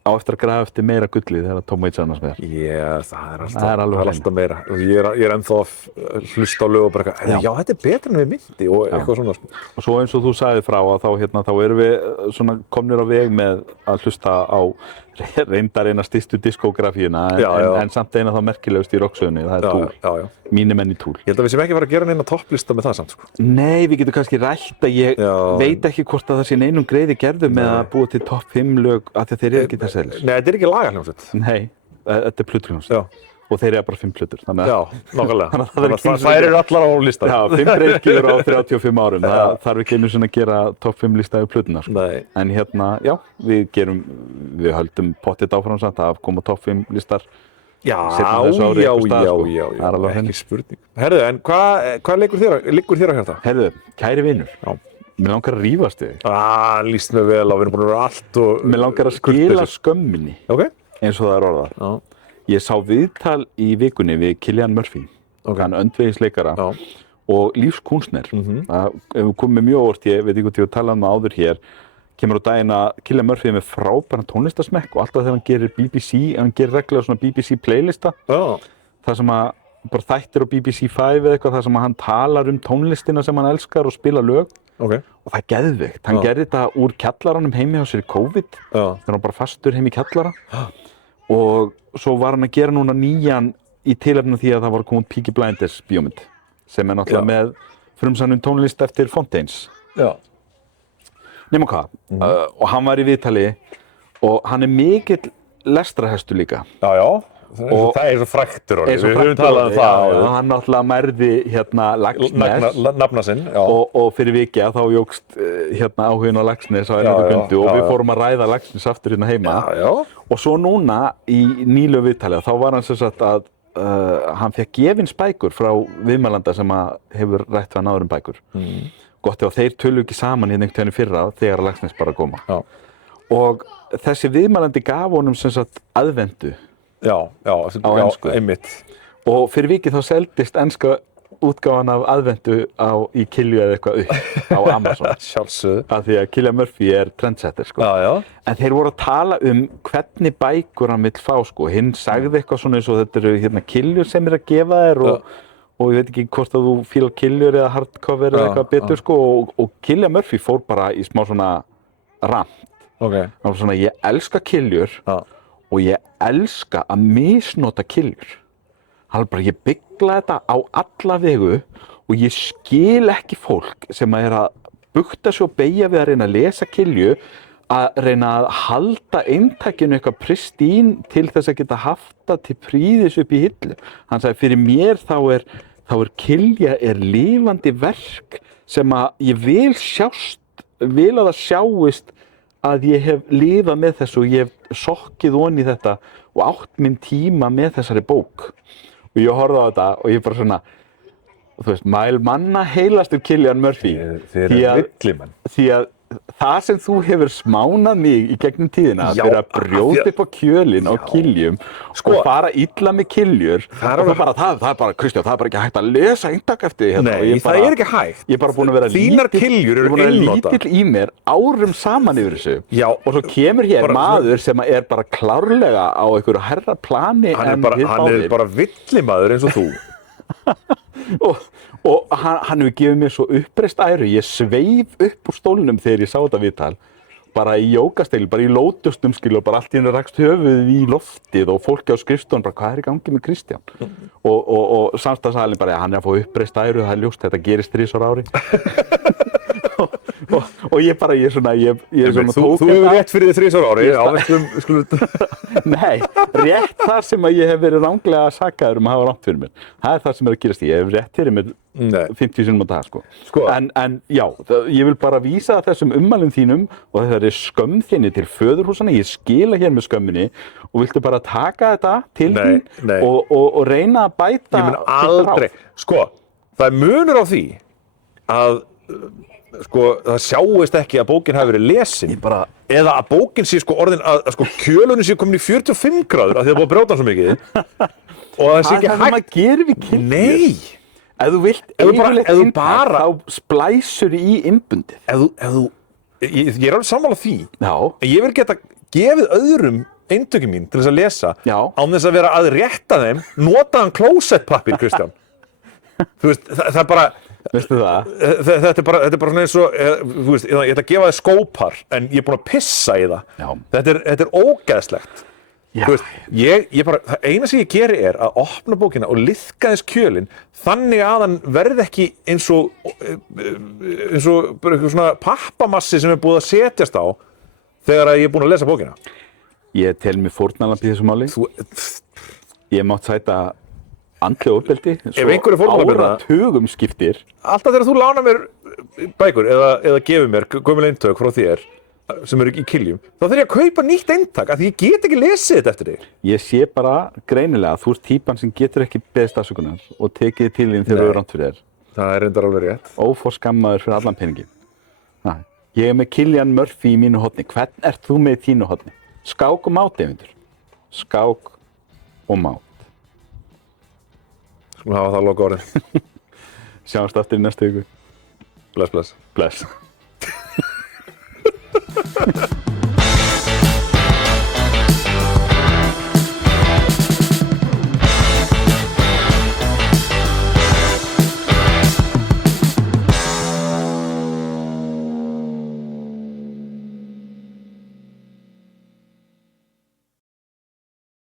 á eftir að grafa eftir meira gulli þegar Tom Waits annars með. Já, það er alltaf meira. Ég er ennþá að hlusta á lög og bara eitthvað, já, þetta er betra en við myndi og eitthvað svona. Og svo eins og þú sagði frá að þá erum við svona komnir á veg með að hlusta á reyndar eina stystu diskógrafíuna en samt eina þá merkilegust í rocksögunni, það er Tool. Mínir menn í Tool. Ég held að við sem ekki fara að gera neina topplista með það samt, sko. Nei, við getum kannski rætt að ég veit ekki hvort að það sé neinum greiði gerðu með að búa til topp 5 lög af því að þeir eru ekki þess eðlis. Nei, þetta er ekki lagahljómsveit. Nei, þetta er plötuhljómsveit. Og þeir eru bara 5 plötur. Já, nákvæmlega. Það eru allar á lista. Já, 5 breiðskífur á 35 árum. Það þarf ekki einu sinni að gera topp 5 lista yfir plötuna, sko. Nei. En já, við höldum pottið áfram samt að koma topp 5 listar. Já, ekki spurning. Herðu, en hvað liggur þér á hjarta? Herðu, kæri vinur. Já. Mér langar að rífast þig. Lýst mér vel á, við erum búin að vera allt og mér langar að skila skömminni. Okay. Eins og það er orðað. Já. Ég sá viðtal í vikunni við Cillian Murphy, hann öndvegisleikara og lífskúnstner. Það hefur komið mjög óvart, ég veit ekki hvort ég hef talað um það áður hér, kemur á daginn að Cillian Murphy er með frábæran tónlistasmekk og alltaf þegar hann gerir BBC, hann gerir reglulega svona BBC playlista, það sem að bara þættir á BBC 5 eða eitthvað, það sem að hann talar tónlistina sem hann elskar og spila lög. Og það er geðveikt. Hann gerði þetta úr kjallaranum heimi hjá sér í COVID, þegar hann bara fastur heim í kjallara. Og svo var hann að gera núna nýjan í tilefni því að það var komið Peaky Blinders bíómynd sem er náttúrulega með frumsamnum tónlist eftir Fontaines. Já. Nema hvað, og hann var í viðtali og hann er mikill lestrarhestur líka. Já, já. Það er svo fræktur orðið, við höfum talað um það. Hann náttúrulega mærði Laxness nafna sinn, og fyrir viki að þá jókst áhuginn á Laxness á erlendu grundu og við fórum að ræða Laxness aftur hérna heima. Og svo núna í nýlegu viðtali þá var hann sem sagt að hann fékk gefins bækur frá viðmælanda sem hefur rætt við hann áður bækur. Gott ef þeir tölu ekki saman hérna einhvern veginn fyrra þegar Laxness bara koma. Og þessi viðmælandi gaf honum sem sagt aðvendu. Já, einmitt. Og fyrir vikið þá seldist enska útgáfan af aðvendu í Kilju eða eitthvað upp á Amazon. Sjálfsögðu. Af því að Cillian Murphy er trendsetter, sko. En þeir voru að tala hvernig bækur hann vill fá, sko. Hinn sagði eitthvað svona eins og þetta eru Kiljur sem að gefa þér og ég veit ekki hvort að þú fílar Kiljur eða hardcover eða eitthvað betur, sko. Og Cillian Murphy fór bara í smá svona rant. Hann var svona, ég elska Kiljur og ég elska að misnota Kiljur. Hann bara, ég byggla þetta á alla vegu og ég skil ekki fólk sem er að bugta sig og beygja við að reyna að lesa Kilju, að reyna að halda eintakinu eitthvað pristín til þess að geta haft það til prýðis upp í hillu. Hann sagði, fyrir mér þá er Kilja lifandi verk sem að ég vil að það sjáist að ég hef lifað með þessu og ég hef sokkið onni í þetta og átt minn tíma með þessari bók. Og ég horfði á þetta og ég bara svona, þú veist, manna heilastur Cillian Murphy. Þið eru villimenn. Því að það sem þú hefur smánað mig í gegnum tíðina fyrir að brjóta upp á kjölinn á Kiljum og fara illa með Kiljur og það er bara, Kristján, það er bara ekki hægt að lesa eintak eftir því. Nei, það er ekki hægt. Ég er bara búin að vera lítill í mér árum saman yfir þessu. Og svo kemur hér maður sem er bara klárlega á einhverju hærra plani en við báðir. Hann er bara villimaður eins og þú. Og hann hefur gefið mér svo uppreist æru. Ég sveif upp úr stólnum þegar ég sá þetta viðtal bara í jógastil, bara í lótustum skil og bara allt í henni rakst höfuðið í loftið og fólki á skrifstofun bara hvað í gangi með Kristján og samstagssalinn bara hann að fá uppreist æru, það ljóst, þetta gerist 3 ári og ég er svona Þú hefur rétt fyrir þig 3 ári Nei, rétt þar sem að ég hef verið ranglega sakaður að hafa rangt fyrir mér það það sem að gerast, ég hef rétt fyrir mér 50 sinnum á dag sko. En já, ég vil bara vísa þessum ummælum þínum og þessari skömm þinni til föðurhúsanna, ég skila hér með skömminni og viltu bara taka þetta til þín og reyna að bæta Ég mun aldrei, það er munur á því að það sjáist ekki að bókin hafi verið lesin eða að bókin sé orðin að kjölunin sé komin í 45 gráður af því að búið að brjóta hann svo mikið og það sé ekki hægt. Það maður gerir við kynlíf. Nei! Ef þú vilt yfirleitt inntak, þá splæsur í innbundið. Ég er alveg sammála því. Já. En ég vil geta gefið öðrum eintökin mín til þess að lesa án þess að vera að rétta þeim notaðan klósettpappír, Kristján. Þú veist, það er bara Veistu það? Þetta er bara svona eins og, þú veist, ég ætla að gefa þér skópar en ég er búinn að pissa í það. Já. Þetta er ógeðslegt. Já. Þú veist, ég bara, það eina sem ég geri er að opna bókina og liðka þess kjölinn þannig að hann verði ekki eins og bara eitthvað svona pappamassi sem er búið að setjast á þegar ég er búinn að lesa bókina. Ég tel mig fórnarlamb í þessu máli. Ég mátt sæta andlega ofbeldi, svo áratugum skiptir. Alltaf þegar þú lánar mér bækur eða gefur mér gömul eintök frá þér sem eru í kiljum, þá þarf ég að kaupa nýtt eintak af því ég get ekki lesið þetta eftir þig. Ég sé bara greinilega að þú ert típan sem getur ekki beðist afsökunar og tekið til þín þegar þú er rangt fyrir þér. Það er reyndar alveg rétt. Óforskammaður fyrir allan peningin. Ég er með Cillian Murphy í mínu horni. Hvern ert þú með í þínu horni? Skák og mát, Eyvindur. Skák og mát. Skulum hafa það loka orðin. Sjáumst aftur í næstu viku. Bless. Bless.